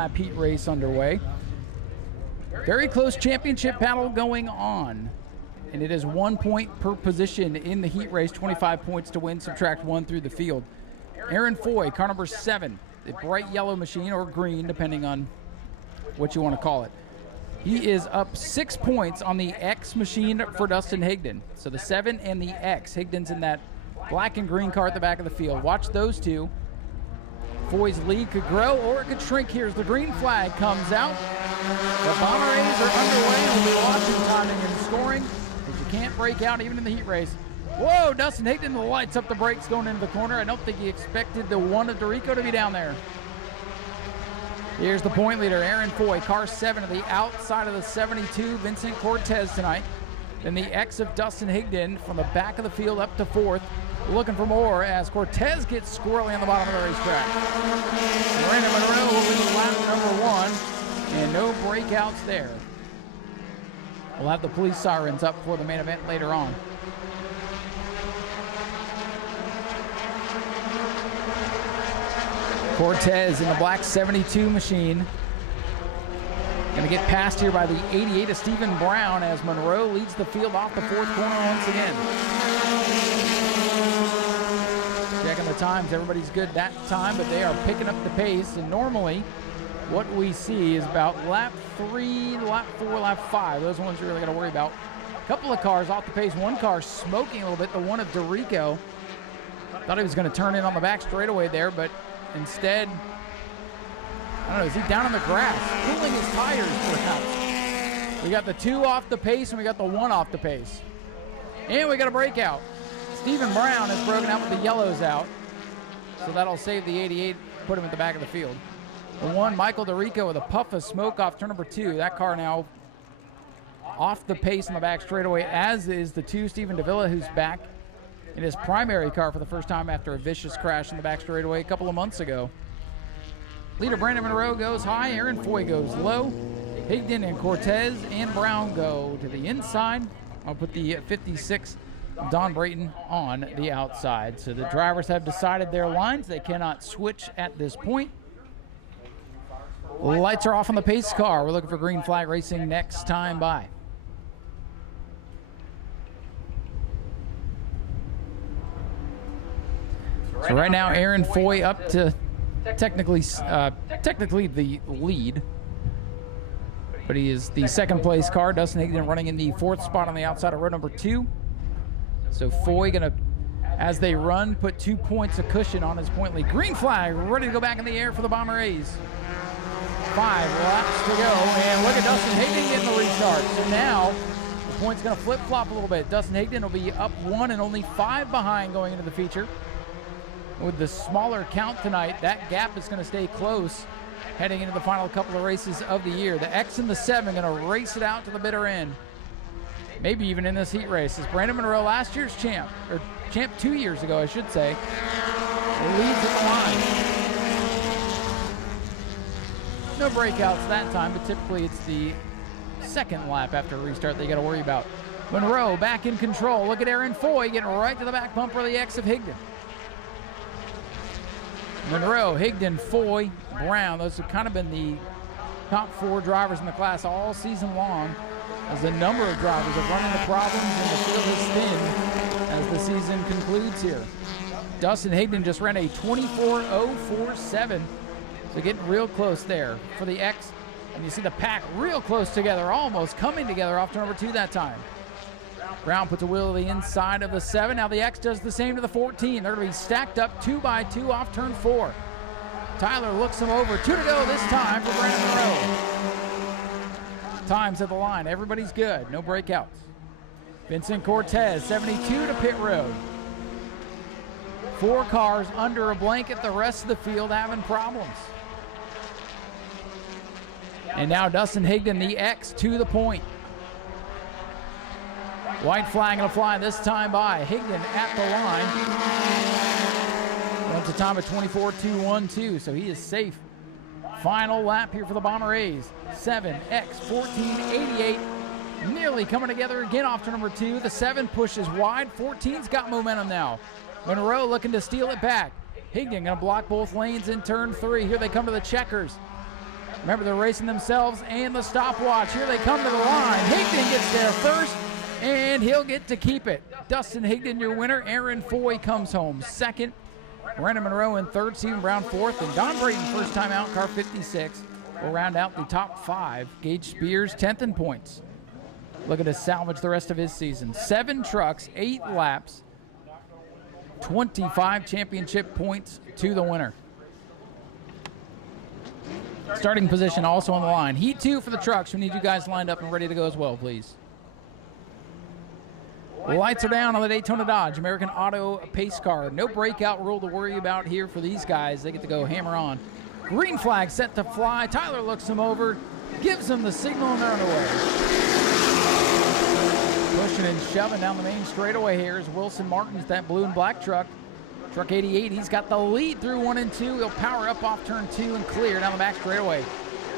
lap heat race underway. Very close championship battle going on. And it is 1 point per position in the heat race, 25 points to win, subtract 1 through the field. Aaron Foy, car number 7, the bright yellow machine, or green, depending on what you want to call it. He is up 6 points on the X machine for Dustin Higdon. So the 7 and the X. Higdon's in that black and green car at the back of the field. Watch those two. Foy's lead could grow or it could shrink here as the green flag comes out. The Bomber A's are underway. We'll be watching timing and scoring, because you can't break out even in the heat race. Whoa, Dustin Higdon lights up the brakes going into the corner. I don't think he expected the one of Dorico to be down there. Here's the point leader, Aaron Foy, car 7 to the outside of the 72, Vincent Cortez tonight. Then the X of Dustin Higdon from the back of the field up to 4th. Looking for more as Cortez gets squirrely on the bottom of the racetrack. Brandon Monroe will lead lap number 1, and no breakouts there. We'll have the police sirens up for the main event later on. Cortez in the black 72 machine. Going to get passed here by the 88 of Stephen Brown as Monroe leads the field off the 4th corner once again. Checking the times, everybody's good that time, but they are picking up the pace. And normally, what we see is about lap 3, lap 4, lap 5. Those are the ones you're really going to worry about. A couple of cars off the pace. One car smoking a little bit, the one of Dorico. Thought he was going to turn in on the back straightaway there, but instead, I don't know, is he down on the grass? Cooling his tires, perhaps. We got the 2 off the pace, and we got the 1 off the pace. And we got a breakout. Stephen Brown has broken out with the yellows out, so that'll save the 88, put him at the back of the field. The 1, Michael Dorico, with a puff of smoke off turn number 2. That car now off the pace in the back straightaway, as is the 2, Stephen Davila, who's back in his primary car for the first time after a vicious crash in the back straightaway a couple of months ago. Leader Brandon Monroe goes high, Aaron Foy goes low. Higdon and Cortez and Brown go to the inside. I'll put the 56 Don Brayton on the outside. So the drivers have decided their lines. They cannot switch at this point. Lights are off on the pace car. We're looking for green flag racing next time by. So right now, Aaron Foy up to technically the lead, but he is the 2nd place car. Dustin Higdon running in the 4th spot on the outside of row number 2. So Foy gonna, as they run, put 2 points of cushion on his point lead. Green flag, ready to go back in the air for the Bomber A's. 5 laps to go, and look at Dustin Higdon getting the restart. So now the point's gonna flip-flop a little bit. Dustin Higdon will be up 1 and only 5 behind going into the feature. With the smaller count tonight, that gap is going to stay close heading into the final couple of races of the year. The X and the 7 going to race it out to the bitter end. Maybe even in this heat race. As Brandon Monroe, last year's champ, or champ 2 years ago, I should say, leads at the line. No breakouts that time, but typically it's the 2nd lap after a restart they got to worry about. Monroe back in control. Look at Aaron Foy getting right to the back bumper of the X of Higdon. Monroe, Higdon, Foy, Brown. Those have kind of been the top 4 drivers in the class all season long, as the number of drivers are running into problems and the field is thin as the season concludes here. Dustin Higdon just ran a 24.047, so getting real close there for the X. And you see the pack real close together, almost coming together off turn number 2 that time. Brown puts a wheel to the inside of the 7. Now the X does the same to the 14. They're going to be stacked up 2 by 2 off turn 4. Tyler looks them over. 2 to go this time for Brandon Monroe. Times at the line. Everybody's good. No breakouts. Vincent Cortez, 72 to pit road. 4 cars under a blanket. The rest of the field having problems. And now Dustin Higdon, the X, to the point. White flag going to fly this time by. Higdon at the line. Runs a time of 24.212, so he is safe. Final lap here for the Bomber A's. 7X 1488. Nearly coming together again off to number 2. The 7 pushes wide. 14's got momentum now. Monroe looking to steal it back. Higdon going to block both lanes in turn 3. Here they come to the checkers. Remember, they're racing themselves and the stopwatch. Here they come to the line. Higdon gets there first, and he'll get to keep it. Dustin Higdon, your winner. Aaron Foy comes home second. Brandon Monroe in third. Stephen Brown fourth. And Don Brayton, first time out, car 56. Will round out the top 5. Gage Spears, 10th in points. Looking to salvage the rest of his season. 7 trucks, 8 laps, 25 championship points to the winner. Starting position also on the line. Heat 2 for the trucks. We need you guys lined up and ready to go as well, please. Lights are down on the Daytona Dodge American Auto pace car. No breakout rule to worry about here for these guys. They get to go hammer on. Green flag set to fly. Tyler looks him over, gives him the signal, and they're away. Pushing and shoving down the main straightaway here is Wilson Martins, that blue and black truck. Truck 88, he's got the lead through 1 and 2. He'll power up off turn 2 and clear down the back straightaway.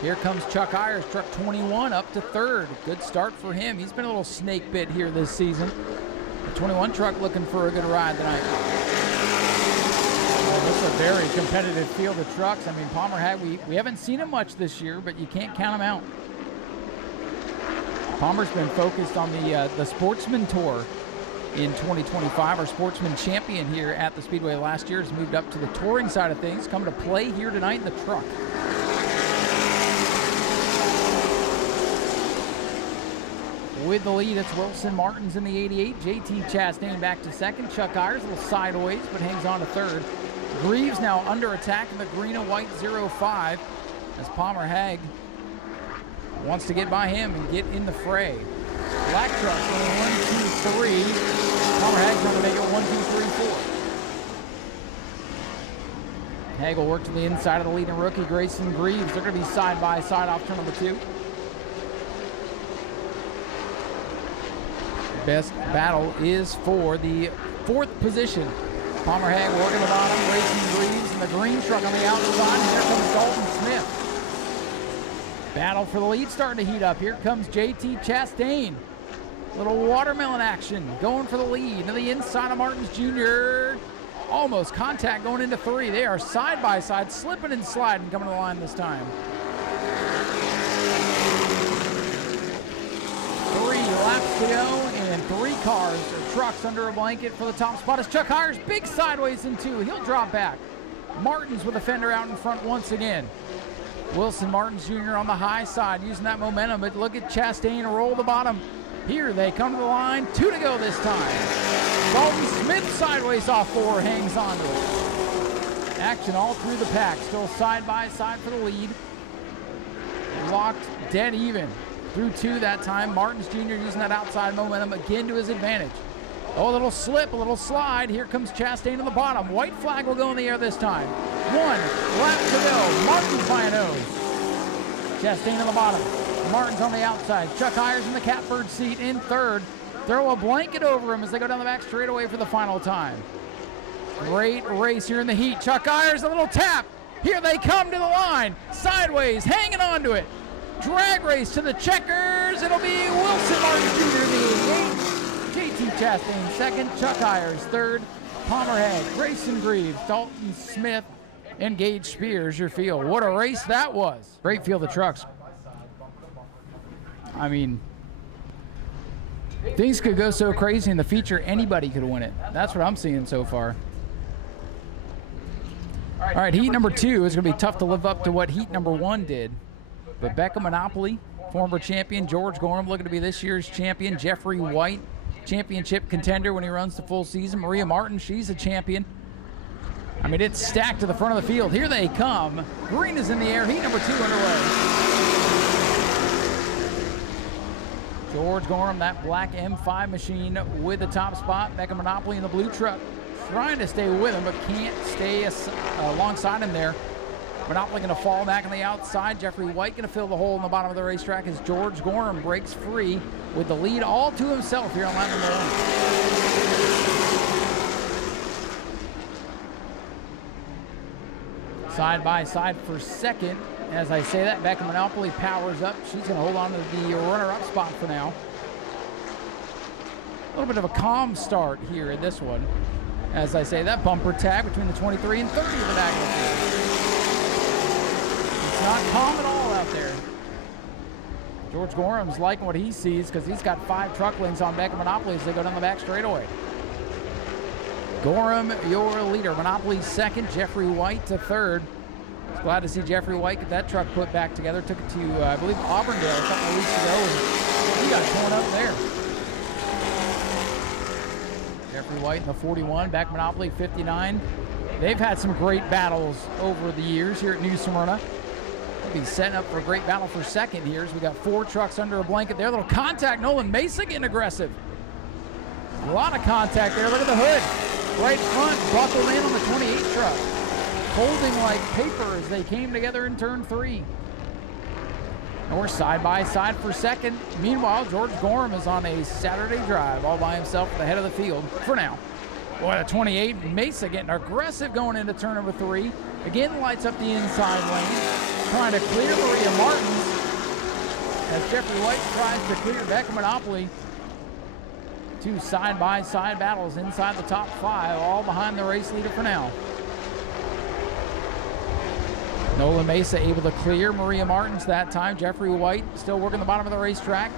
Here comes Chuck Ayers, truck 21, up to third. Good start for him. He's been a little snake bit here this season. The 21 truck looking for a good ride tonight. This is a very competitive field of trucks. I mean, Palmer we haven't seen him much this year, but you can't count him out. Palmer's been focused on the Sportsman Tour in 2025. Our Sportsman champion here at the Speedway last year has moved up to the touring side of things, coming to play here tonight in the truck. With the lead, it's Wilson Martins in the 88. JT Chastain back to second. Chuck Ayers a little sideways, but hangs on to third. Greaves now under attack in the green and white 05 as Palmer Hag wants to get by him and get in the fray. Black truck going 1, 2, 3. Palmer Hag's going to make it 1, 2, 3, 4. Hag will work to the inside of the leading rookie, Grayson Greaves. They're going to be side by side off turn number 2. Best battle is for the 4th position. Palmer Hag working the bottom, Grayson Greaves, and the green truck on the outside. And here comes Dalton Smith. Battle for the lead starting to heat up. Here comes JT Chastain. Little watermelon action going for the lead. To the inside of Martins Jr. Almost contact going into 3. They are side by side, slipping and sliding coming to the line this time. 3 laps to go and 3 cars or trucks under a blanket for the top spot as Chuck Ayers big sideways in 2. He'll drop back. Martins with a fender out in front once again. Wilson Martins Jr. on the high side using that momentum, but look at Chastain roll the bottom. Here they come to the line. 2 to go this time. Dalton Smith sideways off 4, hangs on to it. Action all through the pack. Still side by side for the lead. Locked dead even. Through 2 that time. Martins Jr. using that outside momentum again to his advantage. Oh, a little slip, a little slide. Here comes Chastain on the bottom. White flag will go in the air this time. 1 lap to go. Martins by a nose. Chastain on the bottom. Martins on the outside. Chuck Ayers in the catbird seat in third. Throw a blanket over him as they go down the back straightaway for the final time. Great race here in the heat. Chuck Ayers, a little tap. Here they come to the line. Sideways, hanging on to it. Drag race to the checkers. It'll be Wilson Martins Jr. in the 88. JT Chastain second. Chuck Ayers third. Palmer Hag, Grayson Greaves, Dalton Smith, and Gage Spears, your field. What a race that was. Great field of trucks. I mean, things could go so crazy in the feature, anybody could win it. That's what I'm seeing so far. All right, heat number 2 is going to be tough to live up to what heat number 1 did. But Becca Monopoly, former champion. George Gorham looking to be this year's champion. Jeffrey White, championship contender when he runs the full season. Maria Martin, she's a champion. I mean, it's stacked to the front of the field. Here they come. Green is in the air. Heat number 2 underway. George Gorham, that black M5 machine with the top spot. Becca Monopoly in the blue truck, trying to stay with him, but can't stay alongside him there. Monopoly going to fall back on the outside. Jeffrey White going to fill the hole in the bottom of the racetrack as George Gorham breaks free with the lead all to himself here on lap number 1. Side by side for second. As I say that, Becca Monopoly powers up. She's going to hold on to the runner-up spot for now. A little bit of a calm start here in this one. As I say that, bumper tag between the 23 and 30 of the Agmt. It's not calm at all out there. George Gorham's liking what he sees because he's got 5 truck lengths on back of Monopoly as they go down the back straightaway. Gorham, your leader. Monopoly second, Jeffrey White to third. Glad to see Jeffrey White get that truck put back together. Took it to, I believe, Auburndale a couple of weeks ago, and he got torn up there. Jeffrey White in the 41, back Monopoly 59. They've had some great battles over the years here at New Smyrna. They'll be setting up for a great battle for second here. We got 4 trucks under a blanket there. Little contact. Nolan Mesa getting aggressive. A lot of contact there. Look at the hood. Right front, buckled in on the 28 truck. Holding like paper as they came together in turn 3. And we're side by side for second. Meanwhile, George Gorham is on a Saturday drive all by himself at the head of the field for now. Boy, the 28, Mesa getting aggressive going into turn number 3. Again, lights up the inside lane. Trying to clear Maria Martins as Jeffrey White tries to clear back Monopoly. 2 side-by-side battles inside the top 5, all behind the race leader for now. Nolan Mesa able to clear Maria Martins that time. Jeffrey White still working the bottom of the racetrack.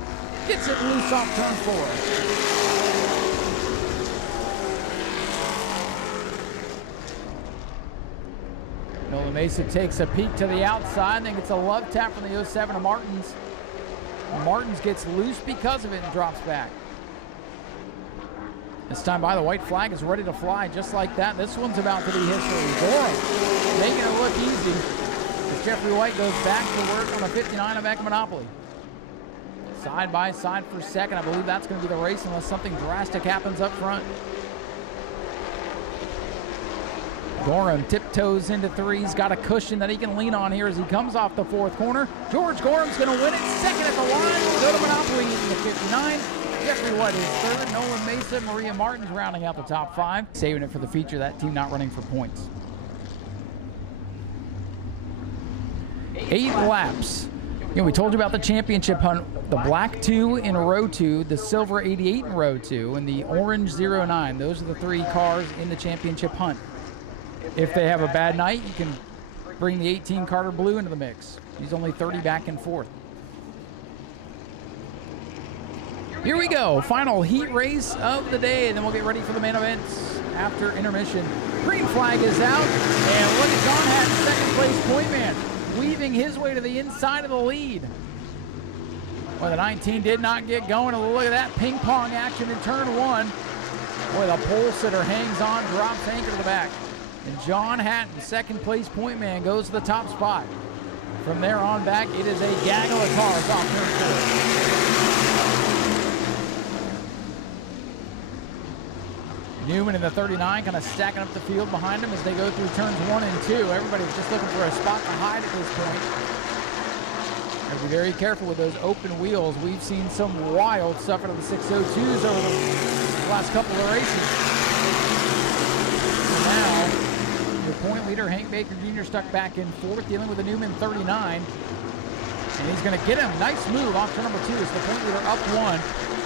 Gets it loose off turn 4. Nolan Mesa takes a peek to the outside, then gets a love tap from the 07 of Martins. Martins gets loose because of it and drops back. This time by the white flag is ready to fly just like that. This one's about to be history. Gorham making it look easy as Jeffrey White goes back to work on a 59 of Agmt Monopoly. Side by side for second. I believe that's going to be the race unless something drastic happens up front. Gorham tiptoes into 3. He's got a cushion that he can lean on here as he comes off the 4th corner. George Gorham's going to win it. Second at the line. We'll go to Monopoly in the 59. Jeffrey White is third. Nolan Mesa, Maria Martins rounding out the top 5. Saving it for the feature. That team not running for points. 8 laps. You know, we told you about the championship hunt. The black 2 in row 2, the silver 88 in row 2, and the orange 09. Those are the 3 cars in the championship hunt. If they have a bad night, you can bring the 18 Carter Blue into the mix. He's only 30 back and forth. Here we go, final heat race of the day, and then we'll get ready for the main events after intermission. Green flag is out, and look at John Hatton, second place point man, weaving his way to the inside of the lead. Well, the 19 did not get going, and look at that ping pong action in turn 1. Boy, the pole sitter hangs on, drops anchor to the back. And John Hatton, second place point man, goes to the top spot. From there on back, it is a gaggle of cars off turn 4. Newman in the 39 kind of stacking up the field behind him as they go through turns 1 and 2. Everybody's just looking for a spot to hide at this point. Gotta be very careful with those open wheels. We've seen some wild stuff out of the 602s over the last couple of races. So now, your point leader, Hank Baker Jr., stuck back in 4th, dealing with the Newman 39. And he's going to get him. Nice move off turn number 2 as the point leader up 1.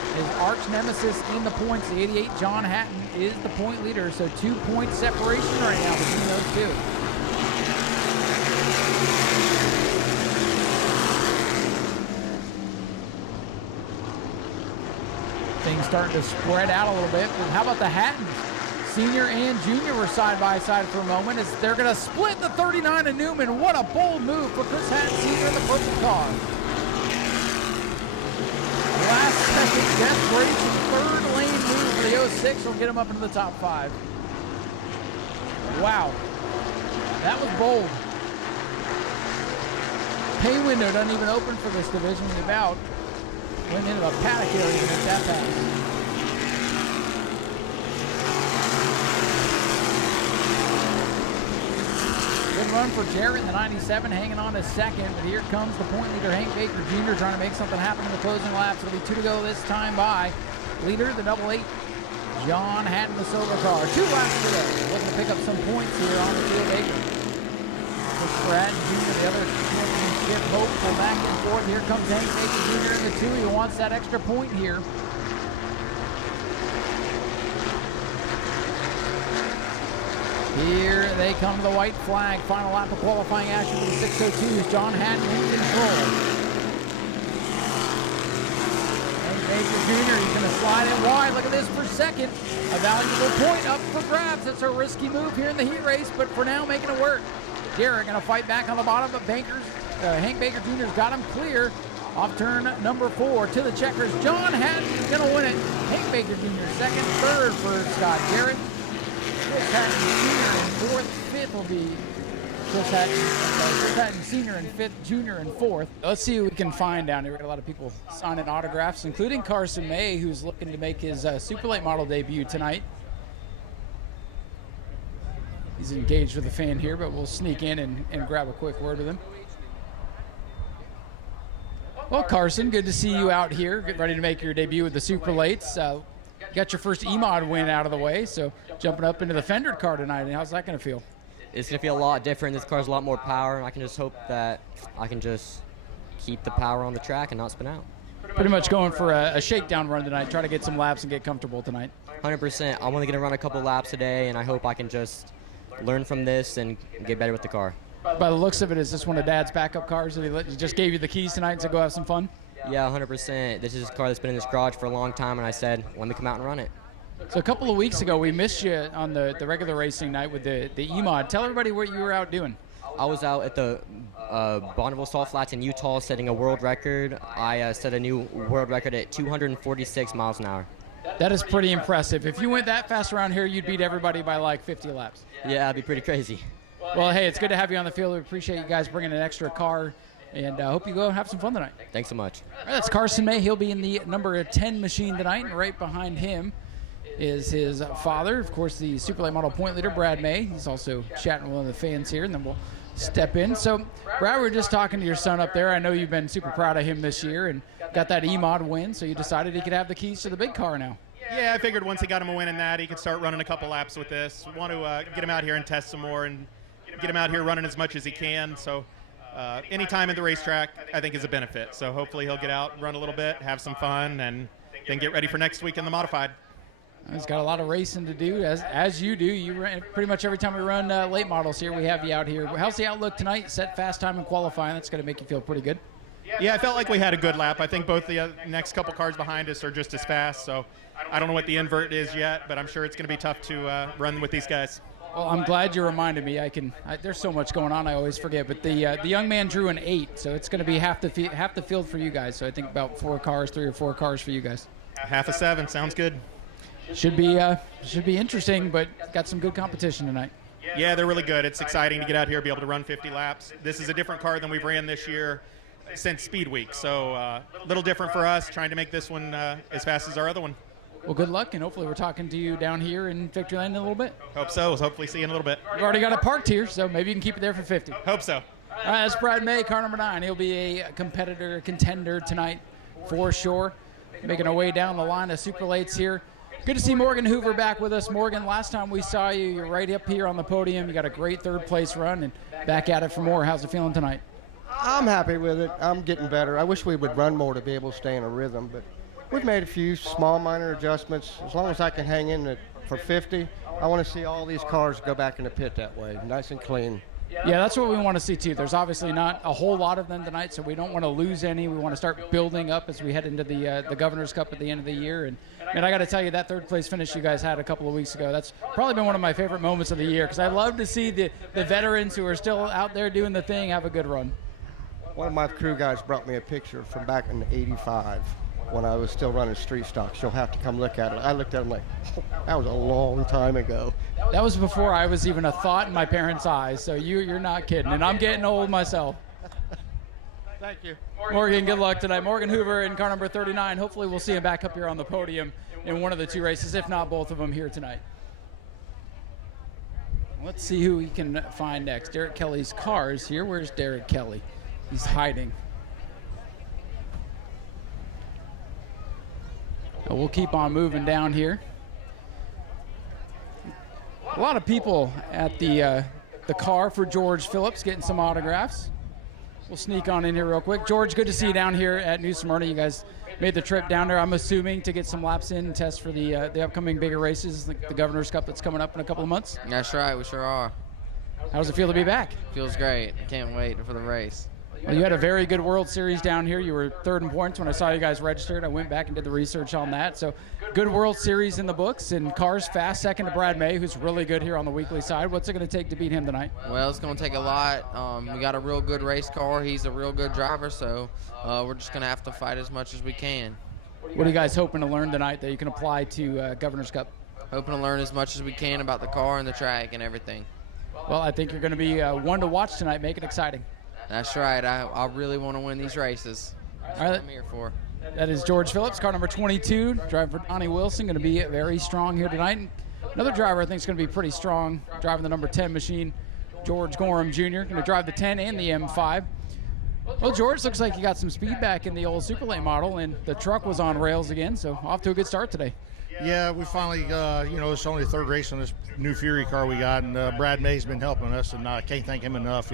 His arch nemesis in the points, the 88, John Hatton, is the point leader. So 2-point separation right now between those 2. Things starting to spread out a little bit. But how about the Hattons? Senior and junior were side by side for a moment as they're going to split the 39 of Newman. What a bold move for Chris Hatton Senior in the purple car. Last second desperation, third lane move for the 06 will get him up into the top 5. Wow, that was bold. Pay window doesn't even open for this division. The bout went into the paddock area to make that pass. Good run for Jarrett in the 97, hanging on to second, but here comes the point leader, Hank Baker Jr., trying to make something happen in the closing laps. It'll be 2 to go this time by leader, the double 8, John Hatton, the silver car. 2 laps to go. Looking to pick up some points here on the field. Baker. Push Brad Jr., the other championship hopeful, back and forth. Here comes Hank Baker Jr. in the 2. He wants that extra point here. Here they come to the white flag. Final lap of qualifying action for the 602s. John Hatton in control. Baker Jr., he's going to slide it wide. Look at this for second. A valuable point up for grabs. It's a risky move here in the heat race, but for now, making it work. Derek going to fight back on the bottom, but Hank Baker Jr.'s got him clear. Off turn number 4 to the checkers. John Hatton's going to win it. Hank Baker Jr. second, third for Scott Garrett. Chris Hatton Jr. in fourth, fifth will be Chris Hatton Sr. in fifth, Jr. in fourth. Let's see what we can find down here. We got a lot of people signing autographs, including Carson May, who's looking to make his super late model debut tonight. He's engaged with a fan here, but we'll sneak in and grab a quick word with him. Well, Carson, good to see you out here, getting ready to make your debut with the super lates. Got your first E-Mod win out of the way, so jumping up into the Fender car tonight. And how's that going to feel? It's going to feel a lot different. This car's a lot more power, and I can just hope that I can just keep the power on the track and not spin out. Pretty much going for a shakedown run tonight, try to get some laps and get comfortable tonight. 100%. I want to get to run a couple laps today, and I hope I can just learn from this and get better with the car. By the looks of it, is this one of Dad's backup cars that he just gave you the keys tonight to go have some fun? Yeah, 100%. This is a car that's been in this garage for a long time, and I said, let me come out and run it. So a couple of weeks ago, we missed you on the regular racing night with the E-Mod. Tell everybody what you were out doing. I was out at the Bonneville Salt Flats in Utah setting a world record. I set a new world record at 246 miles an hour. That is pretty impressive. If you went that fast around here, you'd beat everybody by like 50 laps. Yeah, that'd be pretty crazy. Well, hey, it's good to have you on the field. We appreciate you guys bringing an extra car, and hope you go and have some fun tonight. Thanks so much. All right, that's Carson May. He'll be in the number 10 machine tonight, and right behind him is his father, of course, the super late model point leader, Brad May. He's also chatting with one of the fans here, and then we'll step in. So, Brad, we were just talking to your son up there. I know you've been super proud of him this year and got that E-Mod win, so you decided he could have the keys to the big car now. Yeah, I figured once he got him a win in that, he could start running a couple laps with this. We want to get him out here and test some more and get him out here running as much as he can. So any time at the racetrack, I think, is a benefit. So hopefully he'll get out, run a little bit, have some fun, and then get ready for next week in the modified. He's got a lot of racing to do, as you do. You run, pretty much every time we run late models here, we have you out here. How's the outlook tonight? Set fast time in qualifying. That's going to make you feel pretty good. Yeah, I felt like we had a good lap. I think both the next couple cars behind us are just as fast. So I don't know what the invert is yet, but I'm sure it's going to be tough to run with these guys. Well, I'm glad you reminded me. There's so much going on, I always forget. But the young man drew an 8, so it's going to be half the field for you guys. So I think about 3 or 4 cars for you guys. Half a 7 sounds good. Should be interesting, but got some good competition tonight. Yeah, they're really good. It's exciting to get out here and be able to run 50 laps. This is a different car than we've ran this year since Speed Week, so a little different for us, trying to make this one as fast as our other one. Well, good luck, and hopefully we're talking to you down here in Victory Lane in a little bit. Hope so. We'll hopefully see you in a little bit. We've already got it parked here, so maybe you can keep it there for 50. Hope so. All right, that's Brad May, car number 9. He'll be a contender tonight for sure. Making our way down the line of super lates here. Good to see Morgan Hoover back with us. Morgan, last time we saw you, you're right up here on the podium. You got a great third-place run, and back at it for more. How's it feeling tonight? I'm happy with it. I'm getting better. I wish we would run more to be able to stay in a rhythm, but we've made a few small, minor adjustments. As long as I can hang in it for 50, I want to see all these cars go back in the pit that way, nice and clean. Yeah, that's what we want to see, too. There's obviously not a whole lot of them tonight, so we don't want to lose any. We want to start building up as we head into the Governor's Cup at the end of the year. And I got to tell you, that third-place finish you guys had a couple of weeks ago, that's probably been one of my favorite moments of the year, because I love to see the veterans who are still out there doing the thing have a good run. One of my crew guys brought me a picture from back in '85 when I was still running street stocks. You'll have to come look at it. I looked at it like, oh, that was a long time ago. That was before I was even a thought in my parents' eyes, so you're not kidding, and I'm getting old myself. Thank you. Morgan, good luck tonight. Morgan Hoover in car number 39. Hopefully we'll see him back up here on the podium in one of the 2 races, if not both of them here tonight. Let's see who we can find next. Derek Kelly's car is here. Where's Derek Kelly? He's hiding. We'll keep on moving down here. A lot of people at the car for George Phillips getting some autographs. We'll sneak on in here real quick. George, good to see you down here at New Smyrna. You guys made the trip down there, I'm assuming, to get some laps in and test for the upcoming bigger races, like the Governor's Cup that's coming up in a couple of months. That's right, we sure are. How does it feel to be back? Feels great. Can't wait for the race. Well, you had a very good World Series down here. You were third in points when I saw you guys registered. I went back and did the research on that. So good World Series in the books, and cars fast, second to Brad May, who's really good here on the weekly side. What's it going to take to beat him tonight? Well, it's going to take a lot. We got a real good race car. He's a real good driver, so we're just going to have to fight as much as we can. What are you guys hoping to learn tonight that you can apply to Governor's Cup? Hoping to learn as much as we can about the car and the track and everything. Well, I think you're going to be one to watch tonight. Make it exciting. That's right. I really want to win these races. That's what I'm here for. That is George Phillips, car number 22, driver for Donnie Wilson, going to be very strong here tonight. And another driver I think is going to be pretty strong, driving the number 10 machine, George Gorham Jr., going to drive the 10 and the M5. Well, George, looks like you got some speed back in the old Super Late model, and the truck was on rails again, so off to a good start today. Yeah, we finally, it's only the third race on this new Fury car we got, and Brad May's been helping us, and I can't thank him enough,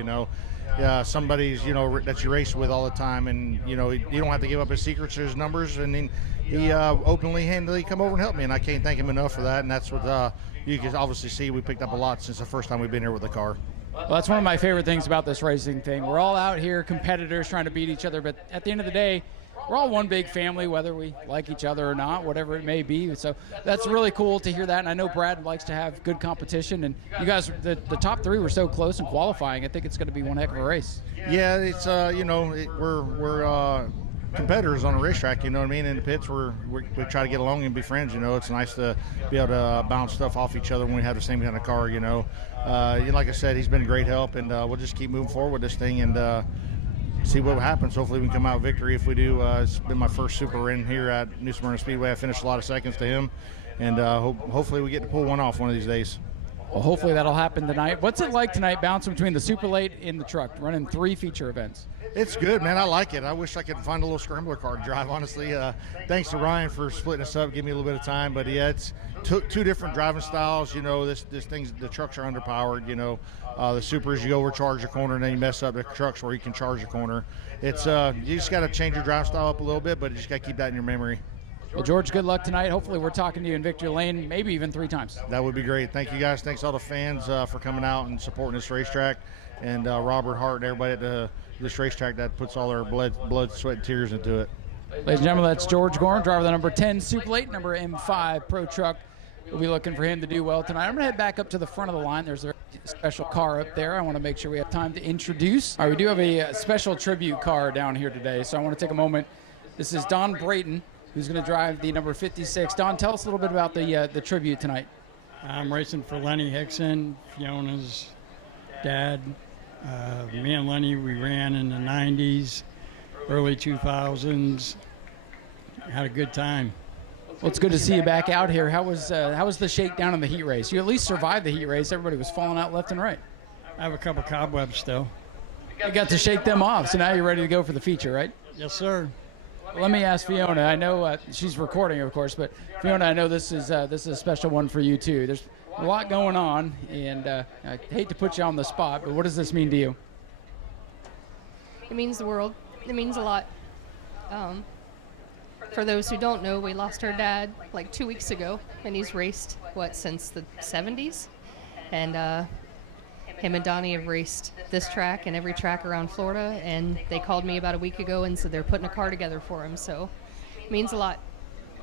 somebody's, that you race with all the time, and, you don't have to give up his secrets or his numbers, and then he openly, handedly come over and help me, and I can't thank him enough for that, and that's what you can obviously see we picked up a lot since the first time we've been here with the car. Well, that's one of my favorite things about this racing thing. We're all out here, competitors trying to beat each other, but at the end of the day, we're all one big family, whether we like each other or not, whatever it may be. So that's really cool to hear that. And I know Brad likes to have good competition. And you guys, the top three were so close in qualifying. I think it's going to be one heck of a race. Yeah, it's we're competitors on a racetrack. You know what I mean? In the pits, we try to get along and be friends. It's nice to be able to bounce stuff off each other when we have the same kind of car. Like I said, he's been a great help, and we'll just keep moving forward with this thing and see what happens. Hopefully we can come out with victory. If we do, it's been my first super win here at New Smyrna Speedway. I finished a lot of seconds to him, and hopefully we get to pull one off one of these days. Well, hopefully that'll happen tonight. What's it like tonight bouncing between the Super Late and the truck, running 3 feature events? It's good, man. I like it. I wish I could find a little scrambler car to drive, honestly. Thanks to Ryan for splitting us up, giving me a little bit of time. But, yeah, it's two different driving styles. This thing's, the trucks are underpowered. The Supers, you overcharge the corner, and then you mess up the trucks where you can charge the corner. It's you just got to change your drive style up a little bit, but you just got to keep that in your memory. Well, George, good luck tonight. Hopefully we're talking to you in victory lane, maybe even 3 times. That would be great. Thank you, guys. Thanks all the fans for coming out and supporting this racetrack, and Robert Hart and everybody at this racetrack that puts all their blood, sweat, and tears into it. Ladies and gentlemen, that's George Gorham, driver of the number 10 Super Late, number M5 Pro Truck. We'll be looking for him to do well tonight. I'm going to head back up to the front of the line. There's a special car up there. I want to make sure we have time to introduce. All right, we do have a special tribute car down here today, so I want to take a moment. This is Don Brayton, who's going to drive the number 56. Don, tell us a little bit about the tribute tonight. I'm racing for Lenny Hickson, Fiona's dad. Me and Lenny, we ran in the 90s, early 2000s. Had a good time. Well, it's good to see you back out here. How was the shakedown in the heat race? You at least survived the heat race. Everybody was falling out left and right. I have a couple cobwebs still. You got to shake them off, so now you're ready to go for the feature, right? Yes, sir. Let me ask Fiona. I know she's recording, of course, but Fiona, I know this is a special one for you too. There's a lot going on, and I hate to put you on the spot, but what does this mean to you? It means the world. It means a lot. For those who don't know, we lost our dad like 2 weeks ago, and he's raced, since the 70s? And him and Donnie have raced this track and every track around Florida, and they called me about a week ago and said they're putting a car together for him, so it means a lot.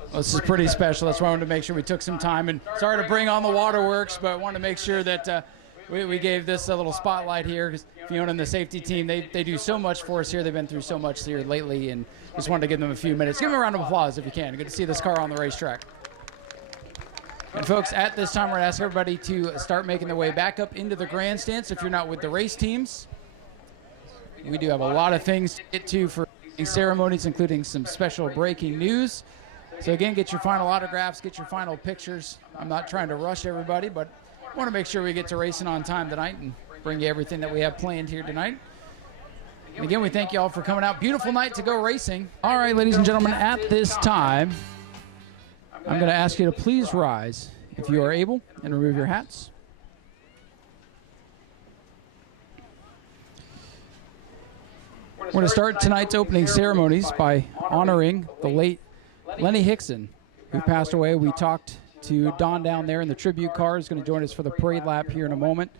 Well, this is pretty special. That's why I wanted to make sure we took some time, and sorry to bring on the waterworks, but I wanted to make sure that we gave this a little spotlight here, because Fiona and the safety team, they do so much for us here. They've been through so much here lately, and just wanted to give them a few minutes. Give them a round of applause if you can. Good to see this car on the racetrack. And folks, at this time, we're going to ask everybody to start making their way back up into the grandstands. If you're not with the race teams, we do have a lot of things to get to for ceremonies, including some special breaking news. So again, get your final autographs, get your final pictures. I'm not trying to rush everybody, but I want to make sure we get to racing on time tonight and bring you everything that we have planned here tonight. And again, we thank you all for coming out. Beautiful night to go racing. All right, ladies and gentlemen, at this time, I'm going to ask you to please rise, if you are able, and remove your hats. We're going to start tonight's opening ceremonies by honoring the late Lenny Hickson, who passed away. We talked to Don down there in the tribute car. He's going to join us for the parade lap here in a moment.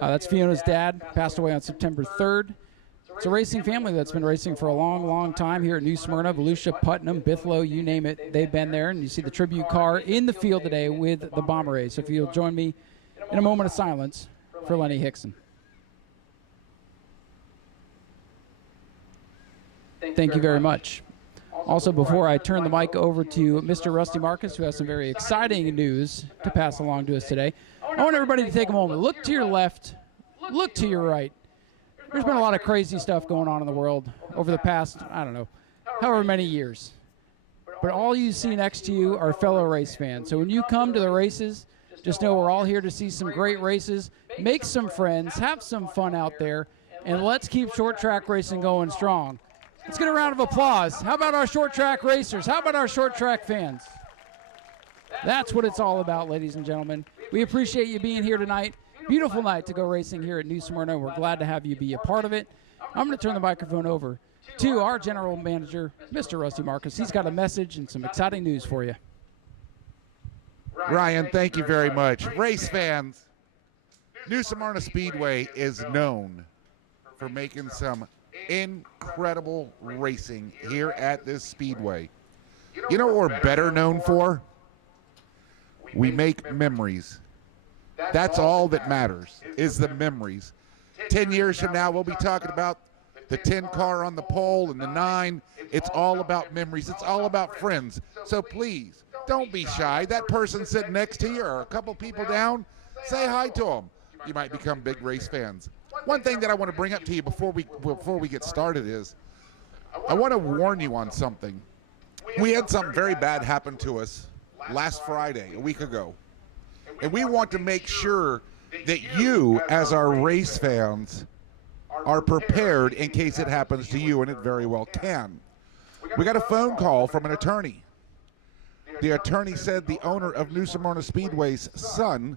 That's Fiona's dad, passed away on September 3rd. It's a racing family that's been racing for a long, long time here at New Smyrna, Volusia, Putnam, Bithlo, you name it. They've been there, and you see the tribute car in the field today with the Bomber Race. So if you'll join me in a moment of silence for Lenny Hickson. Thank you very much. Also, before I turn the mic over to Mr. Rusty Marcus, who has some very exciting news to pass along to us today, I want everybody to take a moment. Look to your left. Look to your right. There's been a lot of crazy stuff going on in the world over the past, I don't know, however many years. But all you see next to you are fellow race fans. So when you come to the races, just know we're all here to see some great races, make some friends, have some fun out there, and let's keep short track racing going strong. Let's get a round of applause. How about our short track racers? How about our short track fans? That's what it's all about, ladies and gentlemen. We appreciate you being here tonight. Beautiful night to go racing here at New Smyrna. We're glad to have you be a part of it. I'm going to turn the microphone over to our general manager, Mr. Rusty Marcus. He's got a message and some exciting news for you. Ryan, thank you very much. Race fans, New Smyrna Speedway is known for making some incredible racing here at this speedway. You know what we're better known for? We make memories. That's all that matters, is the memories. 10 years from now, we'll be talking about the 10 car on the pole and the 9. It's all about memories. It's all about friends. So please, don't be shy. That person sitting next to you or a couple people down, say hi to them. You might become big race fans. One thing that I want to bring up to you before we get started is I want to warn you on something. We had something very bad happen to us last Friday, a week ago. And we want to make sure that you, as our race fans, are prepared in case it happens to you, and it very well can. We got a phone call from an attorney. The attorney said the owner of New Smyrna Speedway's son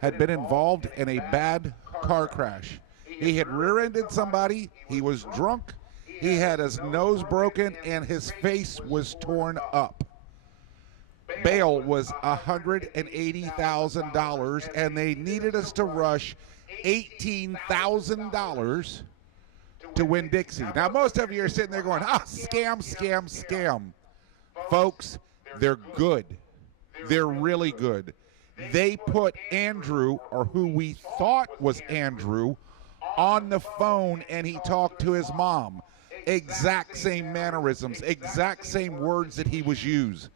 had been involved in a bad car crash. He had rear-ended somebody, he was drunk, he had his nose broken, and his face was torn up. Bail was $180,000, and they needed us to rush $18,000 to win Dixie. Now, most of you are sitting there going, scam, scam, scam. Folks, they're good. They're really good. They put Andrew, or who we thought was Andrew, on the phone, and he talked to his mom. Exact same mannerisms, exact same words that he was used.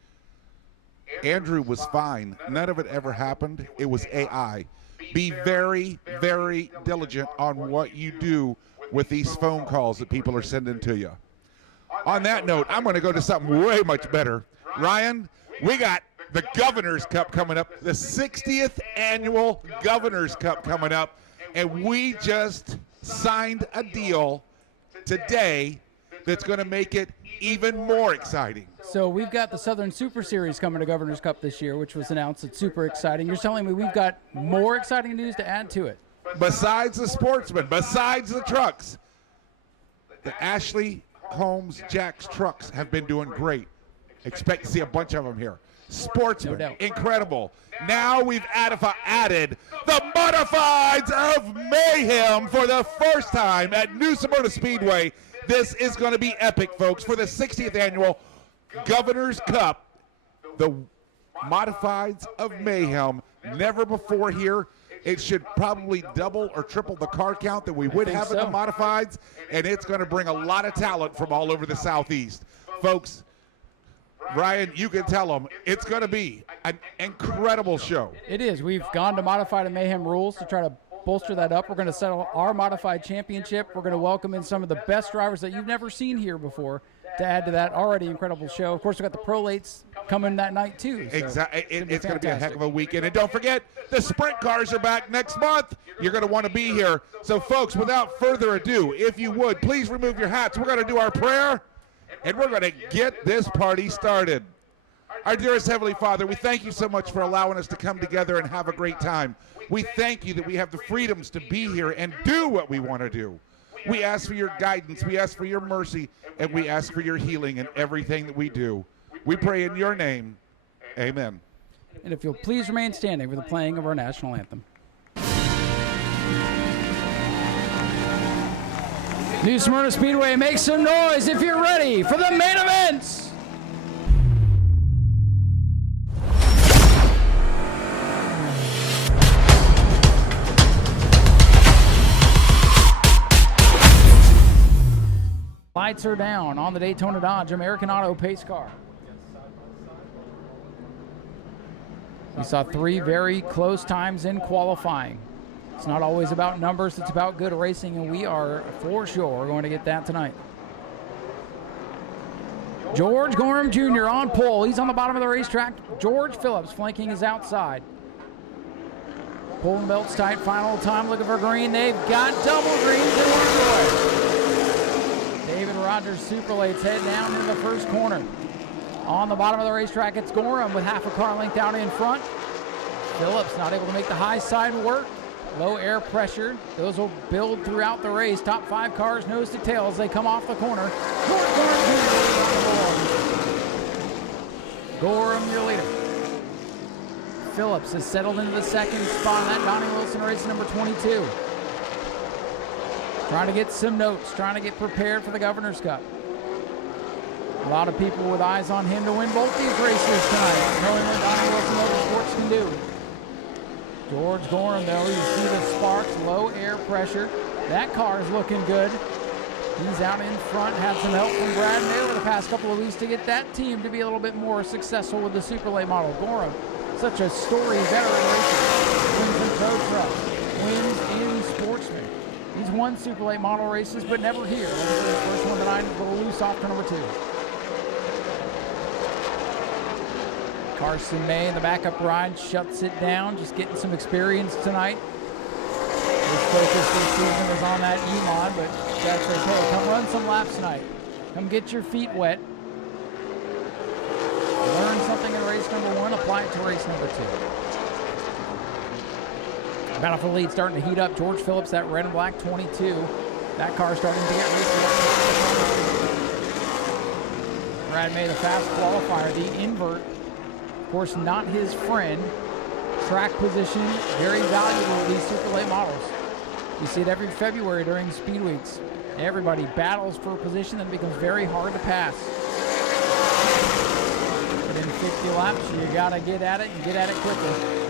Andrew was fine. None of it ever happened. It was AI. Be very, very diligent on what you do with these phone calls that people are sending to you. On that note, I'm going to go to something way much better. Ryan, we got the Governor's Cup coming up, the 60th annual Governor's Cup coming up, and we just signed a deal today that's going to make it even more exciting. So we've got the Southern Super Series coming to Governor's Cup this year, which was announced. It's super exciting. You're telling me we've got more exciting news to add to it? Besides the sportsmen, besides the trucks, the Ashley Holmes Jacks trucks have been doing great. Expect to see a bunch of them here. Sportsmen, no doubt. Incredible. Now we've added the Modifieds of Mayhem for the first time at New Smyrna Speedway. This is going to be epic, folks, for the 60th annual Governor's Cup. The Modifieds of Mayhem, never before here. It should probably double or triple the car count that we would have in the Modifieds, and it's going to bring a lot of talent from all over the Southeast. Folks, Ryan, you can tell them it's going to be an incredible show. It is. We've gone to Modified and Mayhem rules to try to bolster that up. We're going to settle our Modified Championship. We're going to welcome in some of the best drivers that you've never seen here before to add to that already incredible show. Of course, we've got the Prolates coming that night, too. So exactly. It's going to be a heck of a weekend. And don't forget, the sprint cars are back next month. You're going to want to be here. So, folks, without further ado, if you would, please remove your hats. We're going to do our prayer, and we're going to get this party started. Our dearest Heavenly Father, we thank you so much for allowing us to come together and have a great time. We thank you that we have the freedoms to be here and do what we want to do. We ask for your guidance, we ask for your mercy, and we ask for your healing in everything that we do. We pray in your name. Amen. And if you'll please remain standing for the playing of our national anthem. New Smyrna Speedway, make some noise if you're ready for the main events. Lights are down on the Daytona Dodge American Auto pace car. We saw 3 very close times in qualifying. It's not always about numbers, it's about good racing, and we are for sure going to get that tonight. George Gorham Jr. on pole. He's on the bottom of the racetrack. George Phillips flanking his outside. Pulling belts tight, final time, looking for green. They've got double greens in one away. David Rogers Superlates head down into the first corner. On the bottom of the racetrack, it's Gorham with half a car length out in front. Phillips not able to make the high side work. Low air pressure. Those will build throughout the race. Top 5 cars nose to tail as they come off the corner. Gorham, your leader. Phillips has settled into the second spot on that Donnie Wilson race number 22. Trying to get some notes, trying to get prepared for the Governor's Cup. A lot of people with eyes on him to win both these races tonight, knowing what Donnie Wilson Motorsports can do. George Gorham, though, you see the sparks, low air pressure. That car is looking good. He's out in front, had some help from Brad May over the past couple of weeks to get that team to be a little bit more successful with the super late model. Gorham, such a storied veteran racer, wins in pro trucks, wins in sportsman. He's won super late model races, but never here. His first one tonight, a little loose off to number 2. Carson May in the backup ride shuts it down, just getting some experience tonight. His focus this season is on that E-Mod, but that's okay. Come run some laps tonight. Come get your feet wet. Learn something in race number 1, apply it to race number 2. Battlefield lead starting to heat up. George Phillips, that red and black 22. That car starting to get raced. Brad May, the fast qualifier, the invert. Of course, not his friend. Track position, very valuable with these super late models. You see it every February during speed weeks. Everybody battles for a position that becomes very hard to pass. But in 50 laps, you gotta get at it and get at it quickly.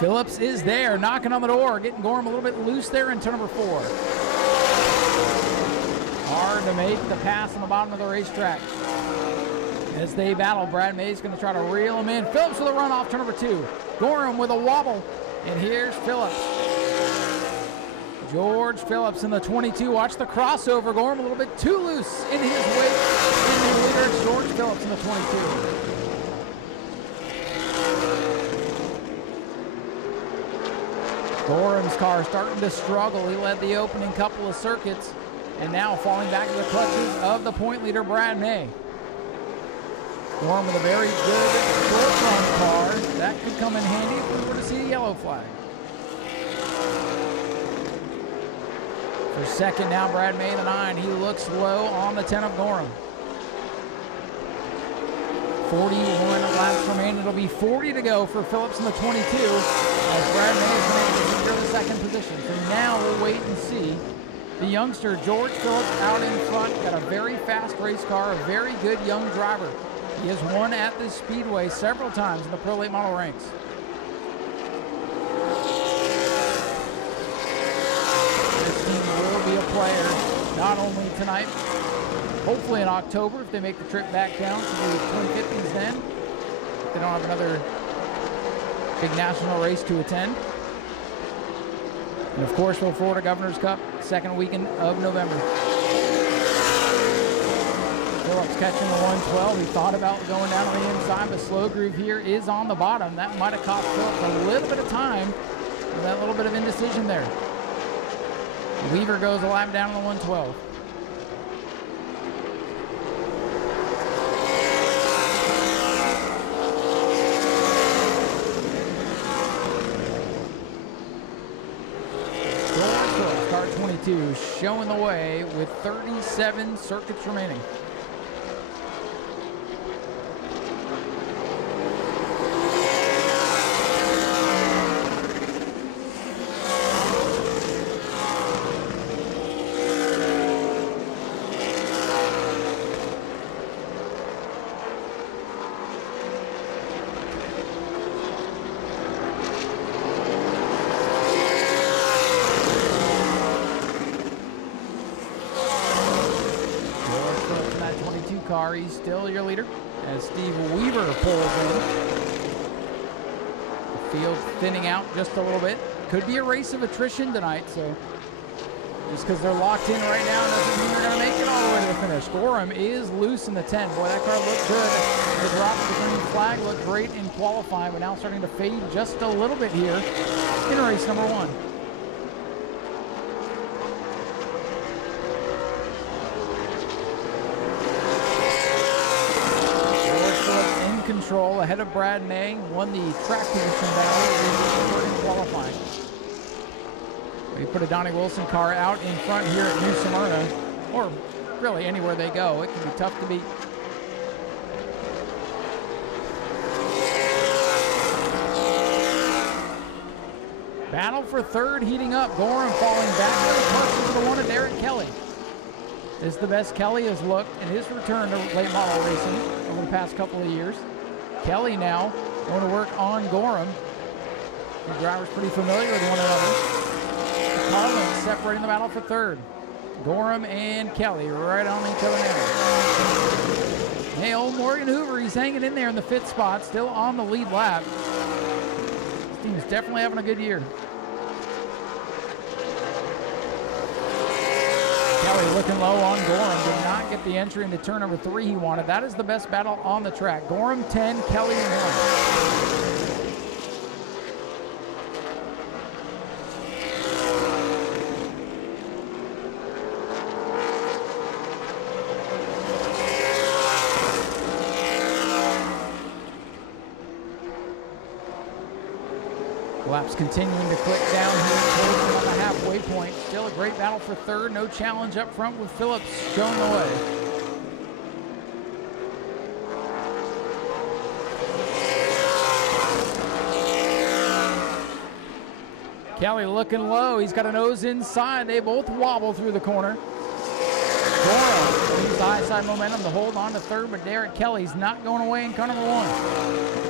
Phillips is there, knocking on the door, getting Gorham a little bit loose there in turn number 4. Hard to make the pass on the bottom of the racetrack. As they battle, Brad May's going to try to reel him in. Phillips with a run off turn number 2. Gorham with a wobble, and here's Phillips. George Phillips in the 22. Watch the crossover. Gorham a little bit too loose in his wake. In the leader, George Phillips in the 22. Gorham's car starting to struggle. He led the opening couple of circuits and now falling back to the clutches of the point leader, Brad May. Gorham with a very good short run car. That could come in handy if we were to see a yellow flag. For second now, Brad May, the 9. He looks low on the 10 of Gorham. 41 laps remaining. It'll be 40 to go for Phillips in the 22 as Brad May is going to secure the second position. So now we'll wait and see. The youngster, George Phillips, out in front. Got a very fast race car, a very good young driver. He has won at this speedway several times in the pro late model ranks. This team will be a player not only tonight, hopefully in October if they make the trip back down to the 2050s then. If they don't have another big national race to attend. And of course, for the Florida Governor's Cup, second weekend of November. Phillips catching the 112. He thought about going down on the inside, but slow groove here is on the bottom. That might have cost Phillips a little bit of time with that little bit of indecision there. Weaver goes a lap down on the 112. Car 22 showing the way with 37 circuits remaining. car. He's still your leader as Steve Weaver pulls in. The field thinning out just a little bit. Could be a race of attrition tonight, so just because they're locked in right now doesn't mean they're going to make it all the way to the finish. Gorham is loose in the 10. Boy, that car looked good. The drop of the green flag looked great in qualifying, but now starting to fade just a little bit here in race number 1. Control ahead of Brad May, won the track position battle in qualifying. We put a Donnie Wilson car out in front here at New Smyrna, or really anywhere they go. It can be tough to beat. Battle for third heating up. Gorham falling back to the person to the one of Derek Kelly. This is the best Kelly has looked in his return to late model racing over the past couple of years. Kelly now going to work on Gorham. The driver's pretty familiar with one another. Carlin separating the battle for third. Gorham and Kelly right on each other now. Hey, old Morgan Hoover, he's hanging in there in the 5th spot, still on the lead lap. This team is definitely having a good year. Kelly looking low on Gorham, did not get the entry into turn number 3 he wanted. That is the best battle on the track. Gorham 10, Kelly 1. Laps continuing to click down here towards on the halfway point. Still a great battle for third. No challenge up front with Phillips showing the way. Kelly looking low. He's got a nose inside. They both wobble through the corner. Gorham needs the high side momentum to hold on to third, but Derek Kelly's not going away in car number 1.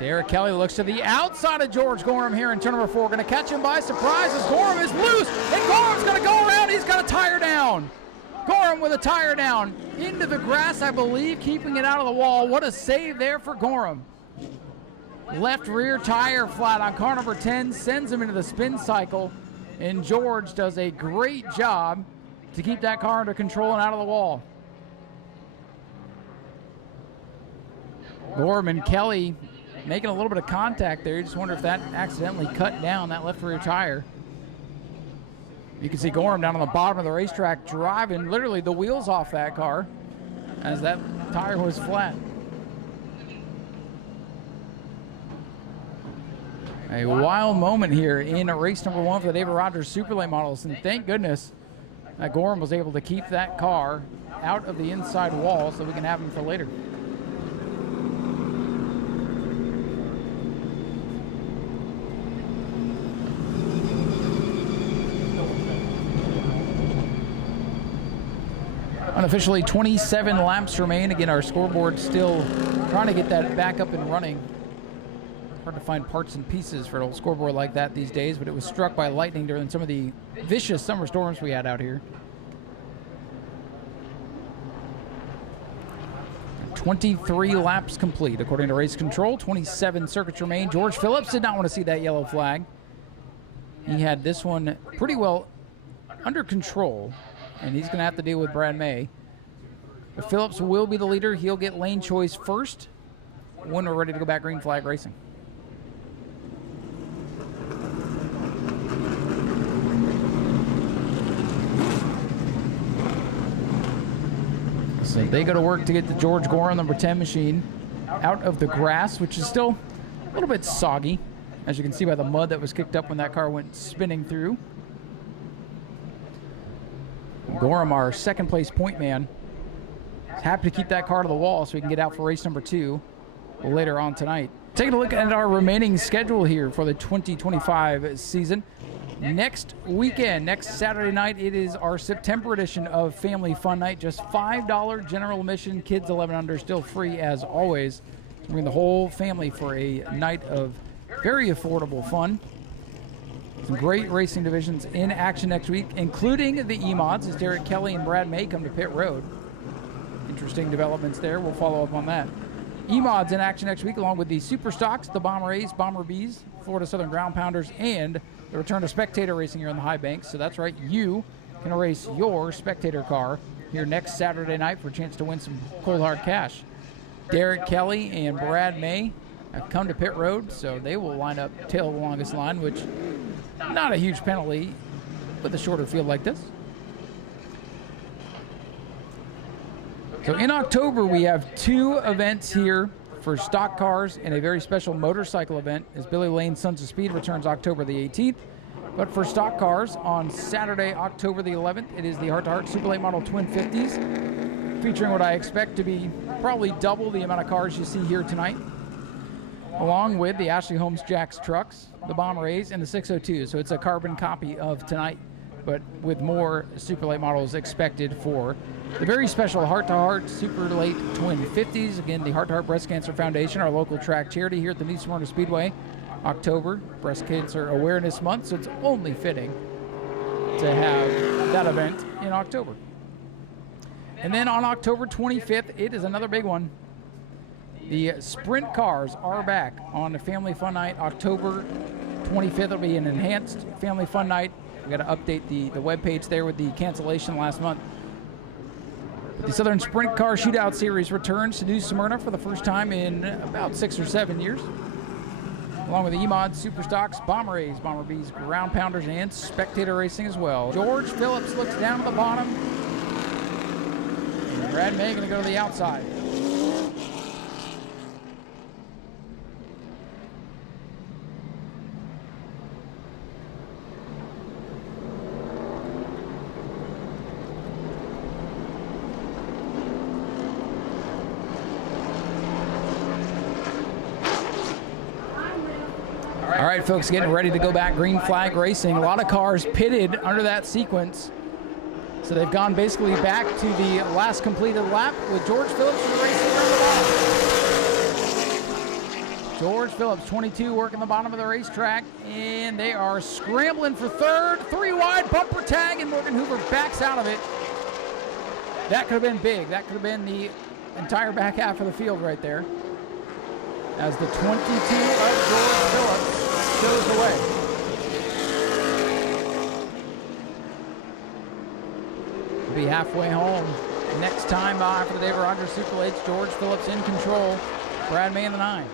Derek Kelly looks to the outside of George Gorham here in turn number 4. Going to catch him by surprise as Gorham is loose, and Gorham's going to go around. He's got a tire down. Gorham with a tire down into the grass, I believe, keeping it out of the wall. What a save there for Gorham. Left rear tire flat on car number 10, sends him into the spin cycle, and George does a great job to keep that car under control and out of the wall. Gorham and Kelly making a little bit of contact there. You just wonder if that accidentally cut down that left rear tire. You can see Gorham down on the bottom of the racetrack driving literally the wheels off that car as that tire was flat. A wild moment here in race number 1 for the David Rogers Super Late Models, and thank goodness that Gorham was able to keep that car out of the inside wall so we can have him for later. Unofficially 27 laps remain. Again, our scoreboard still trying to get that back up and running. Hard to find parts and pieces for an old scoreboard like that these days, but it was struck by lightning during some of the vicious summer storms we had out here. 23 laps complete, according to race control. 27 circuits remain. George Phillips did not want to see that yellow flag. He had this one pretty well under control, and he's going to have to deal with Brad May. But Phillips will be the leader. He'll get lane choice first when we're ready to go back green flag racing. So they go to work to get the George Gorham number 10 machine out of the grass, which is still a little bit soggy, as you can see by the mud that was kicked up when that car went spinning through. Gorham, our second place point man, is happy to keep that car to the wall so we can get out for race number 2 later on tonight. Taking a look at our remaining schedule here for the 2025 season. Next weekend, next Saturday night, it is our September edition of Family Fun Night. Just $5 general admission, kids 11 under, still free as always. Bring the whole family for a night of very affordable fun. Some great racing divisions in action next week, including the E-Mods, as Derek Kelly and Brad May come to pit road. Interesting developments there. We'll follow up on that. E-Mods in action next week, along with the Super Stocks, the Bomber A's, Bomber B's, Florida Southern Ground Pounders, and the return of spectator racing here in the High Banks. So that's right, you can race your spectator car here next Saturday night for a chance to win some cold hard cash. Derek Kelly and Brad May have come to pit road, so they will line up tail of the longest line, which not a huge penalty with a shorter field like this. So in October, we have 2 events here for stock cars and a very special motorcycle event as Billy Lane's Sons of Speed returns October the 18th. But for stock cars, on Saturday, October the 11th, it is the Heart to Heart Super Late Model Twin 50s, featuring what I expect to be probably double the amount of cars you see here tonight, along with the Ashley Holmes Jacks trucks, the Bomber A's, and the 602s. So it's a carbon copy of tonight, but with more super late models expected for the very special Heart to Heart Super Late Twin 50s. Again, the Heart to Heart Breast Cancer Foundation, our local track charity here at the New Smyrna Speedway. October, Breast Cancer Awareness Month, so it's only fitting to have that event in October. And then on October 25th, it is another big one. The sprint cars are back on the Family Fun Night. October 25th, it'll be an enhanced Family Fun Night. We got to update the webpage there with the cancellation last month. The Southern Sprint Car Shootout Series returns to New Smyrna for the first time in about 6 or 7 years, along with the E-Mod, Super Stocks, Bomber A's, Bomber B's, Ground Pounders, and Spectator Racing as well. George Phillips looks down at the bottom. And Brad May going to go to the outside. All right, folks, getting ready to go back green flag racing. A lot of cars pitted under that sequence. So they've gone basically back to the last completed lap with George Phillips racing around the bottom. George Phillips, 22, working the bottom of the racetrack, and they are scrambling for third. 3 wide, bumper tag, and Morgan Hoover backs out of it. That could have been big. That could have been the entire back half of the field right there, as the 22 of George Phillips goes away. We'll be halfway home. Next time by for the David Rogers Super Lates, George Phillips in control. Brad May in the 9.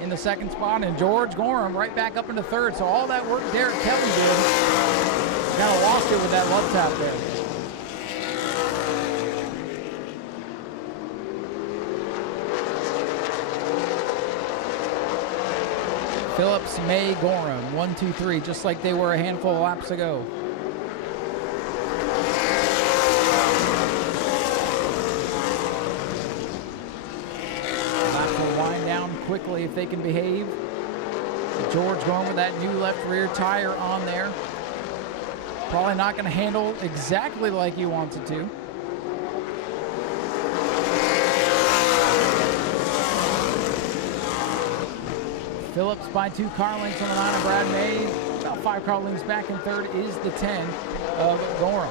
In the second spot, and George Gorham right back up into third. So all that work Derek Kelly did, kind of lost it with that love tap there. Phillips, May, Gorham, 1, 2, 3, just like they were a handful of laps ago. Laps will wind down quickly if they can behave. George going with that new left rear tire on there. Probably not going to handle exactly like he wants it to. Phillips by 2 car lengths on the 9 of Brad May. About 5 car lengths back in third is the 10 of Gorham.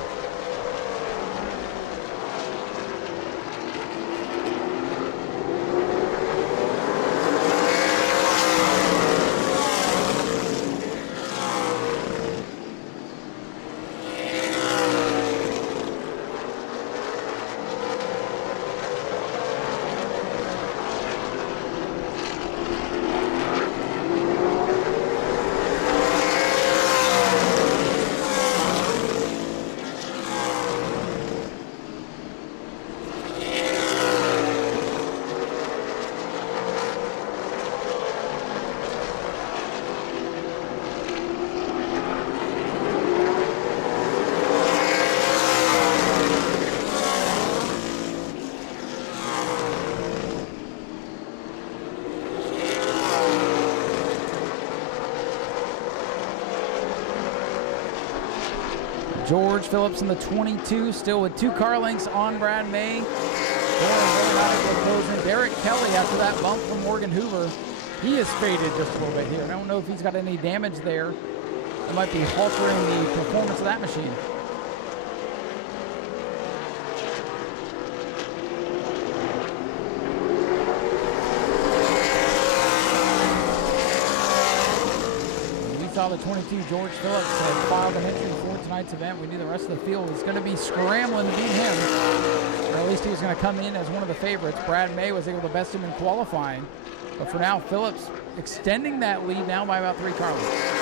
George Phillips in the 22, still with 2 car lengths on Brad May. Derek Kelly, after that bump from Morgan Hoover, he has faded just a little bit here. I don't know if he's got any damage there It might be altering the performance of that machine. We saw the 22 George Phillips had filed an entry for tonight's event. We knew the rest of the field was going to be scrambling to beat him, or at least he was going to come in as one of the favorites. Brad May was able to best him in qualifying, but for now, Phillips extending that lead now by about 3 car lengths.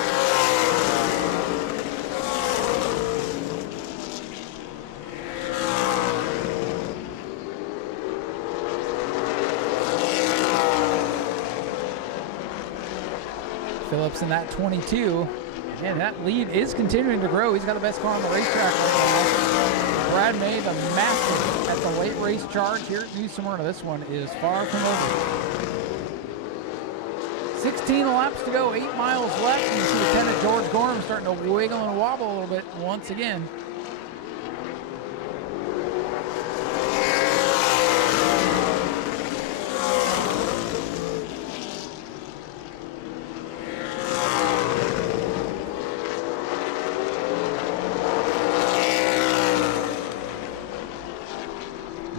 Phillips in that 22. Again, that lead is continuing to grow. He's got the best car on the racetrack right now. Brad May, the master at the late race charge here at New Smyrna. This one is far from over. 16 laps to go, 8 miles left. And you see Lieutenant George Gorham starting to wiggle and wobble a little bit once again.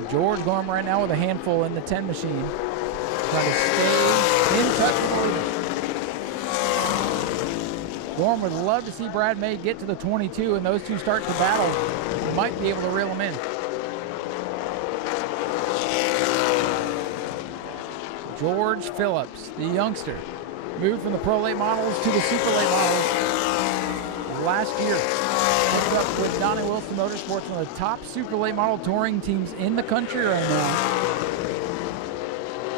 George Gorham right now with a handful in the 10 machine. Trying to stay in touch with the leader. Gorham would love to see Brad May get to the 22 and those two start to battle. Might be able to reel him in. George Phillips, the youngster, moved from the Pro Late Models to the Super Late Models last year. Ended up with Donnie Wilson Motorsports, one of the top Super Late Model touring teams in the country right now.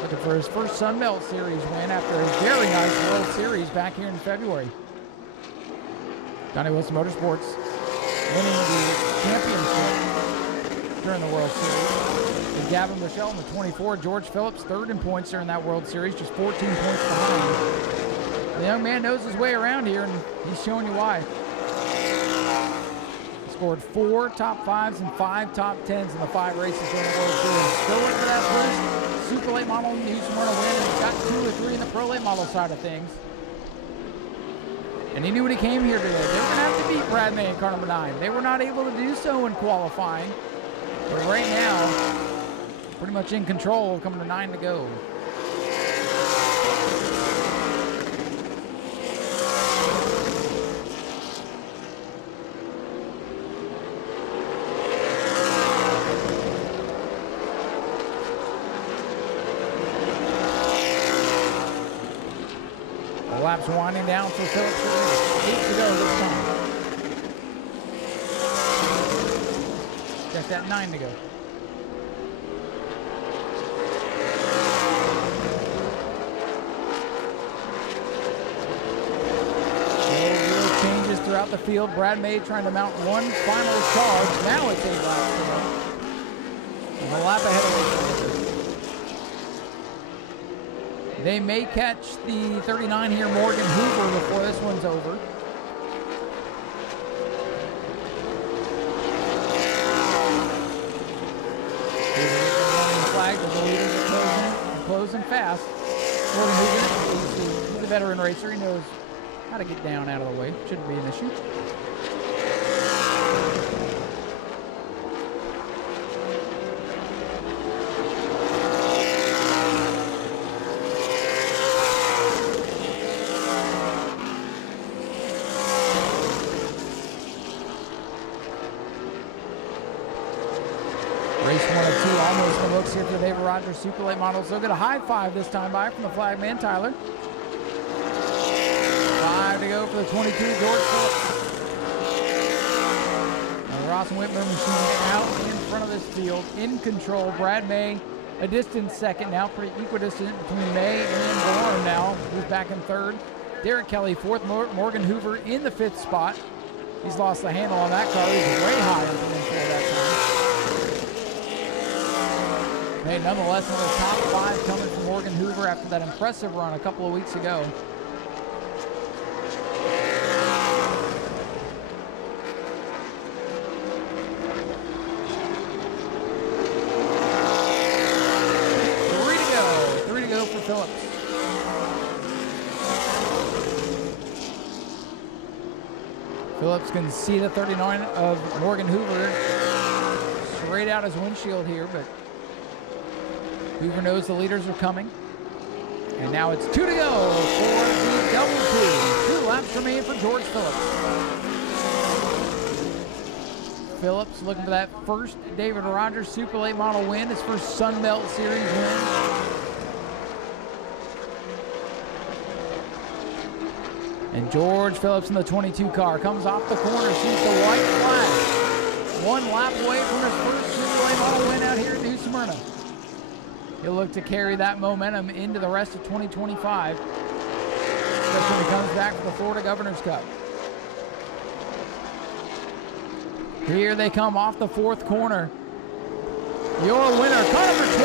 Looking for his first Sunbelt Series win after a very nice World Series back here in February. Donnie Wilson Motorsports winning the championship during the World Series. With Gavin Michelle in the 24, George Phillips third in points during that World Series, just 14 points behind. The young man knows his way around here, and he's showing you why. Scored 4 top 5s and 5 top 10s in the 5 races during the World Series. Still looking for that first Super Late Model New Smyrna win, and he's got 2 or 3 in the Pro Late Model side of things. And he knew when he came here today, they were going to have to beat Brad May in car number 9. They were not able to do so in qualifying, but right now, pretty much in control, coming to 9 to go. Laps winding down for Phillips. 8 to go this time. Got that 9 to go. No changes throughout the field. Brad May trying to mount one final charge. Now it's 8 laps to go. And a lap ahead of the They may catch the 39 here, Morgan Hoover, before this one's over. Flag, but the leaders are closing fast. Morgan Hoover, he's a veteran racer. He knows how to get down out of the way. Shouldn't be an issue. Here for the David Rogers Super Late Models. They'll get a high 5 this time by from the flag man, Tyler. 5 to go for the 22, George Phillips. And the Ross and Whitmer machine out in front of this field, in control. Brad May, a distant second now, pretty equidistant between May and Gorham now, who's back in third. Derek Kelly, fourth. Morgan Hoover in the 5th spot. He's lost the handle on that car. He's way higher than before that time. Hey, nonetheless, another top 5 coming from Morgan Hoover after that impressive run a couple of weeks ago. Three to go for Phillips. Phillips can see the 39 of Morgan Hoover straight out his windshield here, but Hoover knows the leaders are coming. And now it's 2 to go for the double 2. 2 laps remain for George Phillips. Phillips looking for that first David Rogers Super Late Model win, his first Sunbelt Series win. And George Phillips in the 22 car comes off the corner, sees the white flag. 1 lap away from his first Super Late Model win out here at New Smyrna. He'll look to carry that momentum into the rest of 2025, especially when he comes back for the Florida Governor's Cup. Here they come off the 4th corner. Your winner, car number 22,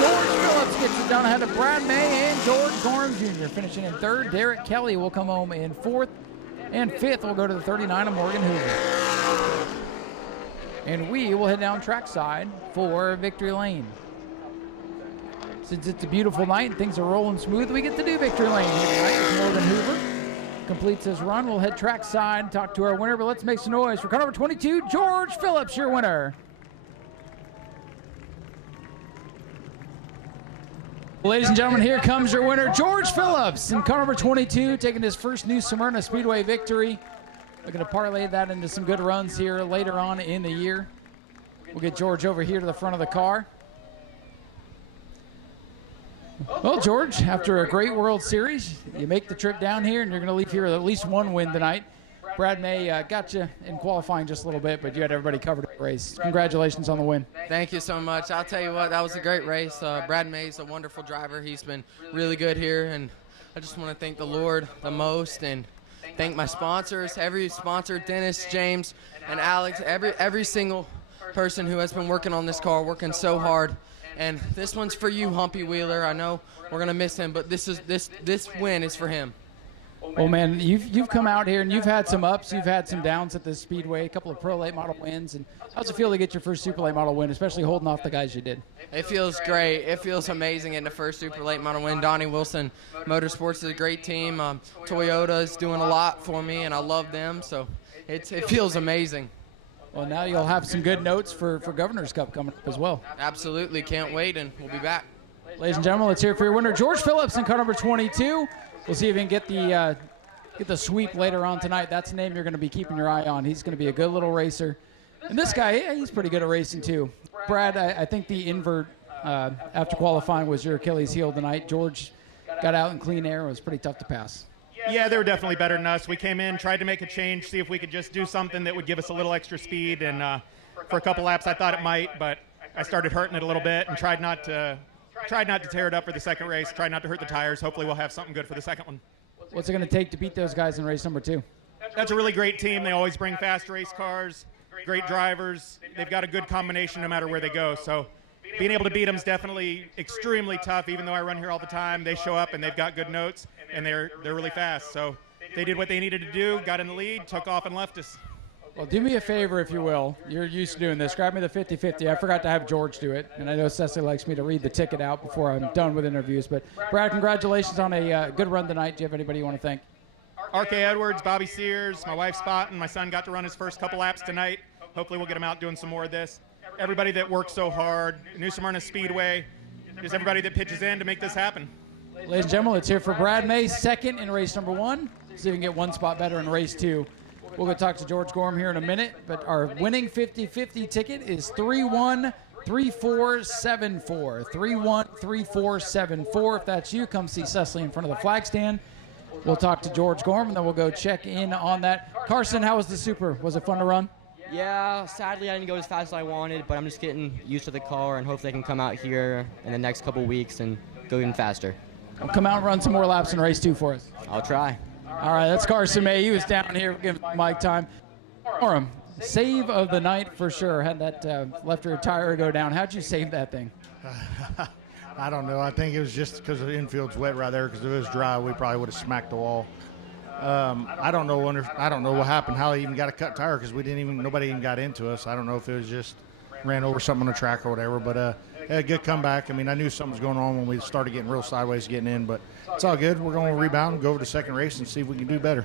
George Phillips, gets it done ahead of Brad May and George Gorham Jr. Finishing in 3rd. Derek Kelly will come home in 4th. And 5th will go to the 39 of Morgan Hoover. And we will head down trackside for Victory Lane. Since it's a beautiful night and things are rolling smooth, we get to do Victory Lane here tonight with Morgan Hoover. Completes his run. We'll head trackside, talk to our winner, but let's make some noise for car number 22, George Phillips, your winner. Ladies and gentlemen, here comes your winner, George Phillips, in car number 22, taking his first New Smyrna Speedway victory. Looking to parlay that into some good runs here later on in the year. We'll get George over here to the front of the car. Well, George, after a great World Series, you make the trip down here, and you're going to leave here with at least 1 win tonight. Brad May got you in qualifying just a little bit, but you had everybody covered in the race. Congratulations on the win. Thank you so much. I'll tell you what, that was a great race. Brad May's a wonderful driver. He's been really good here, and I just want to thank the Lord the most and thank my sponsors, every sponsor, Dennis, James, and Alex, every single person who has been working on this car, working so hard. And this one's for you, Humpy Wheeler. I know we're gonna miss him, but this win is for him. Well, man, you've come out here and you've had some ups, you've had some downs at this speedway, a couple of pro late model wins. And how's it feel to get your first super late model win, especially holding off the guys you did? It feels great. It feels amazing getting the first super late model win. Donnie Wilson Motorsports is a great team. Toyota is doing a lot for me, and I love them. So it feels amazing. Well, now you'll have some good notes for Governor's Cup coming up as well. Absolutely. Can't wait, and we'll be back. Ladies and gentlemen, let's hear it for your winner, George Phillips, in car number 22. We'll see if we can get the sweep later on tonight. That's a name you're going to be keeping your eye on. He's going to be a good little racer. And this guy, he's pretty good at racing too. Brad, I think the invert after qualifying was your Achilles heel tonight. George got out in clean air. It was pretty tough to pass. Yeah, they were definitely better than us. We came in, tried to make a change, see if we could just do something that would give us a little extra speed. And for a couple laps, I thought it might, but I started hurting it a little bit and tried not to tear it up for the second race, tried not to hurt the tires. Hopefully we'll have something good for the second one. What's it going to take to beat those guys in race number 2? That's a really great team. They always bring fast race cars, great drivers. They've got a good combination no matter where they go. So being able to beat them is definitely extremely tough. Even though I run here all the time, they show up and they've got good notes and they're really fast. So they did what they needed to do, got in the lead, took off and left us. Well, do me a favor, if you will. You're used to doing this. Grab me the 50-50. I forgot to have George do it, and I know Cecily likes me to read the ticket out before I'm done with interviews. But, Brad, congratulations on a good run tonight. Do you have anybody you want to thank? R.K. Edwards, Bobby Sears, my wife Spot, and my son got to run his first couple laps tonight. Hopefully we'll get him out doing some more of this. Everybody that worked so hard, New Smyrna Speedway, just everybody that pitches in to make this happen. Ladies and gentlemen, let's hear for Brad May, second in race number 1. See if we can get one spot better in race 2. We'll go talk to George Gorham here in a minute, but our winning 50-50 ticket is 313474. 313474. If that's you, come see Cecily in front of the flag stand. We'll talk to George Gorham, and then we'll go check in on that. Carson, how was the Super? Was it fun to run? Yeah, sadly I didn't go as fast as I wanted, but I'm just getting used to the car, and hopefully I can come out here in the next couple weeks and go even faster. Well, come out and run some more laps in race 2 for us. I'll try. All right, that's Carson May. He was down here giving Mike time. Gorham, save of the night for sure. Had that left rear tire go down. How'd you save that thing? I don't know. I think it was just because the infield's wet right there. Because if it was dry, we probably would have smacked the wall. I don't know what happened. How he even got a cut tire because nobody even got into us. I don't know if it was just ran over something on the track or whatever. But a good comeback. I mean, I knew something was going on when we started getting real sideways getting in, but it's all good. We're going to rebound and go over to second race and see if we can do better.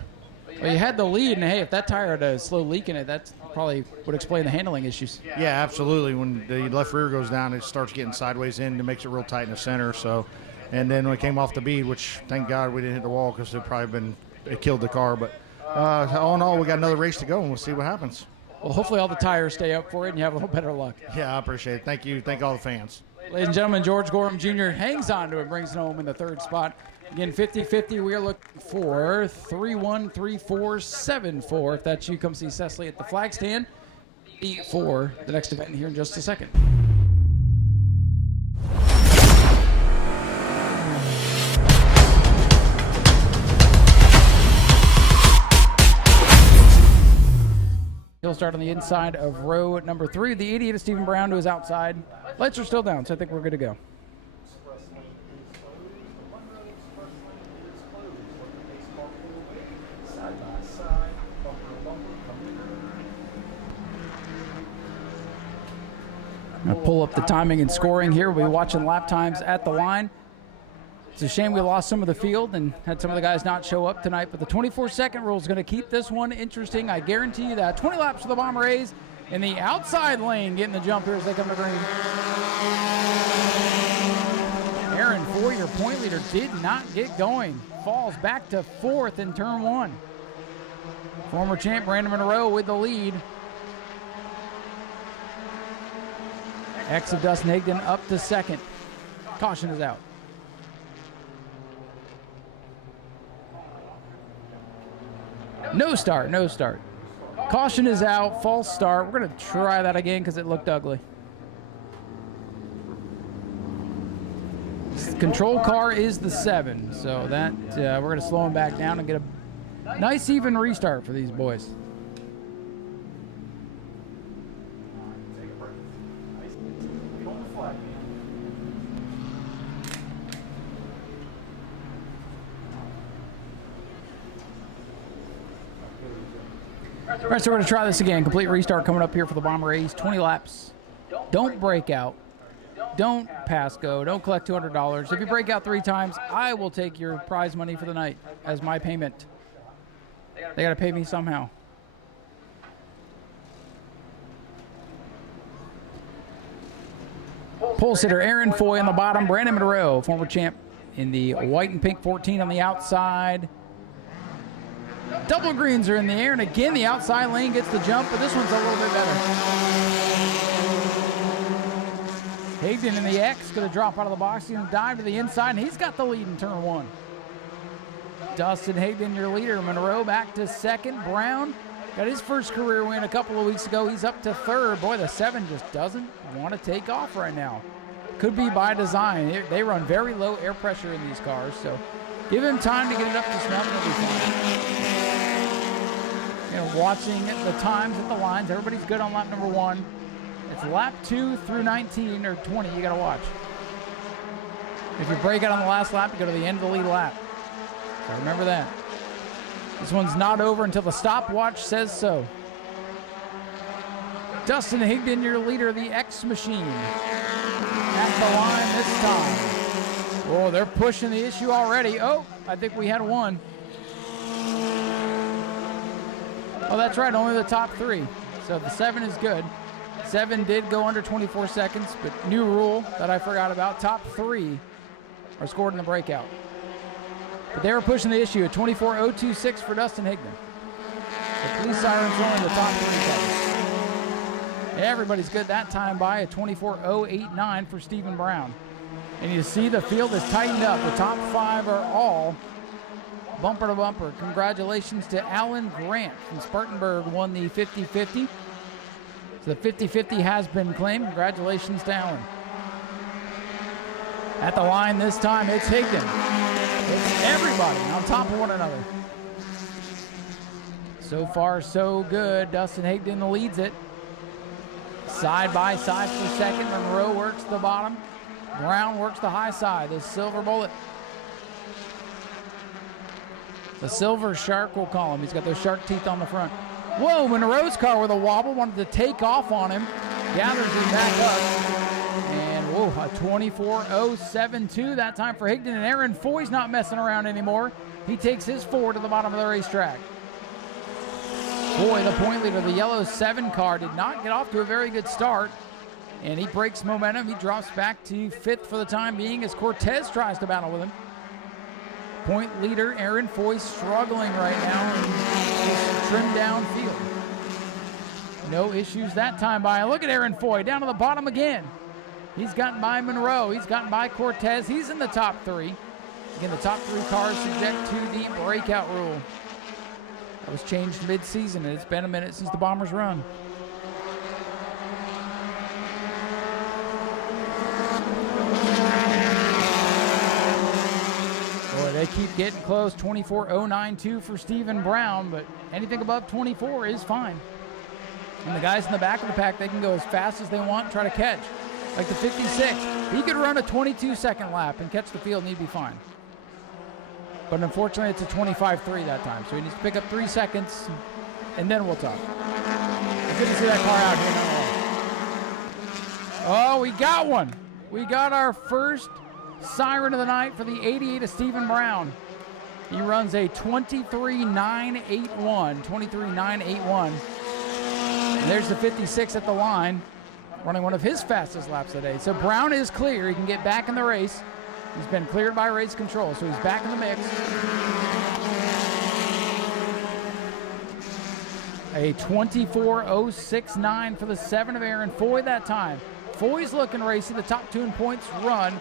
Well, you had the lead, and hey, if that tire had a slow leak in it, that probably would explain the handling issues. Yeah, absolutely. When the left rear goes down, it starts getting sideways in. It makes it real tight in the center. So, and then when it came off the bead, which thank God we didn't hit the wall because it killed the car. But all in all, we got another race to go, and we'll see what happens. Well, hopefully all the tires stay up for it, and you have a little better luck. Yeah, I appreciate it. Thank you. Thank all the fans. Ladies and gentlemen, George Gorham Jr. hangs on to it, brings it home in the third spot. Again, 50-50, we are looking for 3-1-3-4-7-4. If that's you, come see Cecily at the flag stand for the next event here in just a second. He'll start on the inside of row number 3. The 88 is Stephen Brown, who is outside. Lights are still down, so I think we're good to go. I'm going to pull up the timing and scoring here. We'll be watching lap times at the line. It's a shame we lost some of the field and had some of the guys not show up tonight, but the 24-second rule is going to keep this one interesting. I guarantee you that. 20 laps for the Bomber A's in the outside lane, getting the jump here as they come to green. Aaron Foy, your point leader, did not get going. Falls back to 4th in turn 1. Former champ Brandon Monroe with the lead. X of Dustin Higdon up to 2nd. Caution is out. No start, no start. Caution is out, false start. We're going to try that again because it looked ugly. Control car is the 7, so that we're going to slow him back down and get a nice even restart for these boys. All right, so we're going to try this again. Complete restart coming up here for the Bomber A's. 20 laps. Don't break out. Don't pass go. Don't collect $200. If you break out 3 times, I will take your prize money for the night as my payment. They got to pay me somehow. Pole sitter Aaron Foy on the bottom. Brandon Monroe, former champ, in the white and pink 14 on the outside. Double greens are in the air, and again, the outside lane gets the jump, but this one's a little bit better. Higdon in the X, going to drop out of the box. He's going to dive to the inside, and he's got the lead in turn 1. Dustin Higdon, your leader. Monroe back to 2nd. Brown got his first career win a couple of weeks ago. He's up to 3rd. Boy, the 7 just doesn't want to take off right now. Could be by design. They run very low air pressure in these cars, so give him time to get it up to snuff, and it'll be fine. You know, watching the times at the lines, everybody's good on lap number 1. It's lap 2 through 19 or 20 you got to watch. If you break out on the last lap, you go to the end of the lead lap. So remember that. This one's not over until the stopwatch says so. Dustin Higdon, your leader, the X Machine. At the line this time. Oh, they're pushing the issue already. Oh, I think we had one. Oh, that's right, only the top 3. So the 7 is good. 7 did go under 24 seconds, but new rule that I forgot about, top 3 are scored in the breakout. But they were pushing the issue at 24.026 for Dustin Higdon. The police sirens only the top 3 cars. Everybody's good that time by a 24.089 for Stephen Brown. And you see the field is tightened up. The top 5 are all bumper to bumper. Congratulations to Alan Grant from Spartanburg, won the 50-50. So the 50-50 has been claimed. Congratulations to Alan. At the line this time, it's Higdon. It's everybody on top of one another. So far, so good. Dustin Higdon leads it. Side by side for 2nd. Monroe works the bottom. Brown works the high side. The silver bullet. The silver shark, we'll call him. He's got those shark teeth on the front. Whoa, Monroe's car with a wobble. Wanted to take off on him. Gathers him back up. And whoa, a 24.072 that time for Higdon. And Aaron Foy's not messing around anymore. He takes his 4 to the bottom of the racetrack. Boy, the point leader, the yellow 7 car, did not get off to a very good start. And he breaks momentum. He drops back to 5th for the time being as Cortez tries to battle with him. Point leader Aaron Foy struggling right now and just trimmed downfield. No issues that time by. Look at Aaron Foy down to the bottom again. He's gotten by Monroe. He's gotten by Cortez. He's in the top 3. Again, the top 3 cars subject to the breakout rule. That was changed mid-season, and it's been a minute since the Bombers run. Boy, they keep getting close. 24.092 for Stephen Brown, but anything above 24 is fine. And the guys in the back of the pack, they can go as fast as they want, try to catch. Like the 56, he could run a 22-second lap and catch the field and he'd be fine. But unfortunately, it's a 25.3 that time, so he needs to pick up 3 seconds, and then we'll talk. It's good to see that car out here. Oh, we got one. We got our first siren of the night for the 88 of Stephen Brown. He runs a 23.981. 23.981. And there's the 56 at the line, running one of his fastest laps today. So Brown is clear. He can get back in the race. He's been cleared by race control, so he's back in the mix. A 24.069 for the 7 of Aaron Foy that time. Foy's looking racy. The top 2 in points run.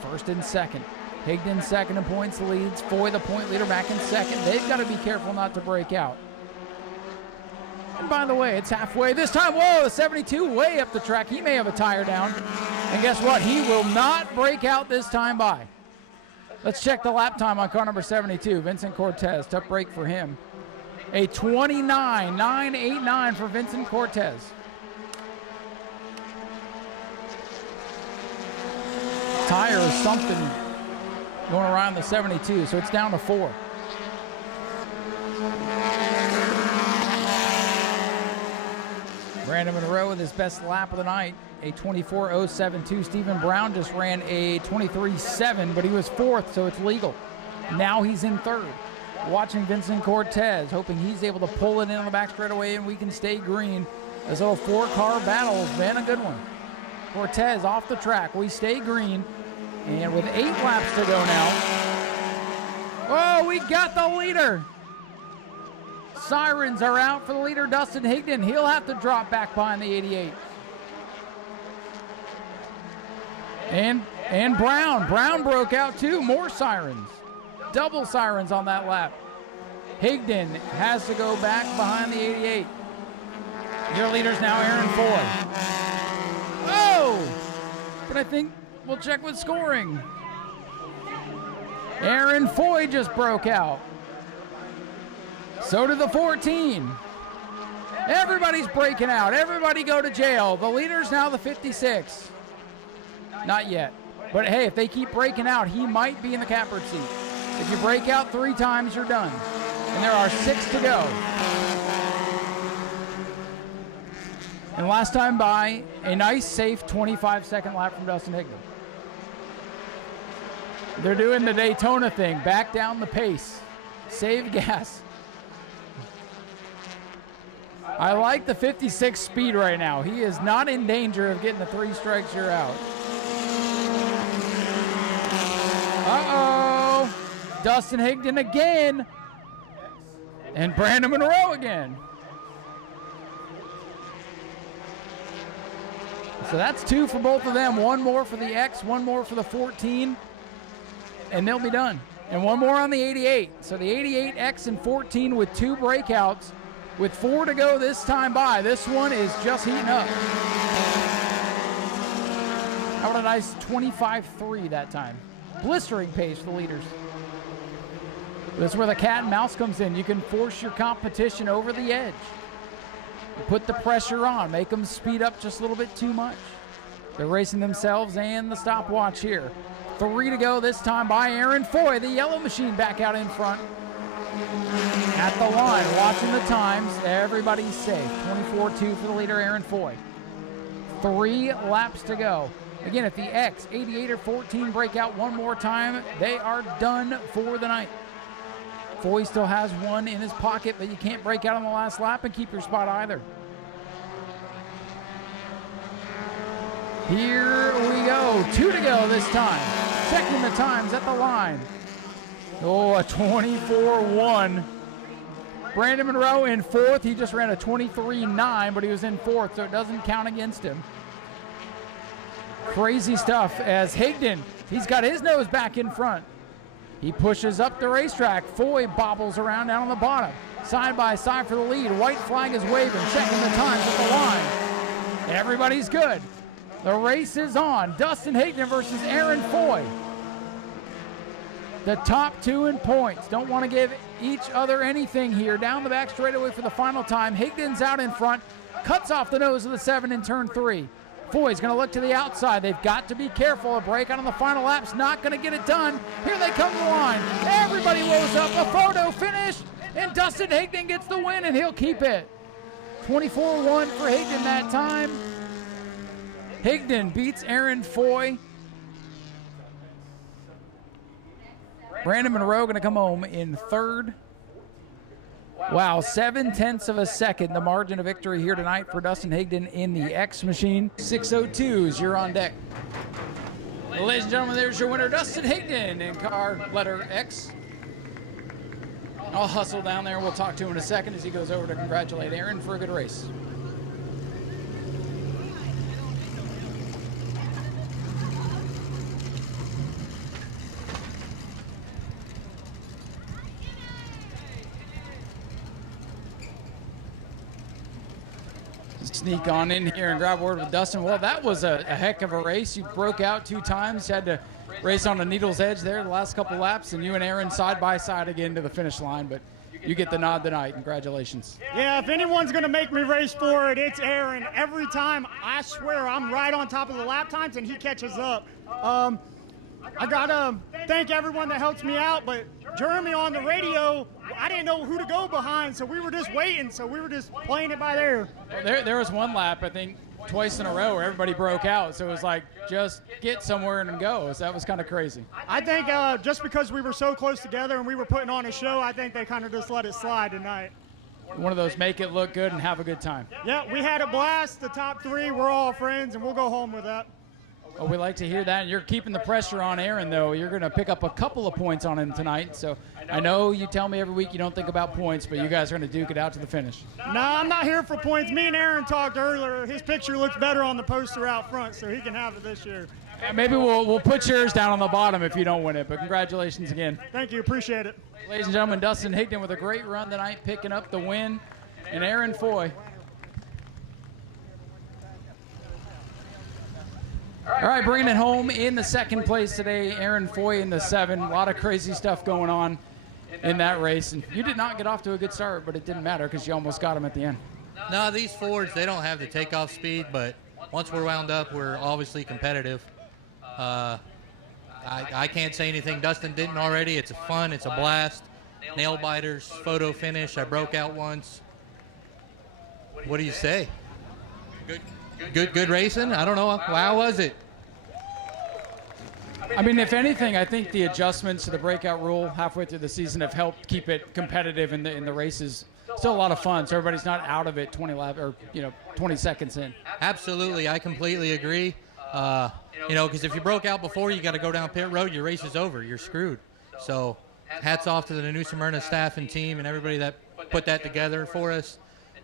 First and second. Higdon second in points leads. Foy, the point leader, back in second. They've got to be careful not to break out. And by the way, it's halfway. This time, whoa, the 72 way up the track. He may have a tire down. And guess what? He will not break out this time by. Let's check the lap time on car number 72. Vincent Cortez, tough break for him. A 29.989 for Vincent Cortez. Tire is something going around the 72, so it's down to 4. Brandon Monroe with his best lap of the night, a 24.072. Stephen Brown just ran a 23.7, but he was 4th, so it's legal. Now he's in 3rd. Watching Vincent Cortez, hoping he's able to pull it in on the back straightaway and we can stay green. This little 4-car battle has been a good one. Cortez off the track. We stay green. And with 8 laps to go now. Oh, we got the leader. Sirens are out for the leader, Dustin Higdon. He'll have to drop back behind the 88. And Brown. Brown broke out too. More sirens. Double sirens on that lap. Higdon has to go back behind the 88. Your leader's now Aaron Foy. Oh! But I think we'll check with scoring. Aaron Foy just broke out. So did the 14. Everybody's breaking out. Everybody go to jail. The leader's now the 56. Not yet. But hey, if they keep breaking out, he might be in the catbird seat. If you break out 3 times, you're done. And there are 6 to go. And last time by, a nice, safe 25-second lap from Dustin Higdon. They're doing the Daytona thing. Back down the pace. Save gas. I like the 56 speed right now. He is not in danger of getting the 3 strikes, you're out. Uh-oh. Dustin Higdon again. And Brandon Monroe again. So that's 2 for both of them. 1 more for the X, 1 more for the 14. And they'll be done. And 1 more on the 88. So the 88, X, and 14 with 2 breakouts. With 4 to go this time by. This one is just heating up. How about a nice 25.3 that time? Blistering pace for the leaders. This is where the cat and mouse comes in. You can force your competition over the edge. You put the pressure on. Make them speed up just a little bit too much. They're racing themselves and the stopwatch here. 3 to go this time by Aaron Foy. The yellow machine back out in front. At the line, watching the times. Everybody's safe. 24.2 for the leader, Aaron Foy. 3 laps to go. Again, if the X, 88 or 14 break out 1 more time, they are done for the night. Foy still has one in his pocket, but you can't break out on the last lap and keep your spot either. Here we go. 2 to go this time. Checking the times at the line. Oh, a 24-1. Brandon Monroe in 4th. He just ran a 23-9, but he was in 4th, so it doesn't count against him. Crazy stuff as Higdon, he's got his nose back in front. He pushes up the racetrack. Foy bobbles around down on the bottom. Side by side for the lead. White flag is waving, checking the times at the line. Everybody's good. The race is on. Dustin Higdon versus Aaron Foy. The top 2 in points. Don't want to give each other anything here. Down the back straightaway for the final time. Higdon's out in front. Cuts off the nose of the 7 in turn 3. Foy's going to look to the outside. They've got to be careful. A break out on the final lap's not going to get it done. Here they come to the line. Everybody rolls up. A photo finish. And Dustin Higdon gets the win, and he'll keep it. 24-1 for Higdon that time. Higdon beats Aaron Foy. Brandon Monroe going to come home in 3rd. Wow, 0.7 of a second, the margin of victory here tonight for Dustin Higdon in the X machine. 602s, you're on deck. Ladies and gentlemen, there's your winner, Dustin Higdon in car letter X. I'll hustle down there. We'll talk to him in a second as he goes over to congratulate Aaron for a good race. Sneak on in here and grab a word with Dustin. Well, that was a heck of a race. You broke out 2 times, had to race on the needle's edge there the last couple laps, and you and Aaron side by side again to the finish line, but you get the nod tonight. Congratulations. Yeah, if anyone's going to make me race for it, it's Aaron. Every time, I swear, I'm right on top of the lap times, and he catches up. I got to thank everyone that helps me out, but Jeremy on the radio, I didn't know who to go behind, so we were just waiting, so we were just playing it by ear. Well, there was one lap, I think, twice in a row where everybody broke out, so it was like, just get somewhere and go. So that was kind of crazy. I think just because we were so close together and we were putting on a show, I think they kind of just let it slide tonight. One of those make it look good and have a good time. Yeah, we had a blast. The top 3, we're all friends, and we'll go home with that. Well, we like to hear that. And you're keeping the pressure on Aaron, though. You're going to pick up a couple of points on him tonight. So I know you tell me every week you don't think about points, but you guys are going to duke it out to the finish. No, I'm not here for points. Me and Aaron talked earlier. His picture looks better on the poster out front, so he can have it this year. Maybe we'll put yours down on the bottom if you don't win it, but congratulations again. Thank you. Appreciate it. Ladies and gentlemen, Dustin Higdon with a great run tonight, picking up the win, and Aaron Foy. All right, bringing it home in the 2nd place today, Aaron Foy in the 7. A lot of crazy stuff going on in that race. And you did not get off to a good start, but it didn't matter because you almost got him at the end. No, these Fords, they don't have the takeoff speed, but once we're wound up, we're obviously competitive. I can't say anything Dustin didn't already. It's fun. It's a blast. Nail biters, photo finish. I broke out once. What do you say? Good racing? I don't know. How was it? I mean, if anything, I think the adjustments to the breakout rule halfway through the season have helped keep it competitive in the races. Still a lot of fun, so everybody's not out of it 20 seconds in. Absolutely, I completely agree. Because if you broke out before, you got to go down pit road. Your race is over. You're screwed. So, hats off to the Nau Smyrna staff and team and everybody that put that together for us.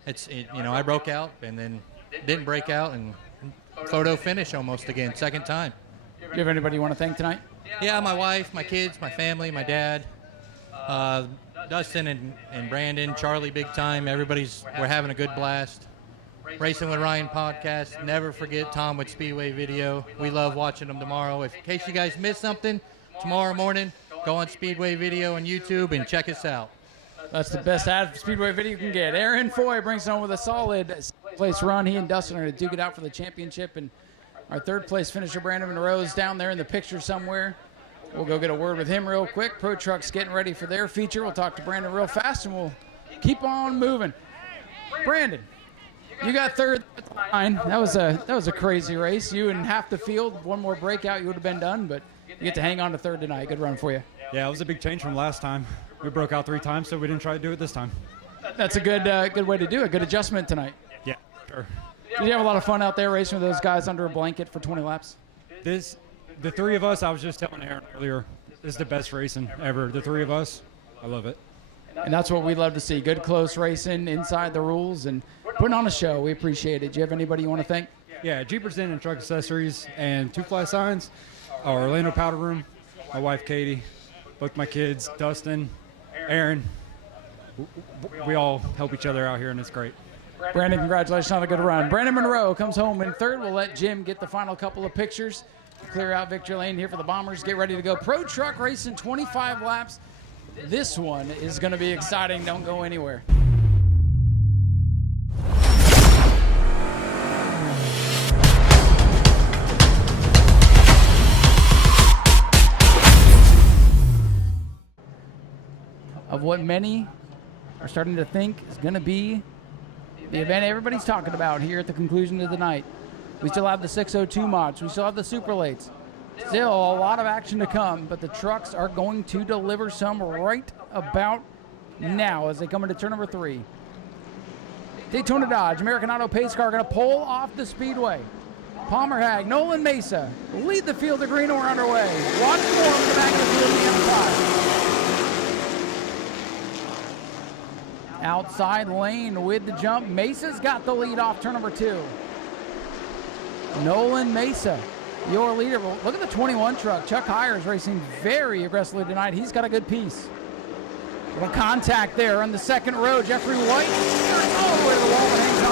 I broke out and then didn't break out and photo finish almost again, 2nd time. Do you have anybody you want to thank tonight? Yeah, my wife, my kids, my family, my dad, Dustin and Brandon, Charlie big time. We're having a good blast. Racing with Ryan podcast. Never forget Tom with Speedway video. We love watching them tomorrow. In case you guys missed something, tomorrow morning, go on Speedway video on YouTube and check us out. That's the best ad for Speedway video you can get. Aaron Foy brings it home with a solid place run. He and Dustin are going to duke it out for the championship. And our 3rd place finisher, Brandon Monroe, is down there in the picture somewhere. We'll go get a word with him real quick. Pro Truck's getting ready for their feature. We'll talk to Brandon real fast, and we'll keep on moving. Brandon, you got 3rd at the line. That was a crazy race. You and half the field, one more breakout, you would have been done, but you get to hang on to 3rd tonight. Good run for you. Yeah, it was a big change from last time. We broke out 3 times, so we didn't try to do it this time. That's a good way to do it. Good adjustment tonight. Yeah, sure. Did you have a lot of fun out there racing with those guys under a blanket for 20 laps? The 3 of us, I was just telling Aaron earlier, this is the best racing ever. The 3 of us, I love it. And that's what we love to see. Good close racing inside the rules and putting on a show. We appreciate it. Do you have anybody you want to thank? Yeah, Jeepers Inn and Truck Accessories and 2 Fly Signs, our Orlando Powder Room, my wife Katie, both my kids, Dustin, Aaron. We all help each other out here, and it's great. Brandon, congratulations on a good run. Brandon Monroe comes home in third. We'll let Jim get the final couple of pictures. Clear out victory lane here for the Bombers. Get ready to go. Pro Truck Racing, 25 laps. This one is going to be exciting. Don't go anywhere. Of what many are starting to think is going to be the event everybody's talking about here at the conclusion of the night. We still have the 602 mods. We still have the super lates. Still a lot of action to come, but the trucks are going to deliver some right about now as they come into turn number 3. Daytona Dodge, American Auto Pace Car going to pull off the speedway. Palmer Hag, Nolan Mesa lead the field of green or underway. Watch more in the back of the field, the M5. Outside lane with the jump. Mesa's got the lead off turn number 2. Nolan Mesa, your leader. Look at the 21 truck. Chuck Hires racing very aggressively tonight. He's got a good piece. Little contact there on the second row. Jeffrey White all the way to the wall and hangs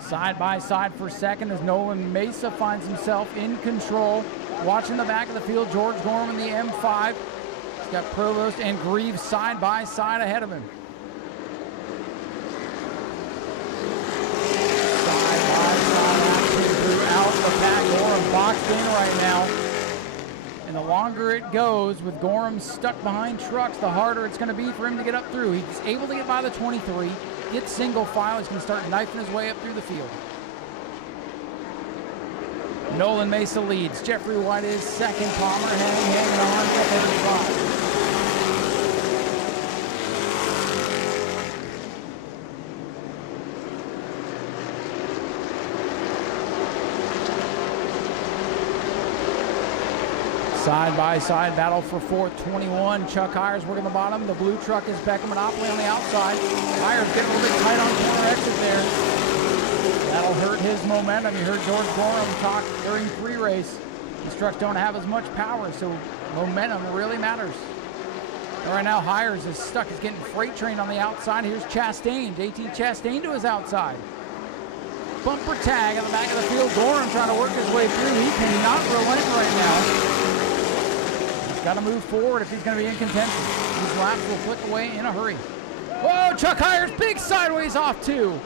on. Side by side for second as Nolan Mesa finds himself in control. Watching the back of the field, George Gorham in the M5. He's got Provost and Greaves side by side ahead of him. Side by side action throughout the pack. Gorham boxed in right now. And the longer it goes with Gorham stuck behind trucks, the harder it's going to be for him to get up through. He's able to get by the 23, get single file. He's going to start knifing his way up through the field. Nolan Mesa leads. Jeffrey White is second. Palmer hanging on for third spot. Side by side battle for fourth. 21. Chuck Hires working the bottom. The blue truck is Beckham Monopoly on the outside. Hires getting a little bit tight on the corner exit there. That'll hurt his momentum. You heard George Gorham talk during pre-race. These trucks don't have as much power, so momentum really matters. And right now, Hires is stuck. He's getting freight trained on the outside. Here's Chastain. JT Chastain to his outside. Bumper tag on the back of the field. Gorham trying to work his way through. He cannot relent right now. He's got to move forward if he's going to be in contention. These laps will flick away in a hurry. Whoa, Chuck Hires, big sideways off two.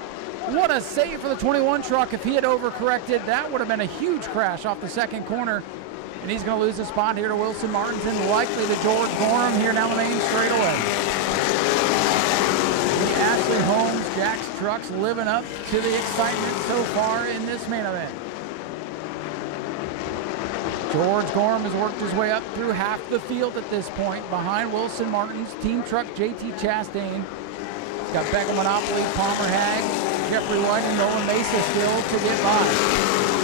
What a save for the 21 truck. If he had overcorrected, that would have been a huge crash off the second corner. And he's going to lose a spot here to Wilson Martinson, likely to George Gorham here down the main straightaway. Ashley Holmes, Jack's trucks living up to the excitement so far in this main event. George Gorham has worked his way up through half the field at this point, behind Wilson Martin's team truck JT Chastain. He's got Beckham Monopoly, Palmer Hag, Jeffrey White, and Nolan Mesa still to get by.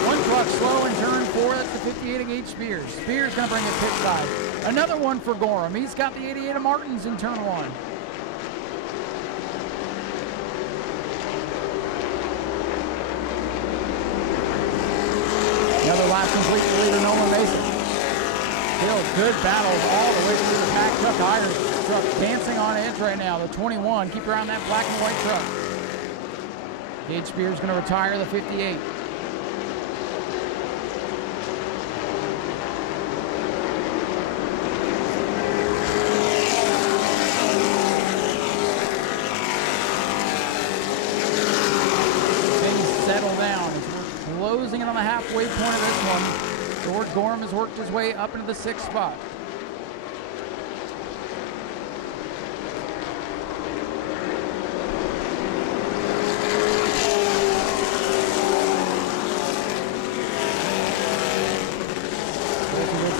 One truck slow in turn 4, that's the 58 of Gage Spears. Spears gonna bring it pit side. Another one for Gorham. He's got the 88 of Martins in turn 1. Another lap complete for leader Nolan Mesa. Still good battles all the way through the pack. Chuck Hires truck dancing on edge right now. The 21, keep around that black and white truck. Gage Spears going to retire the 58. Things settle down as we're closing in on the halfway point of this one. George Gorham has worked his way up into the 6th spot.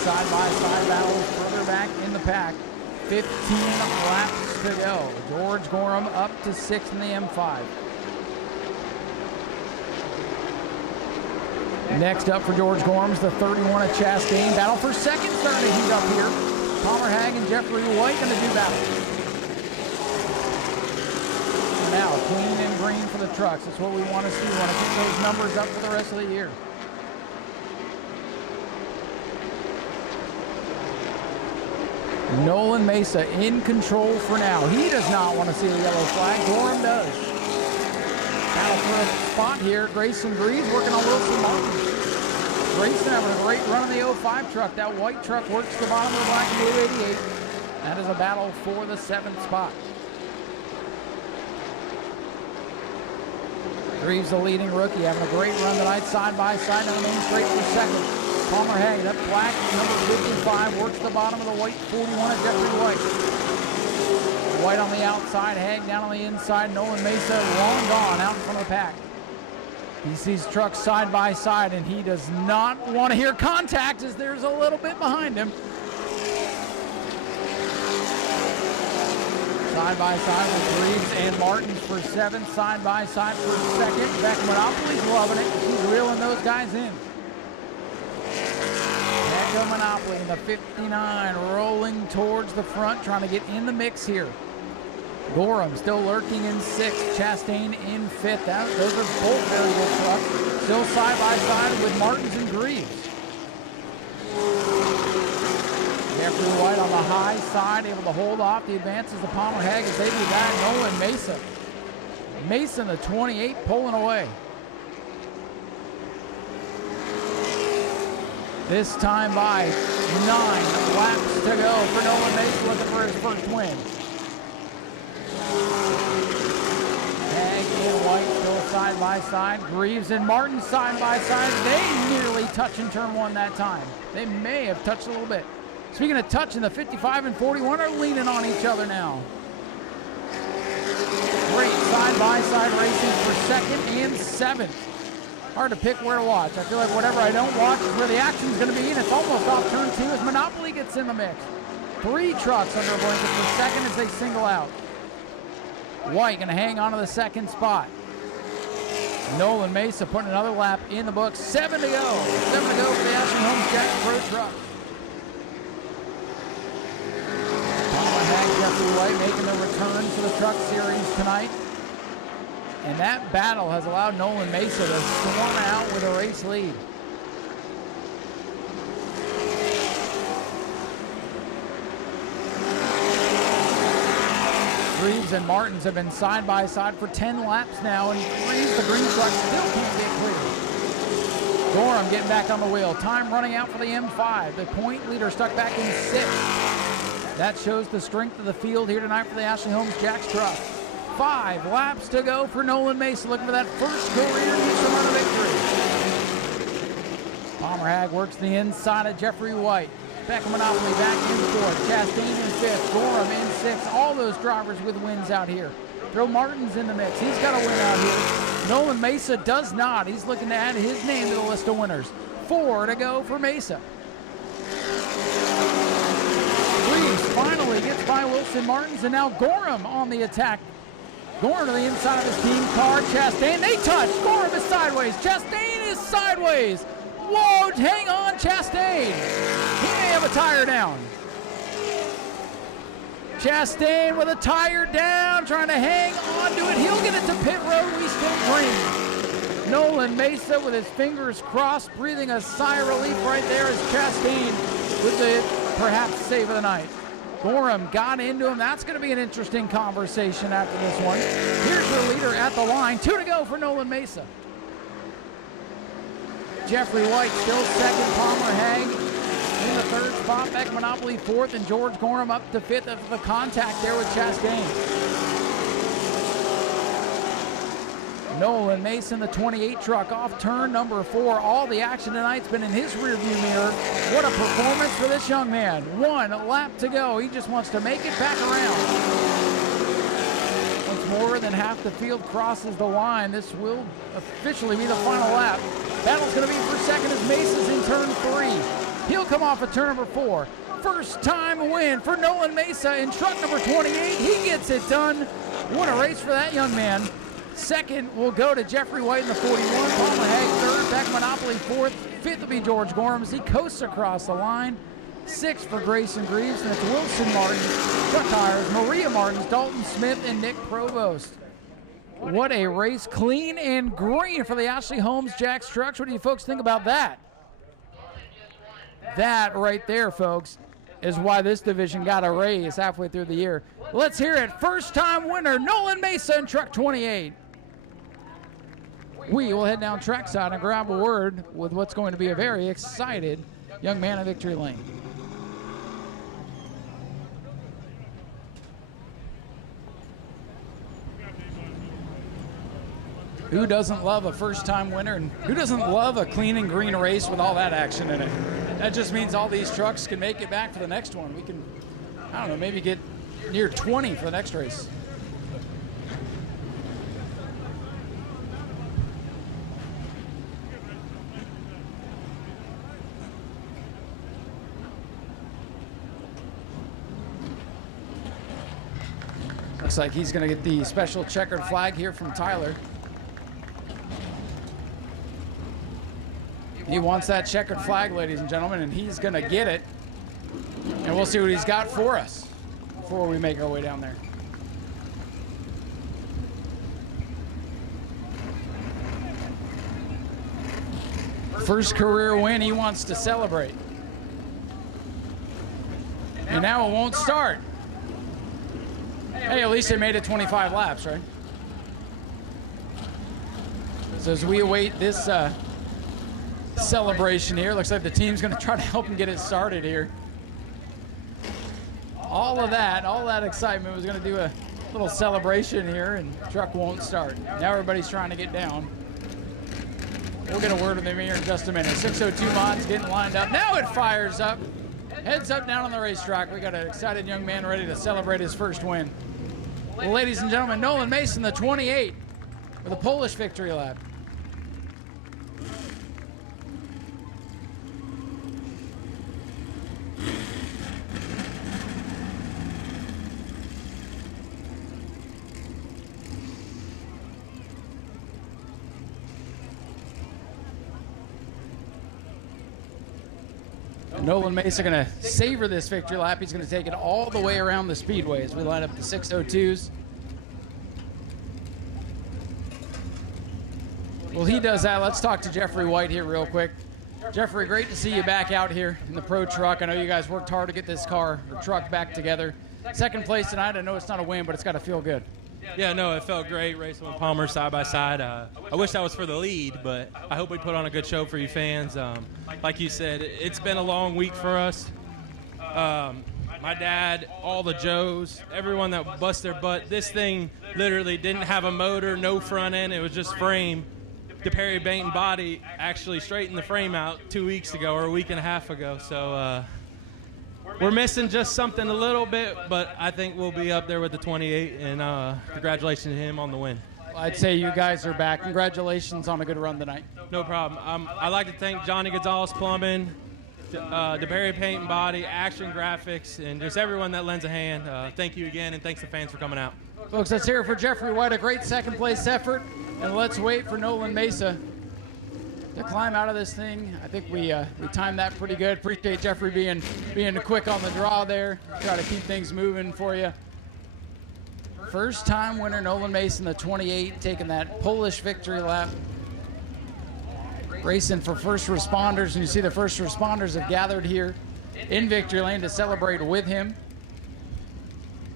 side-by-side battles further back in the pack. 15 laps to go. George Gorham up to 6th in the M5. Next up for George Gorham's the 31 at Chastain. Battle for second, starting to heat up here. Palmer Hag and Jeffrey White going to do battle. Now, clean and green for the trucks. That's what we want to see. We want to keep those numbers up for the rest of the year. Nolan Mesa in control for now. He does not want to see the yellow flag. Gorham does. Battle for a spot here. Grayson Greaves working on Wilson Martin. Grayson having a great run in the 05 truck. That white truck works the bottom of the black and blue 88. That is a battle for the 7th spot. Greaves, the leading rookie, having a great run tonight, side by side down the main straight for second. Palmer Hag, that black number 55, works the bottom of the white 41 at Jeffrey White. White on the outside, Hag down on the inside. Nolan Mesa long gone out in front of the pack. He sees trucks side by side, and he does not want to hear contact as there's a little bit behind him. Side by side with Greaves and Martins for 7th, side by side for 2nd. Beck Monopoly's loving it. He's reeling those guys in. Echo Monopoly in the 59 rolling towards the front, trying to get in the mix here. Gorham still lurking in 6th, Chastain in 5th. Those are both very good trucks. Still side by side with Martins and Greaves. Jeffrey White on the high side, able to hold off the advances of Palmer Hag as they do that. Nolan Mesa. Mason, the 28, pulling away. This time by 9 laps to go for Nolan Mesa, looking for his first win. Hag and White still side by side. Greaves and Martin side by side. They nearly touch in turn 1 that time. They may have touched a little bit. Speaking of touching, the 55 and 41 are leaning on each other now. Great side-by-side racing for 2nd and 7th. Hard to pick where to watch. I feel like whatever I don't watch is where the action's going to be, and it's almost off turn 2 as Monopoly gets in the mix. 3 trucks under a blanket for 2nd as they single out. White going to hang on to the 2nd spot. Nolan Mesa putting another lap in the books. 7 to go. 7 to go for the Ashley Holmes Jack Pro truck. Jeffrey White making the return to the Truck Series tonight. And that battle has allowed Nolan Mesa to storm out with a race lead. Greaves and Martins have been side by side for 10 laps now, and Greaves, the green truck, still can't get clear. Gorham getting back on the wheel. Time running out for the M5. The point leader stuck back in 6th. That shows the strength of the field here tonight for the Ashley Holmes Jack's truck. 5 laps to go for Nolan Mesa, looking for that first career Smyrna victory. Palmer Hag works the inside of Jeffrey White. Beck Monopoly back in 4th. Chastain in 5th. Gorham in 6th. All those drivers with wins out here. Throw Martins in the mix. He's got a win out here. Nolan Mesa does not. He's looking to add his name to the list of winners. 4 to go for Mesa. Finally gets by Wilson Martins, and now Gorham on the attack. Gorham to the inside of his team car. Chastain, they touch. Gorham is sideways. Chastain is sideways. Whoa, hang on, Chastain. He may have a tire down. Chastain with a tire down, trying to hang on to it. He'll get it to pit road. We still green. Nolan Mesa with his fingers crossed, breathing a sigh of relief right there as Chastain with the perhaps save of the night. Gorham got into him. That's going to be an interesting conversation after this one. Here's the leader at the line. 2 to go for Nolan Mesa. Jeffrey White still 2nd. Palmer Hag in the 3rd spot. Beck Monopoly 4th, and George Gorham up to 5th after the contact there with Chastain. Nolan Mason, the 28 truck, off turn number 4. All the action tonight's been in his rearview mirror. What a performance for this young man. 1 lap to go. He just wants to make it back around. Once more than half the field crosses the line, this will officially be the final lap. Battle's going to be for 2nd as Masa's in turn 3. He'll come off of turn number 4. First time win for Nolan Mesa in truck number 28. He gets it done. What a race for that young man. Second will go to Jeffrey White in the 41. Palmer Haig third. Beck Monopoly fourth. Fifth will be George Gorham as he coasts across the line. Sixth for Grayson Greaves. And it's Wilson Martin, Chuck Tires, Maria Martins, Dalton Smith, and Nick Provost. What a race. Clean and green for the Ashley Holmes Jacks trucks. What do you folks think about that? That right there, folks, is why this division got a raise halfway through the year. Let's hear it. First time winner, Nolan Mesa in truck 28. We will head down trackside and grab a word with what's going to be a very excited young man of Victory Lane. Who doesn't love a first-time winner, and who doesn't love a clean and green race with all that action in it? That just means all these trucks can make it back for the next one. We can, I don't know, maybe get near 20 for the next race. Looks like he's going to get the special checkered flag here from Tyler. He wants that checkered flag, ladies and gentlemen, and he's going to get it. And we'll see what he's got for us before we make our way down there. First career win, he wants to celebrate. And now it won't start. Hey, at least they made it 25 laps, right? So as we await this celebration here, looks like the team's going to try to help him get it started here. All that excitement was going to do a little celebration here, and the truck won't start. Now everybody's trying to get down. We'll get a word with him here in just a minute. 602 Mods getting lined up. Now it fires up. Heads up down on the racetrack. We got an excited young man ready to celebrate his first win. Well, ladies and gentlemen, Nolan Mason, the 28, with a Polish victory lap. Nolan Mesa going to savor this victory lap. He's going to take it all the way around the speedway as we line up the 602s. Well, he does that. Let's talk to Jeffrey White here real quick. Jeffrey, great to see you back out here in the pro truck. I know you guys worked hard to get this car or truck back together. Second place tonight. I know it's not a win, but it's got to feel good. Yeah, no, it felt great racing with Palmer side by side. I wish I was for the lead, but I hope we put on a good show for you fans. Like you said, it's been a long week for us. My dad, all the Joes, everyone that bust their butt. This thing literally didn't have a motor, no front end. It was just frame. DePerry Paint and Body actually straightened the frame out 2 weeks ago or a week and a half ago. So we're missing just something a little bit, but I think we'll be up there with the 28, and congratulations to him on the win. Well, I'd say you guys are back. Congratulations on a good run tonight. No problem. I'd like to thank Johnny Gonzalez Plumbing, DePerry Paint and Body, Action Graphics, and just everyone that lends a hand. Thank you again, and thanks to fans for coming out. Folks, let's hear it for Jeffrey White, a great second place effort, and let's wait for Nolan Mesa to climb out of this thing. I think we timed that pretty good. Appreciate Jeffrey being quick on the draw there. Try to keep things moving for you. First time winner Nolan Mason, the 28, taking that Polish victory lap. Racing for first responders, and you see the first responders have gathered here in Victory Lane to celebrate with him.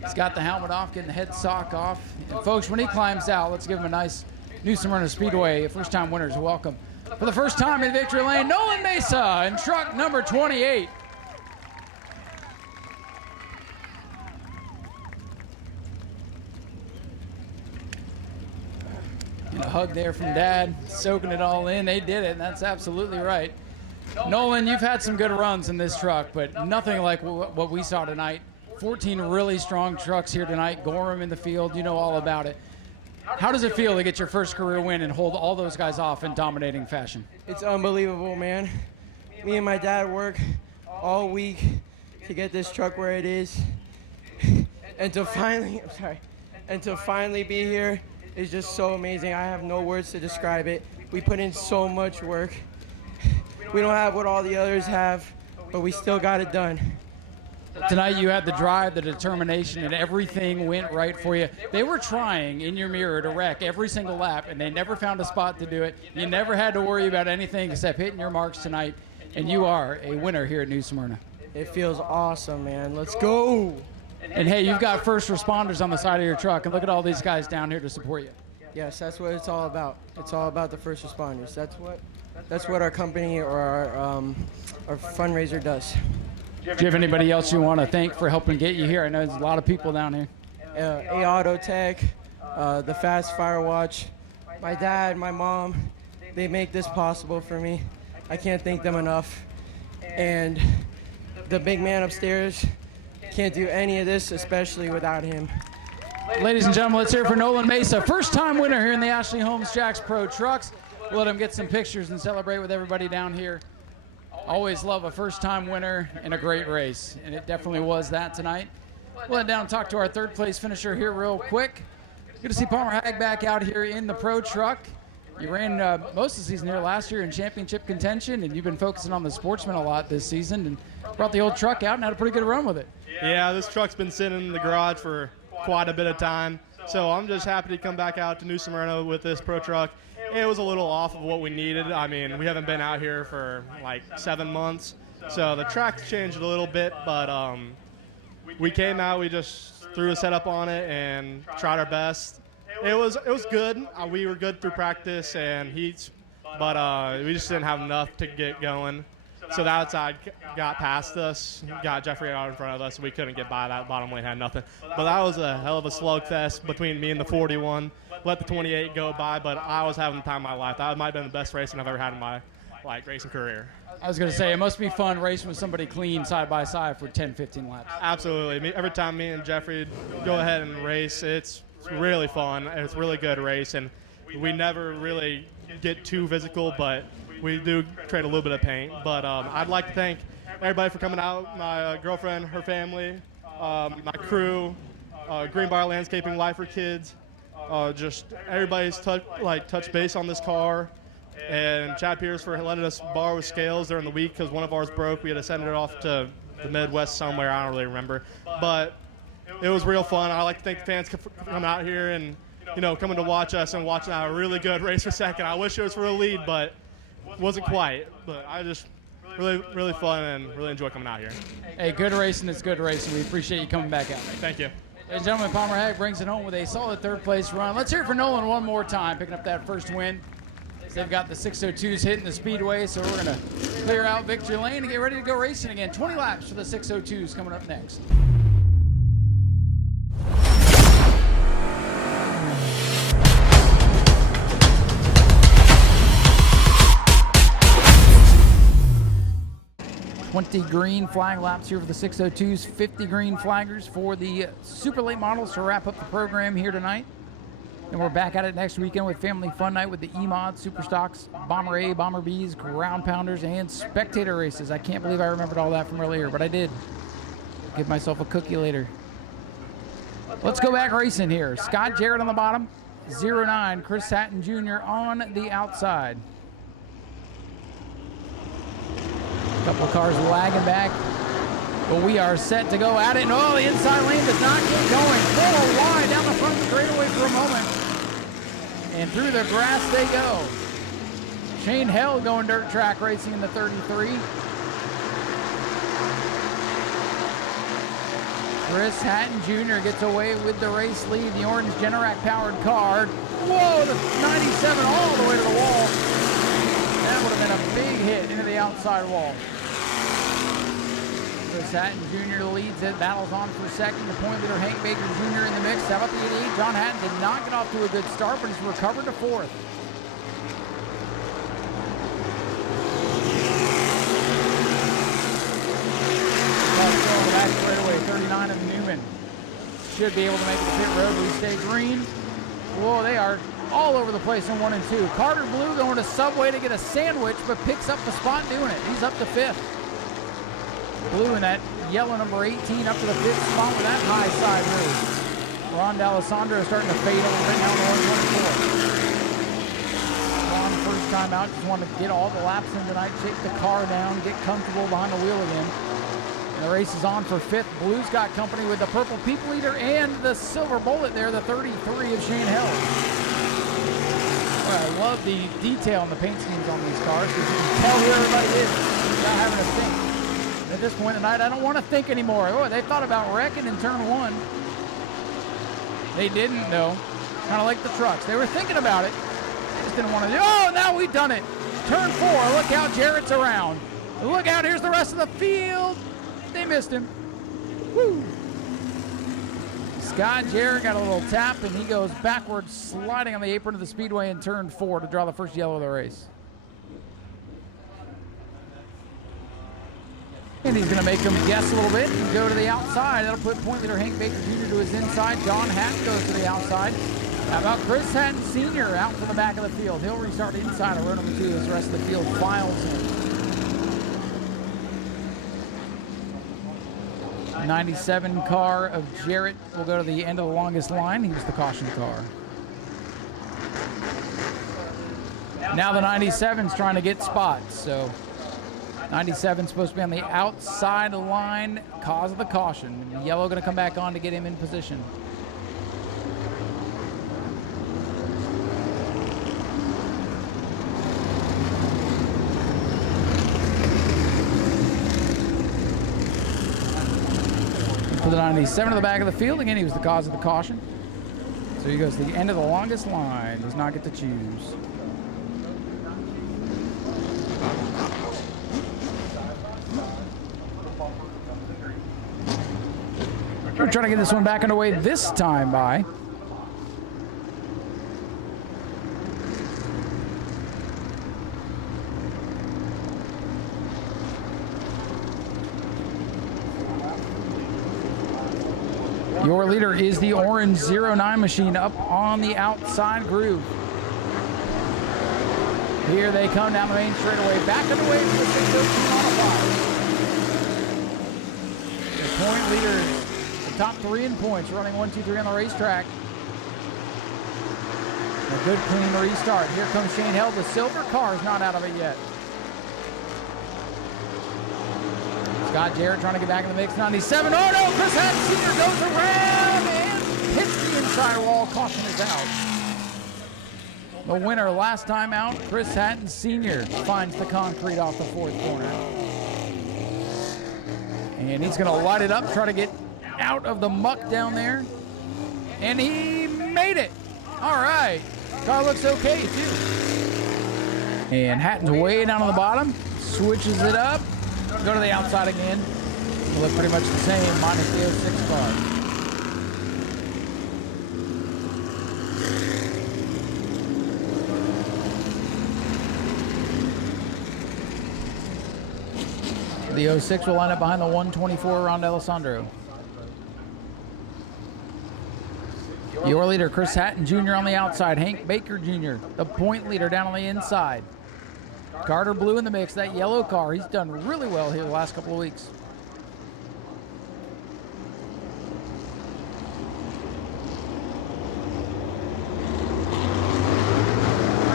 He's got the helmet off, getting the head sock off. And folks, when he climbs out, let's give him a nice New Smyrna Speedway first time winners welcome. For the first time in Victory Lane, Nolan Mesa in truck number 28. And a hug there from Dad, soaking it all in. They did it, and that's absolutely right. Nolan, you've had some good runs in this truck, but nothing like what we saw tonight. 14 really strong trucks here tonight. Gorham in the field, you know all about it. How does it feel to get your first career win and hold all those guys off in dominating fashion? It's unbelievable, man. Me and my dad work all week to get this truck where it is. And to finally be here is just so amazing. I have no words to describe it. We put in so much work. We don't have what all the others have, but we still got it done. Tonight you had the drive, the determination, and everything went right for you. They were trying in your mirror to wreck every single lap, and they never found a spot to do it. You never had to worry about anything except hitting your marks tonight, and you are a winner here at New Smyrna. It feels awesome, man. Let's go. And hey, you've got first responders on the side of your truck, and look at all these guys down here to support you. Yes, that's what it's all about. It's all about the first responders. That's what our company or our fundraiser does. Do you have anybody else you want to thank for helping get you here? I know there's a lot of people down here. A Auto Tech, the Fast Fire Watch, my dad, my mom, they make this possible for me. I can't thank them enough. And the big man upstairs, can't do any of this, especially without him. Ladies and gentlemen, let's hear it for Nolan Mesa, first-time winner here in the Ashley Holmes Jacks Pro Trucks. We'll let him get some pictures and celebrate with everybody down here. Always love a first-time winner in a great race, and it definitely was that tonight. We'll head down and talk to our third-place finisher here real quick. Good to see Palmer Hag back out here in the Pro Truck. You ran most of the season here last year in championship contention, and you've been focusing on the Sportsman a lot this season, and brought the old truck out and had a pretty good run with it. Yeah, this truck's been sitting in the garage for quite a bit of time, so I'm just happy to come back out to New Smyrna with this Pro Truck. It was a little off of what we needed. I mean, we haven't been out here for like 7 months, so the track's changed a little bit, but we came out, we just threw a setup on it and tried our best. It was good. We were good through practice and heats, but we just didn't have enough to get going. So the outside got past us, got Jeffrey out in front of us, and we couldn't get by. That bottom lane had nothing. But that was a hell of a slugfest between me and the 41. Let the 28 go by, but I was having the time of my life. That might have been the best racing I've ever had in my racing career. I was going to say, it must be fun racing with somebody clean side by side for 10, 15 laps. Absolutely. Every time me and Jeffrey go ahead and race, it's really fun. It's a really good race, and we never really get too physical, but we do trade a little bit of paint. But I'd like to thank everybody for coming out, my girlfriend, her family, my crew, Greenbrier Landscaping, Life for Kids, just everybody's touch base on this car, and Chad Pierce for letting us borrow scales during the week because one of ours broke. We had to send it off to the Midwest somewhere. I don't really remember. But it was real fun. I like to thank the fans for coming out here and coming to watch us and watching a really good race for second. I wish it was for a lead, but wasn't quite. But I just really fun and really enjoy coming out here. Hey, good racing is good racing. We appreciate you coming back out. Thank you. Ladies and gentlemen, Palmer Hag brings it home with a solid third-place run. Let's hear it for Nolan one more time, picking up that first win. They've got the 602s hitting the speedway, so we're going to clear out victory lane and get ready to go racing again. 20 laps for the 602s coming up next. $20 green flag laps here for the 602s, 50 green flaggers for the super late models to wrap up the program here tonight. And we're back at it next weekend with Family Fun Night with the E-Mod, Super Stocks, Bomber A, Bomber Bs, Ground Pounders, and Spectator Races. I can't believe I remembered all that from earlier, but I did. Give myself a cookie later. Let's go back racing here. Scott Jarrett on the bottom, 09, Chris Hatton Jr. on the outside. A couple of cars lagging back, but we are set to go at it. And the inside lane does not get going. 4 wide down the front of the straightaway for a moment. And through the grass they go. Shane Hell going dirt track racing in the 33. Chris Hatton Jr. gets away with the race lead. The orange Generac powered car. Whoa, the 97 all the way to the wall. That would have been a big hit into the outside wall. Chris Hatton Jr. leads it, battles on for second. The point leader, Hank Baker Jr. in the mix. How about the 88? John Hatton did not get off to a good start, but he's recovered to fourth. Still on the back straightaway, 39 of Newman. Should be able to make the pit road. We stay green. Whoa, they are all over the place in 1 and 2. Carter Blue going to Subway to get a sandwich, but picks up the spot doing it. He's up to 5th. Blue in that yellow number 18 up to the 5th spot with that high side move. Ron D'Alessandro starting to fade a little bit now in 124. Ron, first time out, just wanted to get all the laps in tonight, shake the car down, get comfortable behind the wheel again. And the race is on for 5th. Blue's got company with the purple People Eater and the silver Bullet there, the 33 of Shane Held. I love the detail in the paint schemes on these cars because you can tell who everybody is without having to think. At this point in the night, I don't want to think anymore. Oh, they thought about wrecking in turn 1. They didn't, though. Kind of like the trucks. They were thinking about it. They just didn't want to do. Oh, now we've done it. Turn 4. Look out, Jarrett's around. Look out, here's the rest of the field. They missed him. Woo. Scott Jarrett got a little tap, and he goes backwards, sliding on the apron of the Speedway in turn 4 to draw the first yellow of the race. And he's going to make him guess a little bit and go to the outside. That'll put point leader Hank Baker Jr. to his inside. John Hatton goes to the outside. How about Chris Hatton Sr. out from the back of the field? He'll restart inside of row number 2 as the rest of the field files in. 97 car of Jarrett will go to the end of the longest line. He was the caution car. Now the 97's trying to get spots, so 97's supposed to be on the outside line, cause of the caution. Yellow going to come back on to get him in position. For the 97 to the back of the field, again, he was the cause of the caution. So he goes to the end of the longest line, does not get to choose. We're trying to get this one back underway this time by your leader is the orange 09 machine up on the outside groove. Here they come down the main straightaway, back underway for the 602 modified. The point leader, the top 3 in points, running 1, 2, 3 on the racetrack. A good clean restart. Here comes Shane Held. The silver car is not out of it yet. Scott Jarrett trying to get back in the mix. 97. Oh no! Chris Hatton Sr. goes around and hits the inside wall. Caution is out. The winner last time out, Chris Hatton Sr. finds the concrete off the 4th corner. And he's going to light it up, try to get out of the muck down there. And he made it. All right. Car looks okay, too. And Hatton's way down on the bottom. Switches it up. Go to the outside again. It'll look pretty much the same, minus the 06 car. The 06 will line up behind the 124 Ron D'Alessandro. Your leader, Chris Hatton Jr. on the outside. Hank Baker Jr., the point leader down on the inside. Carter Blue in the mix, that yellow car. He's done really well here the last couple of weeks.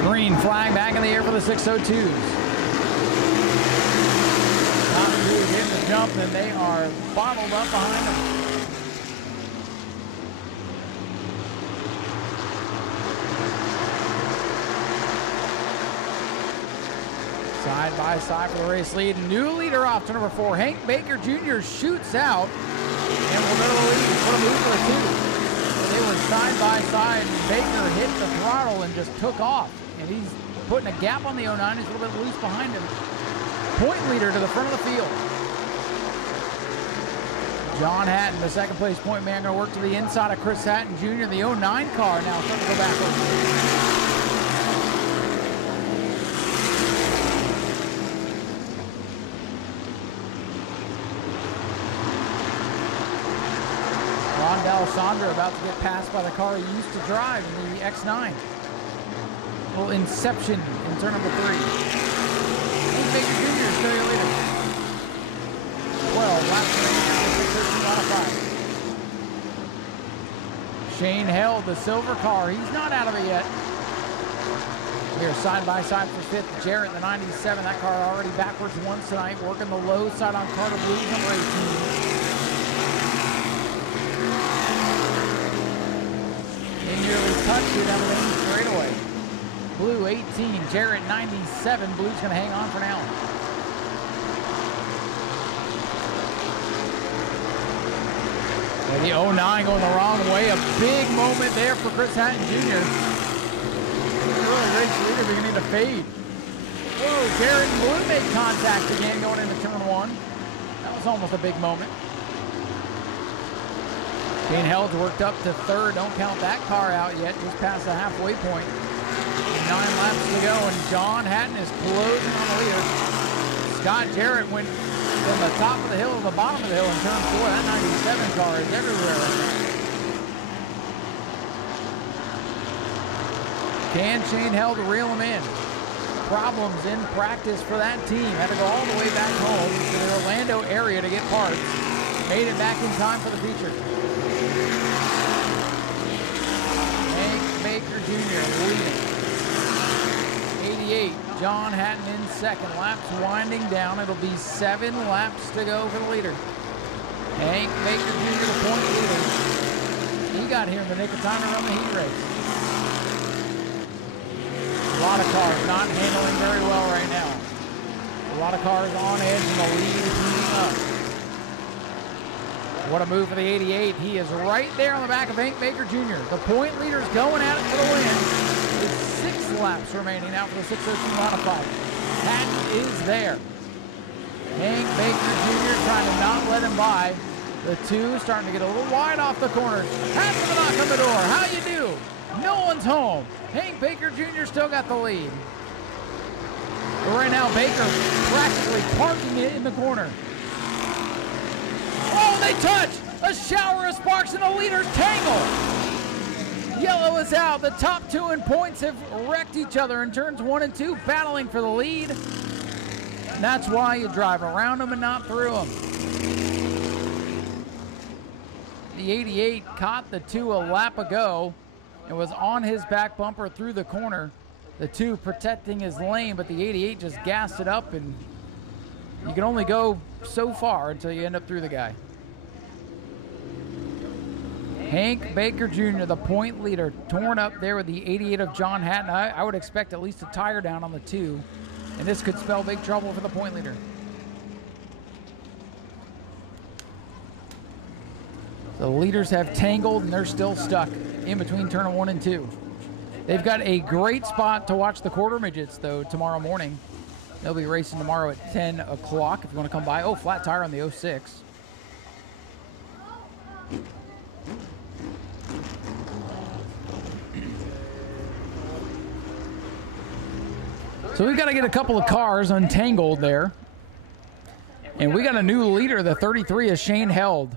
Green flag back in the air for the 602s. Top 2 getting the jump, and they are bottled up behind them. Side by side for the race lead. New leader off to number 4. Hank Baker Jr. shoots out and will go to the lead. Put a move for a 2. They were side by side. Baker hit the throttle and just took off. And he's putting a gap on the 09. He's a little bit loose behind him. Point leader to the front of the field. John Hatton, the second place point man, going to work to the inside of Chris Hatton Jr. The 09 car now starting to go backwards. Ron D'Alessandro about to get passed by the car he used to drive in the X9. little inception in turn number 3. Hank Baker Jr. is still your leader. 12 laps remaining out of 6:13 out of 5. Shane held the silver car. He's not out of it yet. Here, side by side for 5th. Jarrett, the 97. That car already backwards once tonight, working the low side on Carter Blues, number 18. They nearly touched it on the main straightaway. Blue 18, Jarrett 97. Blue's going to hang on for now. And the 09 going the wrong way. A big moment there for Chris Hatton Jr. Early race leader beginning to fade. Whoa, Jarrett and Blue made contact again going into turn 1. That was almost a big moment. Kane Held's worked up to 3rd. Don't count that car out yet. Just past the halfway point. 9 laps to go, and John Hatton is closing on the leader. Scott Jarrett went from the top of the hill to the bottom of the hill in turn 4. That 97 car is everywhere right now. Can Shane Held reel him in? Problems in practice for that team. Had to go all the way back home to the Orlando area to get parts. Made it back in time for the feature. Hank Baker Jr. leading. 88, John Hatton in 2nd. Laps winding down. It'll be 7 laps to go for the leader. Hank Baker Jr. the point leader. He got here in the nick of time to run the heat race. A lot of cars not handling very well right now. A lot of cars on edge and the lead heating up. What a move for the 88. He is right there on the back of Hank Baker Jr. The point leader's going at it for the win. With 6 laps remaining now for the 6:13 out of 5. Hatton is there. Hank Baker Jr. trying to not let him by. The 2 starting to get a little wide off the corners. Hatton with a knock on the door. How you do? No one's home. Hank Baker Jr. still got the lead. But right now, Baker practically parking it in the corner. Oh, they touch! A shower of sparks and the leaders tangle. Yellow is out. The top 2 in points have wrecked each other in turns 1 and 2, battling for the lead. And that's why you drive around them and not through them. The 88 caught the 2 a lap ago and was on his back bumper through the corner. The 2 protecting his lane, but the 88 just gassed it up, and you can only go so far until you end up through the guy. Hank Baker Jr., the point leader, torn up there with the 88 of John Hatton. I would expect at least a tire down on the 2, and this could spell big trouble for the point leader. The leaders have tangled, and they're still stuck in between turn 1 and 2. They've got a great spot to watch the quarter midgets, though, tomorrow morning. They'll be racing tomorrow at 10 o'clock if you want to come by. Oh, flat tire on the 06. So we've got to get a couple of cars untangled there. And we got a new leader. The 33 is Shane Held.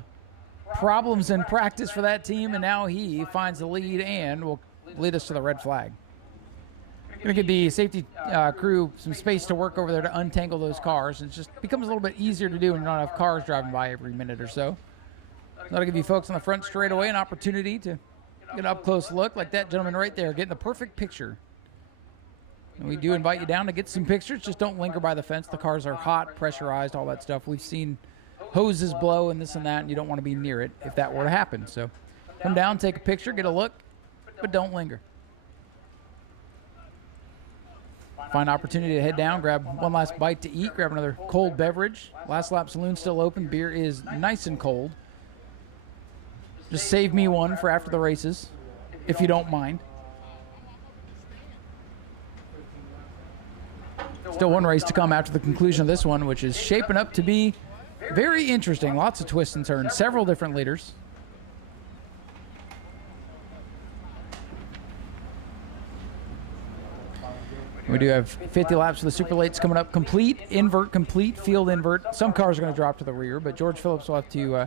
Problems in practice for that team, and now he finds the lead and will lead us to the red flag. Going to give the safety crew some space to work over there to untangle those cars. It just becomes a little bit easier to do when you don't have cars driving by every minute or so. That'll give you folks on the front straightaway an opportunity to get an up-close look like that gentleman right there, getting the perfect picture. And we do invite you down to get some pictures. Just don't linger by the fence. The cars are hot, pressurized, all that stuff. We've seen hoses blow and this and that, and you don't want to be near it if that were to happen. So come down, take a picture, get a look, but don't linger. Find an opportunity to head down, grab one last bite to eat, grab another cold beverage. Last lap saloon still open. Beer is nice and cold. Just save me one for after the races, if you don't mind. Still one race to come after the conclusion of this one, which is shaping up to be very interesting. Lots of twists and turns, several different leaders. We do have 50 laps for the super lates coming up. Complete, invert, complete, field invert. Some cars are going to drop to the rear, but George Phillips will have to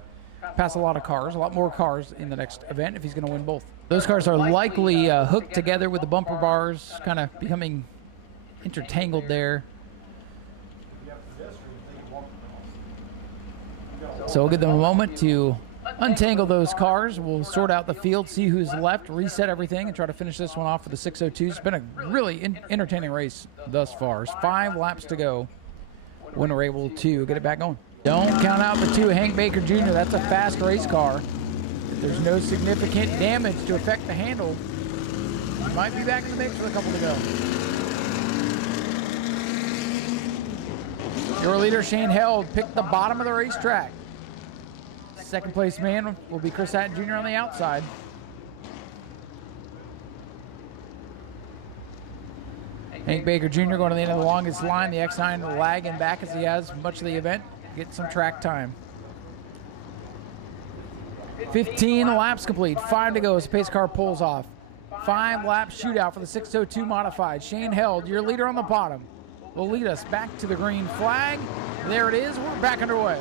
pass a lot of cars, a lot more cars in the next event if he's going to win both. Those cars are likely hooked together with the bumper bars, kind of becoming intertangled there. So we'll give them a moment to untangle those cars. We'll sort out the field, see who's left, reset everything, and try to finish this one off for the 6:02. It's been a really entertaining race thus far. There's 5 laps to go when we're able to get it back going. Don't count out the 2 Hank Baker Jr. That's a fast race car. If there's no significant damage to affect the handle, he might be back in the mix with a couple to go. Your leader, Shane Held, picked the bottom of the racetrack. Second place man will be Chris Hatton Jr. on the outside. Hank Baker Jr. going to the end of the longest line. The X9 lagging back as he has much of the event. Get some track time. 15 laps complete. 5 to go as the pace car pulls off. 5 lap shootout for the 6:02 modified. Shane Held, your leader on the bottom, will lead us back to the green flag. There it is. We're back underway.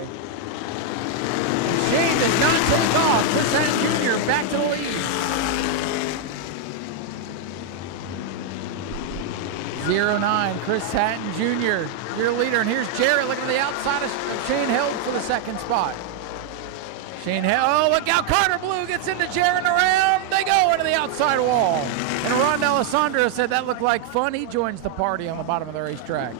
Shane does not take off. Chris Hatton Jr. back to the lead. 09, Chris Hatton Jr., your leader. And here's Jarrett looking at the outside of Shane Held for the second spot. Shane Held, oh, look out. Carter Blue gets into Jarrett and around. They go into the outside wall. And Ron D'Alessandro said that looked like fun. He joins the party on the bottom of the racetrack.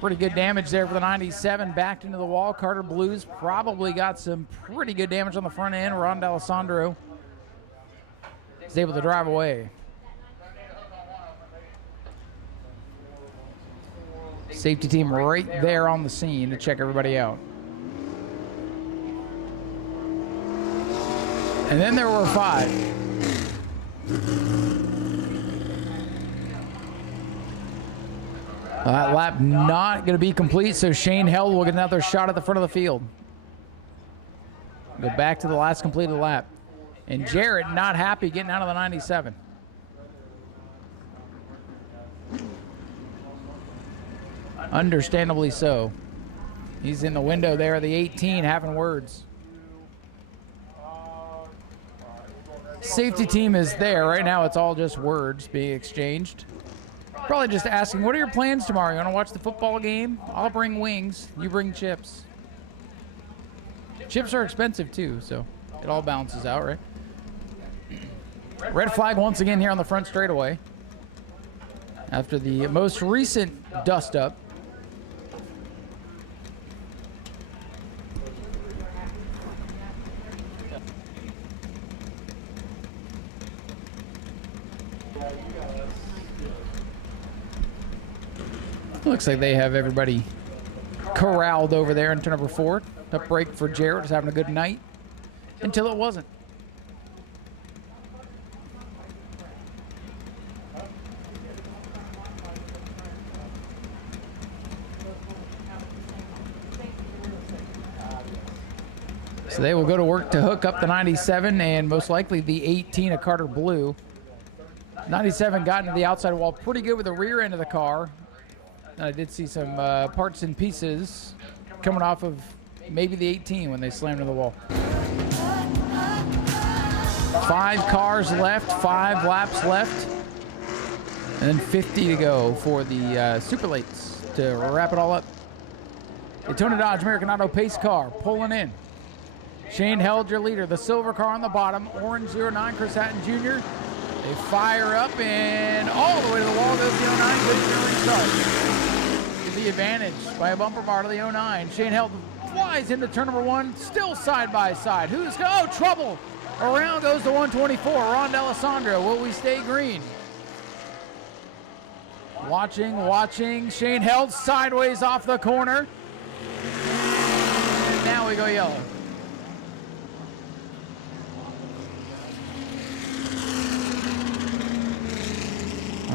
Pretty good damage there for the 97, backed into the wall. Carter Blues probably got some pretty good damage on the front end. Ron D'Alessandro is able to drive away. Safety team right there on the scene to check everybody out. And then there were 5. That lap not going to be complete, so Shane Held will get another shot at the front of the field. Go back to the last completed lap. And Jarrett not happy getting out of the 97. Understandably so. He's in the window there of the 18 having words. Safety team is there. Right now it's all just words being exchanged. Probably just asking, what are your plans tomorrow? You want to watch the football game? I'll bring wings. You bring chips. Chips are expensive too, so it all balances out, right? Red flag once again here on the front straightaway. After the most recent dust up. Looks like they have everybody corralled over there in turn number 4. Up break for Jarrett, just having a good night until it wasn't. So they will go to work to hook up the 97 and most likely the 18 of Carter Blue. 97 got into the outside wall pretty good with the rear end of the car. And I did see some parts and pieces coming off of maybe the 18 when they slammed into the wall. 5 cars left, 5 laps left, and then 50 to go for the super lates to wrap it all up. Daytona Dodge American Auto pace car pulling in. Shane Held, your leader. The silver car on the bottom. Orange 09, Chris Hatton Jr. They fire up and all the way to the wall goes the 09. Good for restart. Give the advantage by a bumper bar to the 09. Shane Held flies into turn number 1, still side by side. Who's going? Oh, trouble! Around goes the 124. Ron D'Alessandro. Will we stay green? Watching. Shane Held sideways off the corner. And now we go yellow.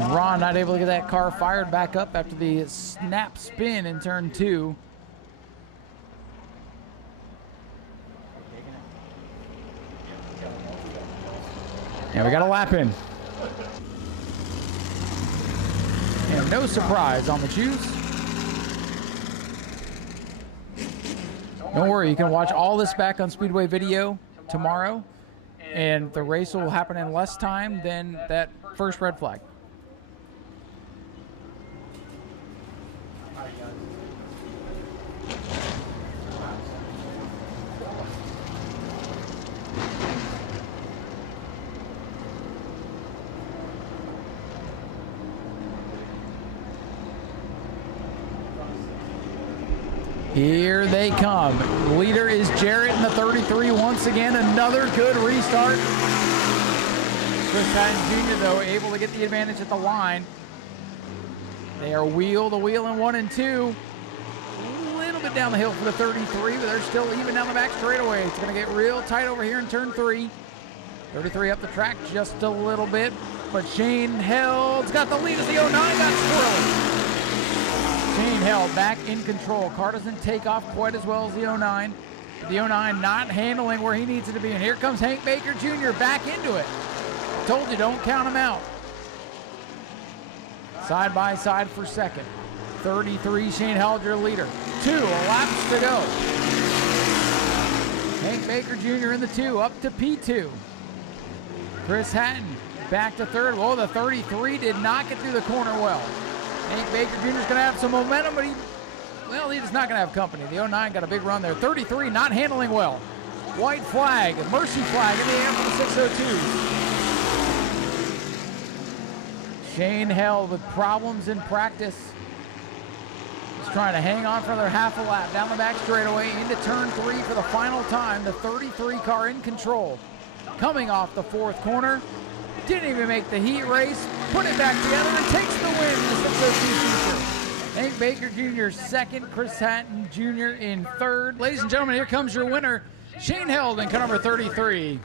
Ron not able to get that car fired back up after the snap spin in turn 2. And we got a lap in. And no surprise on the choose. Don't worry, you can watch all this back on Speedway Video. tomorrow, and the race will happen in less time than that first red flag. Here they come. Leader is Jarrett in the 33 once again. Another good restart. Chris Hatton Jr., though, able to get the advantage at the line. They are wheel to wheel in 1 and 2. A little bit down the hill for the 33, but they're still even down the back straightaway. It's going to get real tight over here in turn 3. 33 up the track just a little bit, but Shane Held's got the lead as the 09 got squirrely. Shane Held back in control. Car doesn't take off quite as well as the 09. The 09 not handling where he needs it to be. And here comes Hank Baker Jr. back into it. Told you, don't count him out. Side by side for second. 33, Shane Held, your leader. 2 laps to go. Hank Baker Jr. in the 2, up to P2. Chris Hatton back to third. Well, the 33 did not get through the corner well. Hank Baker Jr. is going to have some momentum, but he's not going to have company. The 09 got a big run there. 33 not handling well. White flag, mercy flag in the air for the 602. Shane Held with problems in practice. He's trying to hang on for another half a lap down the back straightaway into turn 3 for the final time. The 33 car in control. Coming off the 4th corner. Didn't even make the heat race, put it back together and takes the win in the 602 Feature. Hank Baker Jr. second, Chris Hatton Jr. in third. Ladies and gentlemen, here comes your winner, Shane Held in car number 33.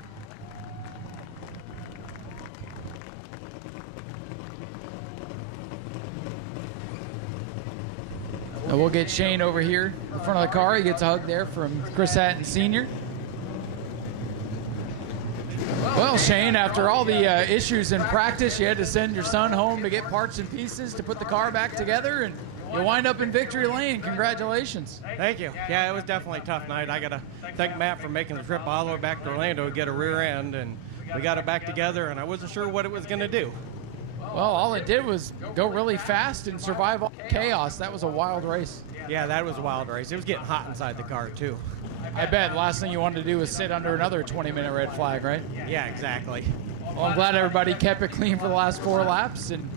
And we'll get Shane over here in front of the car. He gets a hug there from Chris Hatton Sr. Well, Shane, after all the issues in practice, you had to send your son home to get parts and pieces to put the car back together, and you wind up in victory lane. Congratulations. Thank you. Yeah, it was definitely a tough night. I got to thank Matt for making the trip all the way back to Orlando to get a rear end, and we got it back together, and I wasn't sure what it was going to do. Well, all it did was go really fast and survive all the chaos. That was a wild race. Yeah, that was a wild race. It was getting hot inside the car, too. I bet last thing you wanted to do was sit under another 20-minute red flag, right? Yeah, exactly. Well, I'm glad everybody kept it clean for the last 4 laps, and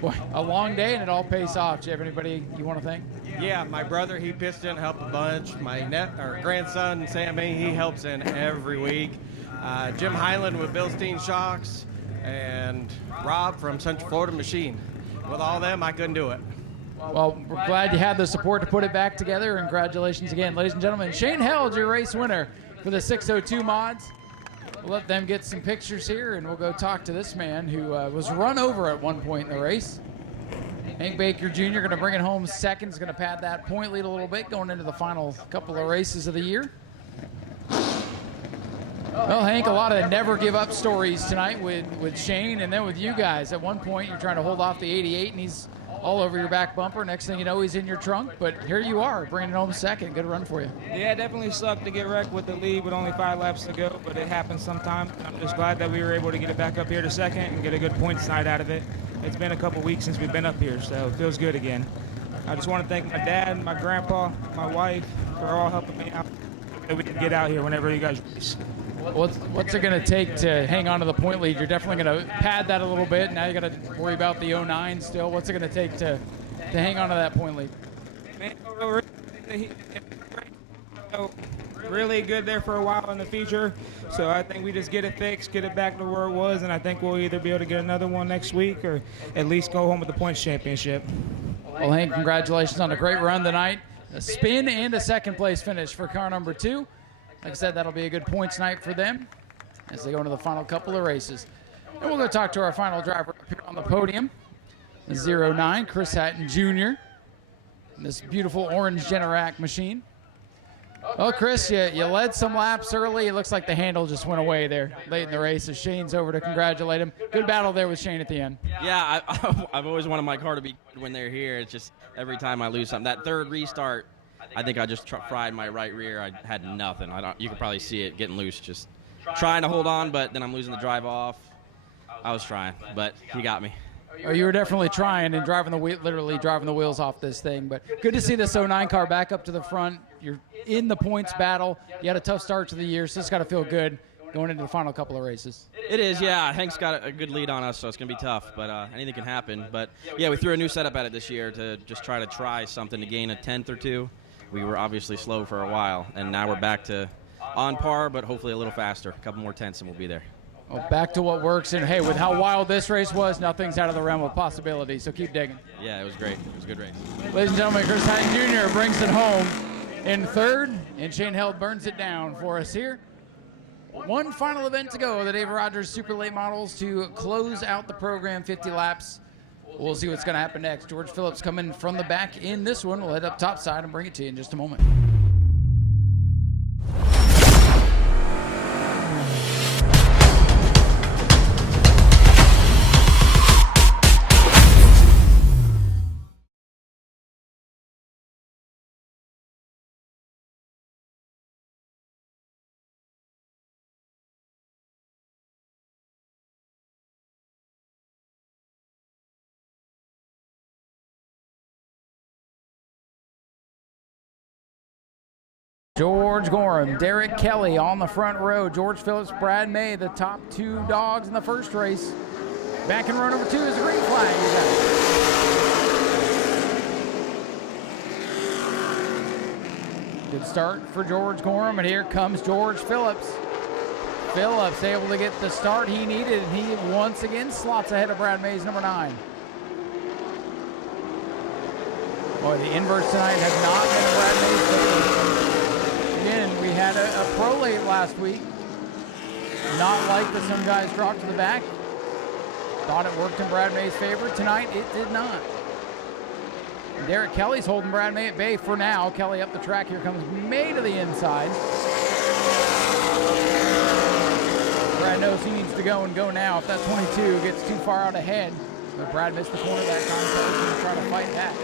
boy, a long day, and it all pays off. Do you have anybody you want to thank? Yeah, my brother, he pitched in, helped a bunch. My grandson, Sammy, he helps in every week. Jim Highland with Bilstein Shocks, and Rob from Central Florida Machine. With all them, I couldn't do it. Well, we're glad you had the support to put it back together, and congratulations again, ladies and gentlemen. Shane Held, your race winner for the 602 mods. We'll let them get some pictures here, and we'll go talk to this man who was run over at one point in the race. Hank Baker Jr. going to bring it home second. Is going to pad that point lead a little bit going into the final couple of races of the year. Well, Hank, a lot of never give up stories tonight with Shane and then with you guys. At one point, you're trying to hold off the 88, and he's all over your back bumper. Next thing you know, he's in your trunk, but here you are, bringing it home second. Good run for you. Yeah, it definitely sucked to get wrecked with the lead with only 5 laps to go, but it happens sometimes. I'm just glad that we were able to get it back up here to second and get a good points night out of it. It's been a couple weeks since we've been up here, so it feels good again. I just want to thank my dad, my grandpa, my wife for all helping me out that we can get out here whenever you guys race. What's it going to take to hang on to the point lead? You're definitely going to pad that a little bit. Now you got to worry about the 09 still. What's it going to take to hang on to that point lead? Man, really good there for a while in the feature. So I think we just get it fixed, get it back to where it was, and I think we'll either be able to get another one next week or at least go home with the points championship. Well, Hank, congratulations on a great run tonight. A spin and a second place finish for car number 2. Like I said, that'll be a good points night for them as they go into the final couple of races. And we'll go talk to our final driver up here on the podium, 09, Chris Hatton Jr. in this beautiful orange Generac machine. Well, Chris, you led some laps early. It looks like the handle just went away there late in the race as Shane's over to congratulate him. Good battle there with Shane at the end. Yeah, I've always wanted my car to be good when they're here. It's just every time I lose something. That third restart, I think I just fried my right rear. I had nothing. You could probably see it getting loose. Just trying to hold on, but then I'm losing the drive off. I was trying, but he got me. Oh, you were definitely trying and literally driving the wheels off this thing. But good to see this 09 car back up to the front. You're in the points battle. You had a tough start to the year, so it's got to feel good going into the final couple of races. It is, yeah. Hank's got a good lead on us, so it's going to be tough, but anything can happen. But, yeah, we threw a new setup at it this year to just try something to gain a tenth or two. We were obviously slow for a while, and now we're back to on par, but hopefully a little faster. A couple more tenths, and we'll be there. Well, back to what works, and hey, with how wild this race was, nothing's out of the realm of possibility, so keep digging. Yeah, it was great. It was a good race. Ladies and gentlemen, Chris Hatton Jr. brings it home in third, and Shane Held burns it down for us here. One final event to go, the Dave Rogers Super Late Models to close out the program, 50 laps. We'll see what's going to happen next. George Phillips coming from the back in this one. We'll head up topside and bring it to you in just a moment. George Gorham, Derek Kelly on the front row. George Phillips, Brad May, the top two dogs in the first race. Back in row number 2 is the green flag. Good start for George Gorham, and here comes George Phillips. Phillips able to get the start he needed, and he once again slots ahead of Brad May's number 9. Boy, the inverse tonight has not been in Brad May's favor. Again, we had a pro late last week. Not like that some guys dropped to the back. Thought it worked in Brad May's favor. Tonight, it did not. And Derek Kelly's holding Brad May at bay for now. Kelly up the track. Here comes May to the inside. Brad knows he needs to go and go now. If that 22 gets too far out ahead, but Brad missed the corner that time, so he's going to try to fight back.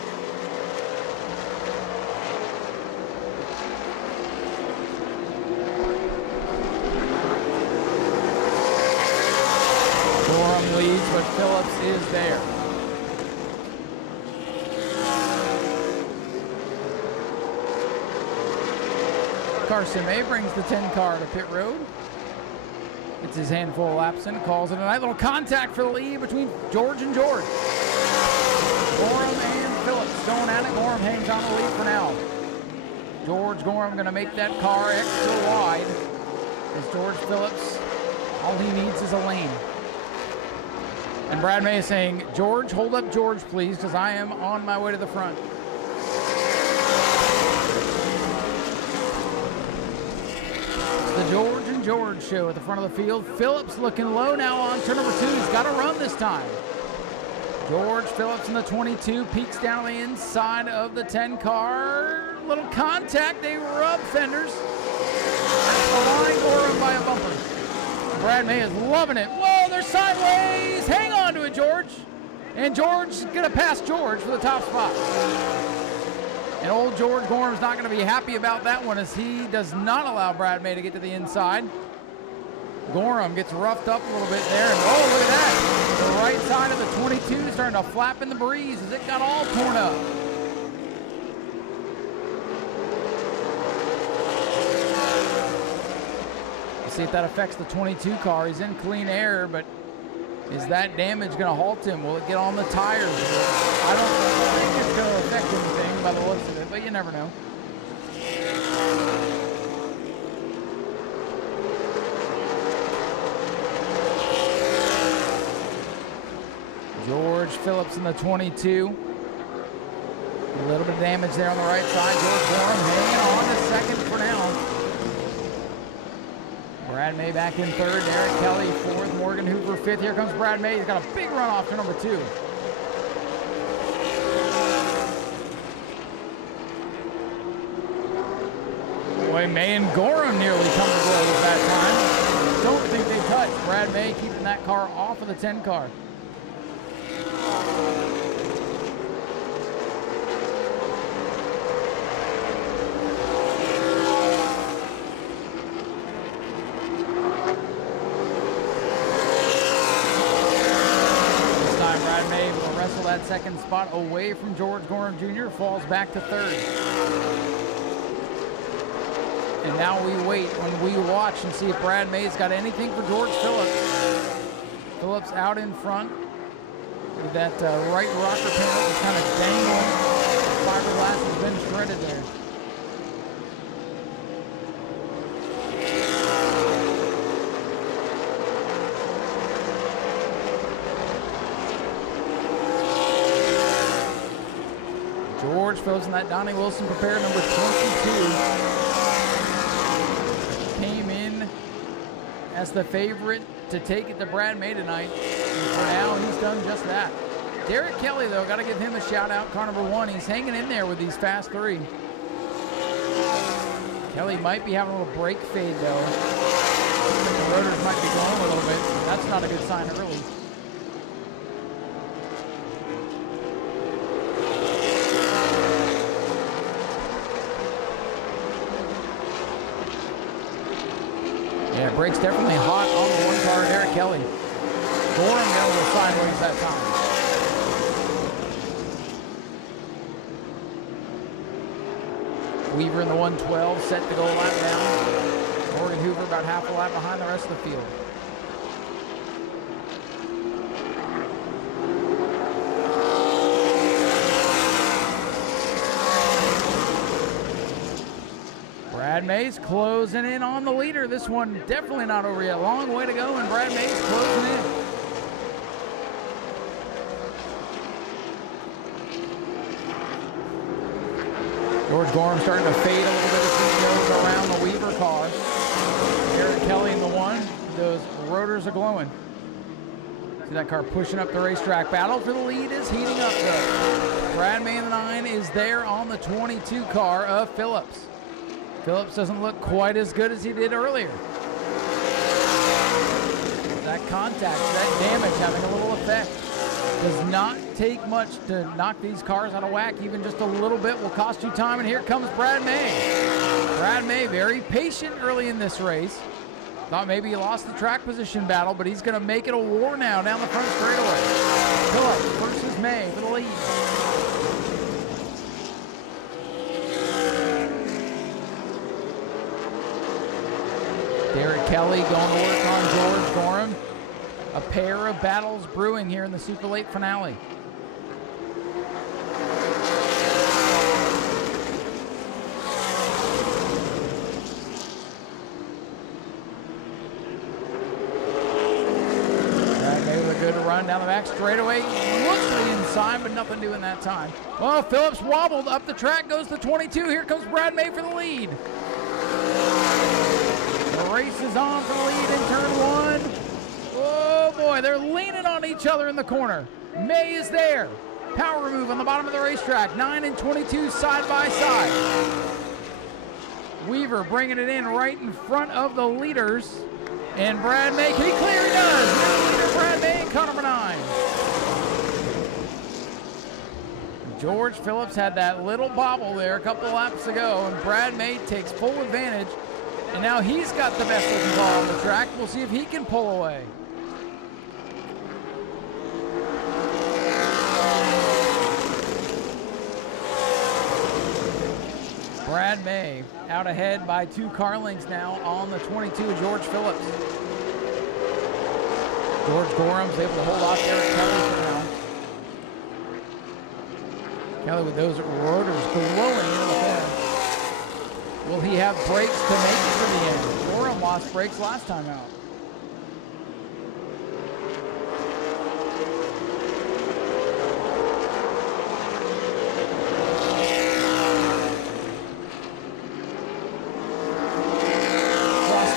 Gorham leads, but Phillips is there. Carson May brings the 10 car to pit road. Gets his handful of laps in, calls it a nice little contact for the lead between George and George. Gorham and Phillips going at it. Gorham hangs on the lead for now. George Gorham going to make that car extra wide as George Phillips, all he needs is a lane. And Brad May is saying, George, hold up George, please, because I am on my way to the front. The George and George show at the front of the field. Phillips looking low now on turn number 2. He's got to run this time. George Phillips in the 22 peeks down the inside of the 10 car. Little contact. They rub fenders. Allowing Gorham by a bumper. Brad May is loving it. Whoa, they're sideways. Hang on to it, George. And George is going to pass George for the top spot. And old George Gorham's not going to be happy about that one as he does not allow Brad May to get to the inside. Gorham gets roughed up a little bit there. And oh, look at that. The right side of the 22 starting to flap in the breeze as it got all torn up. See if that affects the 22 car. He's in clean air, but is that damage going to halt him? Will it get on the tires? I don't think it's going to affect anything by the looks of it, but you never know. George Phillips in the 22. A little bit of damage there on the right side. George Gorham hanging on to second for now. Brad May back in third, Derek Kelly fourth, Morgan Hoover fifth. Here comes Brad May. He's got a big run off to number 2. Boy, May and Gorham nearly come to blows that time. Don't think they touched. Brad May keeping that car off of the 10 car. that second spot away from George Gorham Jr., falls back to third. And now we wait when we watch and see if Brad May's got anything for George Phillips. Phillips out in front with that right rocker panel just kind of dangling. The fiberglass has been shredded there. George Phillips and that Donnie Wilson prepared number 22. Came in as the favorite to take it to Brad May tonight. And for now, he's done just that. Derek Kelly, though, got to give him a shout out. Car number 1. He's hanging in there with these fast 3. Kelly might be having a little brake fade, though. The rotors might be going a little bit. That's not a good sign early. Yeah, brake's definitely hot on the one car, Derek Kelly. Gorham got a little sideways that time. Weaver in the 112, set to go a lap down. Morgan Hoover about half a lap behind the rest of the field. Brad May's closing in on the leader. This one definitely not over yet. Long way to go, and Brad May's closing in. George Gorham starting to fade a little bit as he goes around the Weaver car. Derek Kelly in the 1. Those rotors are glowing. See that car pushing up the racetrack. Battle for the lead is heating up, though. Brad May in the 9 is there on the 22 car of Phillips. Phillips doesn't look quite as good as he did earlier. That contact, that damage having a little effect. Does not take much to knock these cars out of whack. Even just a little bit will cost you time. And here comes Brad May. Brad May very patient early in this race. Thought maybe he lost the track position battle, but he's going to make it a war now down the front straightaway. Phillips versus May for the lead. Derek Kelly going to work on George Gorham. A pair of battles brewing here in the super late finale. Brad May with a good run down the back straightaway. Looks to the inside, but nothing doing that time. Well, Phillips wobbled up the track, goes to 22. Here comes Brad May for the lead. The race is on for the lead in turn 1. Oh boy, they're leaning on each other in the corner. May is there. Power move on the bottom of the racetrack. 9 and 22 side by side. Weaver bringing it in right in front of the leaders. And Brad May, can he clear? He does. New leader Brad May in car number 9. George Phillips had that little bobble there a couple laps ago, and Brad May takes full advantage. And now he's got the best looking car on the track. We'll see if he can pull away. Brad May out ahead by 2 car lengths now on the 22, George Phillips. George Gorham's able to hold off Derek Kelly for now. Kelly with those rotors glowing into the corner. Will he have brakes to make it to the end? Gorham lost brakes last time out.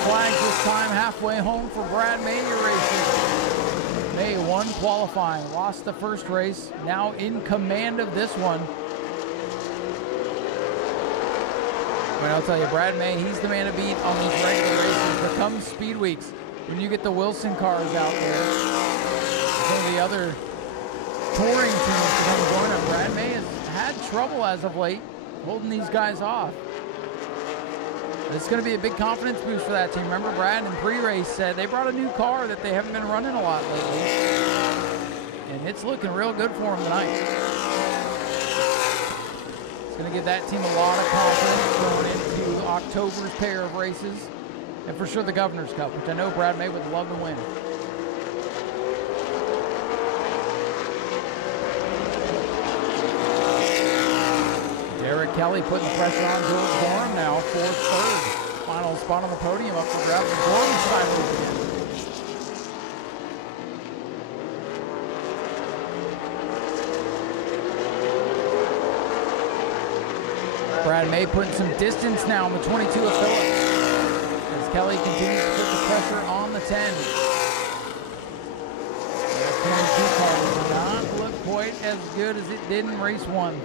Flags this time, halfway home for Brad May racing. May won qualifying, lost the first race, now in command of this one. But I'll tell you, Brad May, he's the man to beat on these regular races. But come speed weeks, when you get the Wilson cars out there, some of the other touring teams to come join him, Brad May has had trouble as of late holding these guys off. It's going to be a big confidence boost for that team. Remember, Brad in pre-race said they brought a new car that they haven't been running a lot lately. and it's looking real good for him tonight. It's going to give that team a lot of confidence going into October's pair of races, and for sure the Governor's Cup, which I know Brad May would love to win. Derek Kelly putting the pressure on George Gorham now, fourth, third. Final spot on the podium up for grabs. Gorham sideways again. Brad May putting some distance now on the 22 of Phillips as Kelly continues to put the pressure on the 10. That 22 car does not look quite as good as it did in race 1.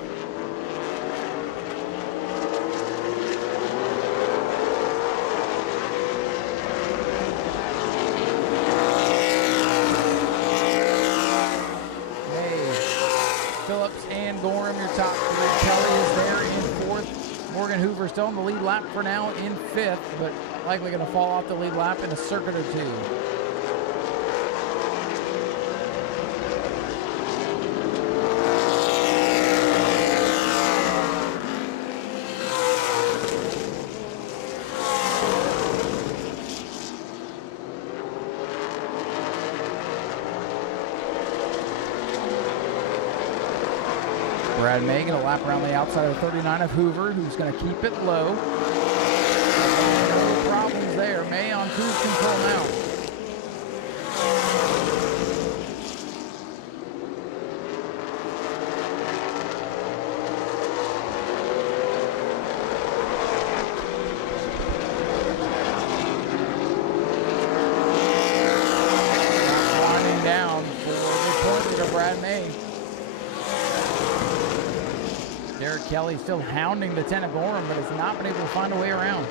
Phillips and Gorham, your top three. Kelly is there in fourth. Morgan Hoover still in the lead lap for now in fifth, but likely going to fall off the lead lap in a circuit or two. Brad May going to lap around the outside of 39 of Hoover, who's going to keep it low. No problems there. May on cruise control now. Winding down for the point of Brad May. Derek Kelly still hounding the 10 of Gorham, but has not been able to find a way around.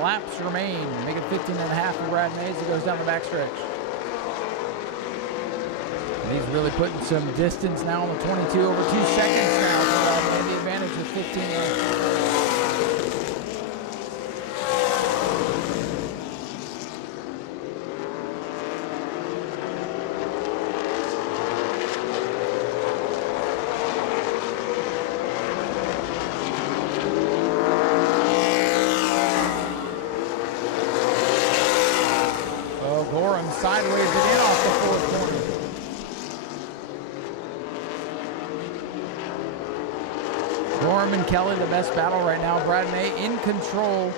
Laps remain, making 15.5 for Brad May as he goes down the backstretch. And he's really putting some distance now on the 22, over 2 seconds now for Brad May, the advantage of 15 laps. Sideways it in off the fourth corner. Gorham and Kelly, the best battle right now. Brad May in control,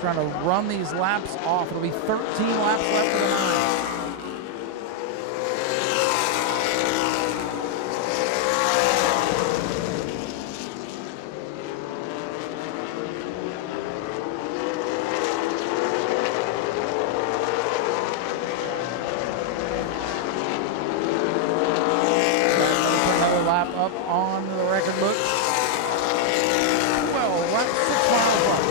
trying to run these laps off. It'll be 13 laps left for the 9. Up on the record book. Well, right 6 miles up.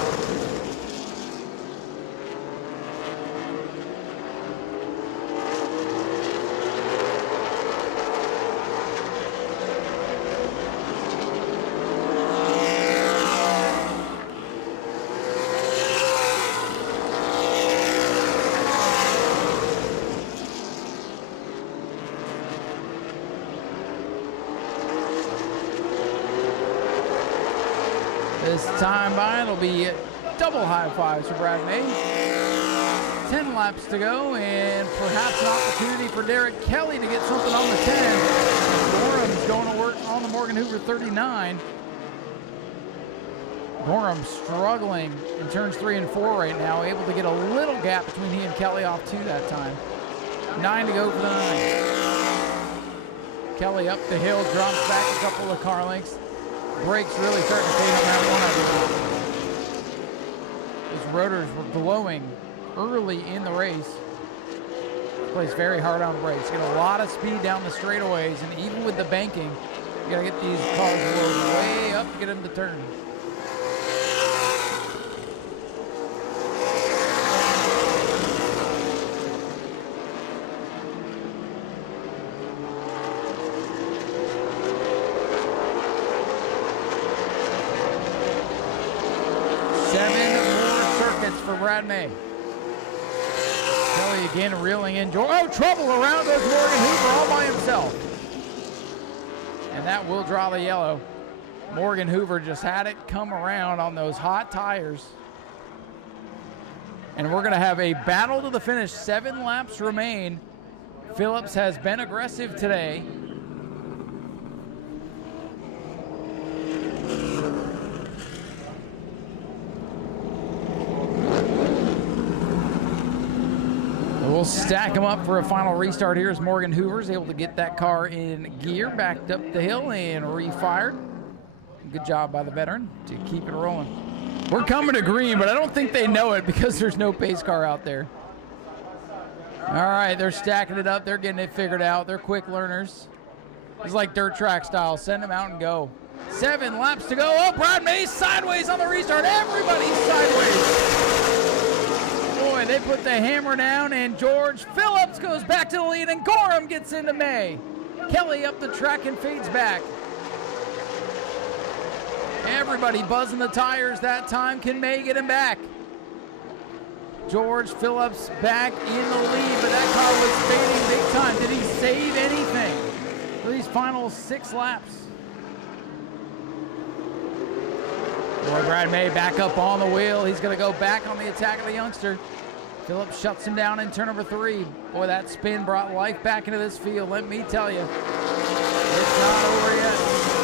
This time by, it'll be double high fives for Brad May. 10 laps to go, and perhaps an opportunity for Derek Kelly to get something on the 10. Gorham's going to work on the Morgan Hoover 39. Gorham struggling in turns 3 and 4 right now, able to get a little gap between he and Kelly off 2 that time. 9 to go for the 9. Kelly up the hill, drops back a couple of car lengths. Brakes really starting to fade on that one. His rotors were glowing early in the race. Plays very hard on brakes. Get a lot of speed down the straightaways, and even with the banking, you gotta get these cars loaded way up to get them to turn. 7 more circuits for Brad May. Kelly again reeling in. Oh, trouble around goes Morgan Hoover all by himself. And that will draw the yellow. Morgan Hoover just had it come around on those hot tires. And we're going to have a battle to the finish. 7 laps remain. Phillips has been aggressive today. We'll stack them up for a final restart here as Morgan Hoover's able to get that car in gear, backed up the hill and refired. Good job by the veteran to keep it rolling. We're coming to green, but I don't think they know it because there's no pace car out there. All right, they're stacking it up. They're getting it figured out. They're quick learners. It's like dirt track style. Send them out and go. 7 laps to go. Oh, Brad May sideways on the restart. Everybody's sideways. Boy, they put the hammer down, and George Phillips goes back to the lead, and Gorham gets into May. Kelly up the track and fades back. Everybody buzzing the tires that time. Can May get him back? George Phillips back in the lead, but that car was fading big time. Did he save anything for these final 6 laps? Boy, Brad May back up on the wheel. He's going to go back on the attack of the youngster. Phillips shuts him down in turn number 3. Boy, that spin brought life back into this field. Let me tell you, it's not over yet.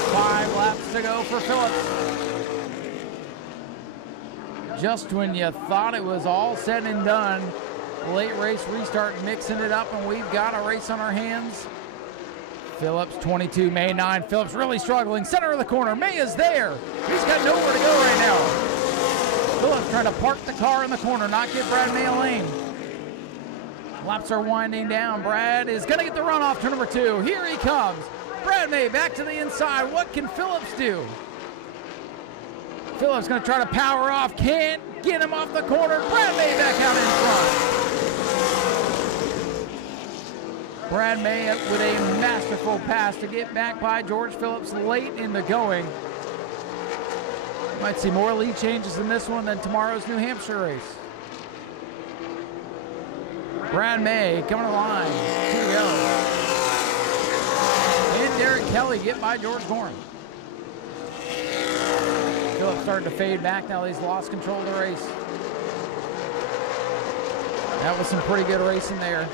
5 laps to go for Phillips. Just when you thought it was all said and done, late race restart mixing it up, and we've got a race on our hands. Phillips 22, May 9. Phillips really struggling. Center of the corner. May is there. He's got nowhere to go right now. Phillips trying to park the car in the corner, not give Brad May a lane. Laps are winding down. Brad is going to get the run off turn number 2. Here he comes. Brad May back to the inside. What can Phillips do? Phillips going to try to power off. Can't get him off the corner. Brad May back out in front. Brad May with a masterful pass to get back by George Phillips late in the going. Might see more lead changes in this one than tomorrow's New Hampshire race. Brad May coming to the line. Here we go. And Derek Kelly get by George Gorham. Phillips starting to fade back now that he's lost control of the race. That was some pretty good racing there.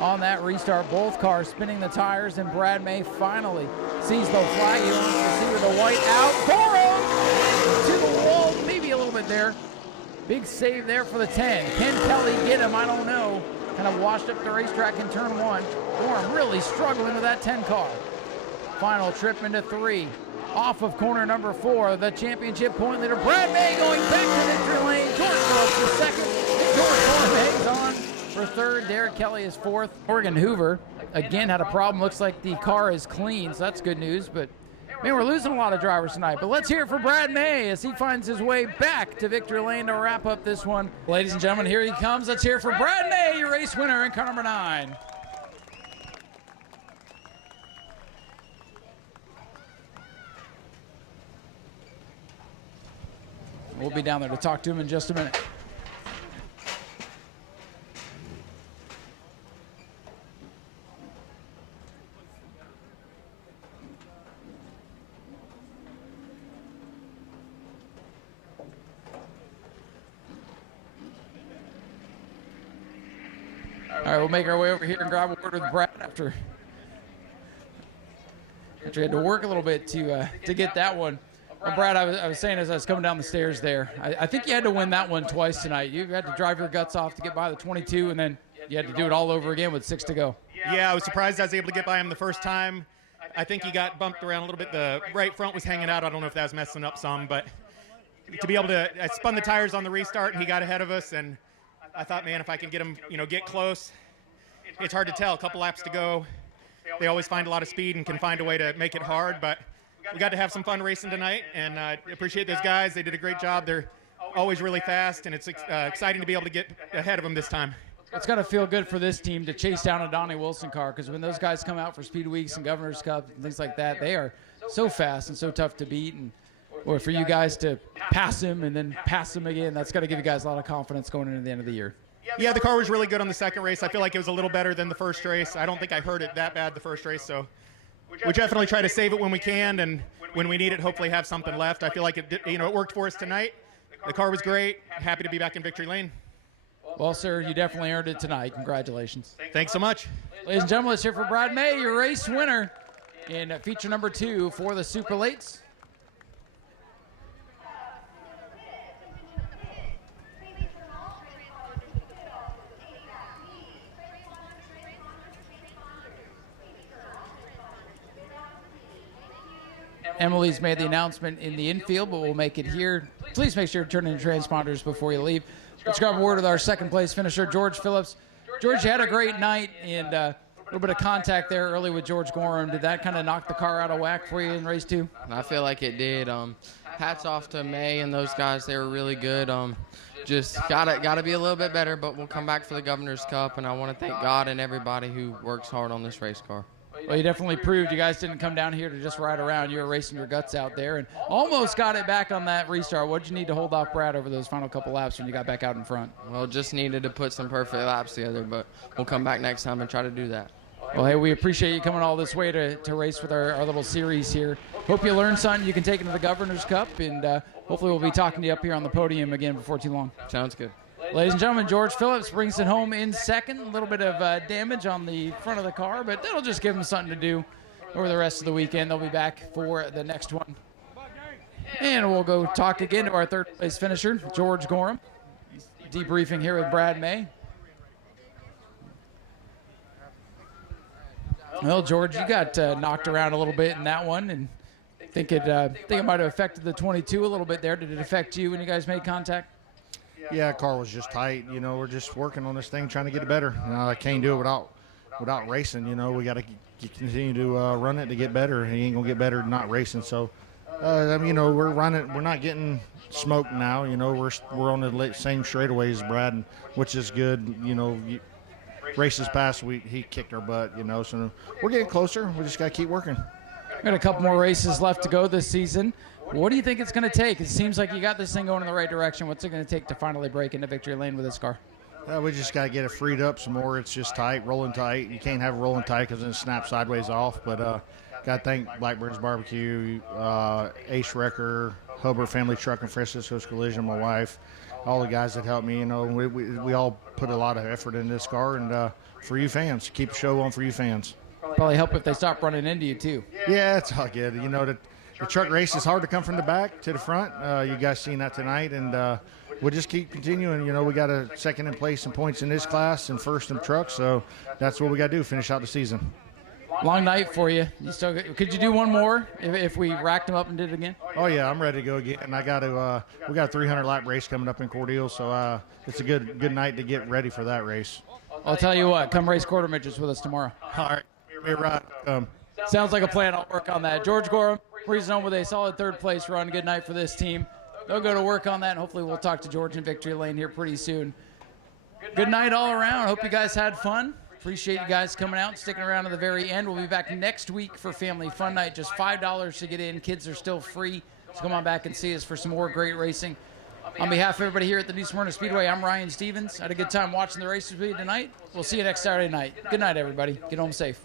On that restart, both cars spinning the tires, and Brad May finally sees the flag. He wants to see with the white out. Gorham to the wall, maybe a little bit there. Big save there for the 10. Can Kelly get him? I don't know. Kind of washed up the racetrack in turn 1. Gorham really struggling with that 10 car. Final trip into 3. Off of corner number 4, the championship point leader, Brad May going back to victory lane. George Phillips for 2nd. George Gorham hangs on for 3rd. Derek Kelly is 4th. Morgan Hoover, again, had a problem. Looks like the car is clean, so that's good news. But, man, we're losing a lot of drivers tonight. But let's hear it for Brad May as he finds his way back to victory lane to wrap up this one. Ladies and gentlemen, here he comes. Let's hear it for Brad May, your race winner in car number 9. We'll be down there to talk to him in just a minute. All right, we'll make our way over here and grab a word with Brad after he had to work a little bit to get that one. Well, Brad, I was saying as I was coming down the stairs there, I think you had to win that one twice tonight. You had to drive your guts off to get by the 22, and then you had to do it all over again with 6 to go. Yeah, I was surprised I was able to get by him the first time. I think he got bumped around a little bit. The right front was hanging out. I don't know if that was messing up some, but to be able to, I spun the tires on the restart, and he got ahead of us, and I thought, man, if I can get him, get close. It's hard to tell. A couple laps to go. They always find a lot of speed and can find a way to make it hard, but we got to have some fun racing tonight, and I appreciate those guys. They did a great job. They're always really fast, and it's exciting to be able to get ahead of them this time. It's got to feel good for this team to chase down a Donnie Wilson car, because when those guys come out for Speed Weeks and Governor's Cup and things like that, they are so fast and so tough to beat. And or for you guys to pass him and then pass him again, that's got to give you guys a lot of confidence going into the end of the year. Yeah, the car was really good on the second race. I feel like it was a little better than the first race. I don't think I hurt it that bad the first race, so we definitely try to save it when we can, and when we need it, hopefully have something left. I feel like it worked for us tonight. The car was great. Happy to be back in victory lane. Well, sir, you definitely earned it tonight. Congratulations. Thanks so much. Ladies and gentlemen, let's hear for Brad May, your race winner in feature number 2 for the Super Lates. Emily's made the announcement in the infield, but we'll make it here. Please make sure to turn in your transponders before you leave. Let's grab a word with our second place finisher, George Phillips. George, you had a great night, and a little bit of contact there early with George Gorham. Did that kind of knock the car out of whack for you in race 2? I feel like it did. Hats off to May and those guys. They were really good. Just gotta be a little bit better, but we'll come back for the Governor's Cup, and I want to thank God and everybody who works hard on this race car. Well, you definitely proved you guys didn't come down here to just ride around. You were racing your guts out there and almost got it back on that restart. What did you need to hold off Brad over those final couple laps when you got back out in front? Well, just needed to put some perfect laps together, but we'll come back next time and try to do that. Well, hey, we appreciate you coming all this way to race with our little series here. Hope you learned something you can take into the Governor's Cup, and hopefully we'll be talking to you up here on the podium again before too long. Sounds good. Ladies and gentlemen, George Phillips brings it home in second. A little bit of damage on the front of the car, but that'll just give him something to do over the rest of the weekend. They'll be back for the next one. And we'll go talk again to our third place finisher, George Gorham. Debriefing here with Brad May. Well, George, you got knocked around a little bit in that one, and think it might have affected the 22 a little bit there. Did it affect you when you guys made contact? Yeah, car was just tight. We're just working on this thing, trying to get it better. I can't do it without racing. We got to continue to run it to get better. He ain't gonna get better not racing. So, we're running. We're not getting smoked now. We're on the same straightaways as Brad, which is good. Races past, he kicked our butt. So we're getting closer. We just got to keep working. Got a couple more races left to go this season. What do you think it's going to take? It seems like you got this thing going in the right direction. What's it going to take to finally break into victory lane with this car? We just got to get it freed up some more. It's just tight, rolling tight. You can't have it rolling tight because then it snaps sideways off. But got to thank Blackbird's Barbecue, Ace Wrecker, Hubbard Family Truck and Francisco's Collision, my wife, all the guys that helped me. We all put a lot of effort in this car. And for you fans, keep the show on for you fans. Probably help if they stop running into you, too. Yeah, it's all good. The truck race is hard to come from the back to the front. You guys seen that tonight, and we'll just keep continuing. We got a second in place in points in this class and first in trucks, so that's what we got to do, finish out the season. Long night for you. Could you do one more if we racked them up and did it again? Oh, yeah, I'm ready to go again. And we got a 300-lap race coming up in Cordele, so it's a good night to get ready for that race. I'll tell you what, come race quarter midgets with us tomorrow. All right. We're right. Sounds like a plan. I'll work on that. George Gorham, breezing home with a solid third place run. Good night for this team. They'll go to work on that, and hopefully we'll talk to George in victory lane here pretty soon. Good night all around. Hope you guys had fun. Appreciate you guys coming out and sticking around to the very end. We'll be back next week for Family Fun Night. Just $5 to get in. Kids are still free. So come on back and see us for some more great racing. On behalf of everybody here at the New Smyrna Speedway, I'm Ryan Stevens. I had a good time watching the races with you tonight. We'll see you next Saturday night. Good night, everybody. Get home safe.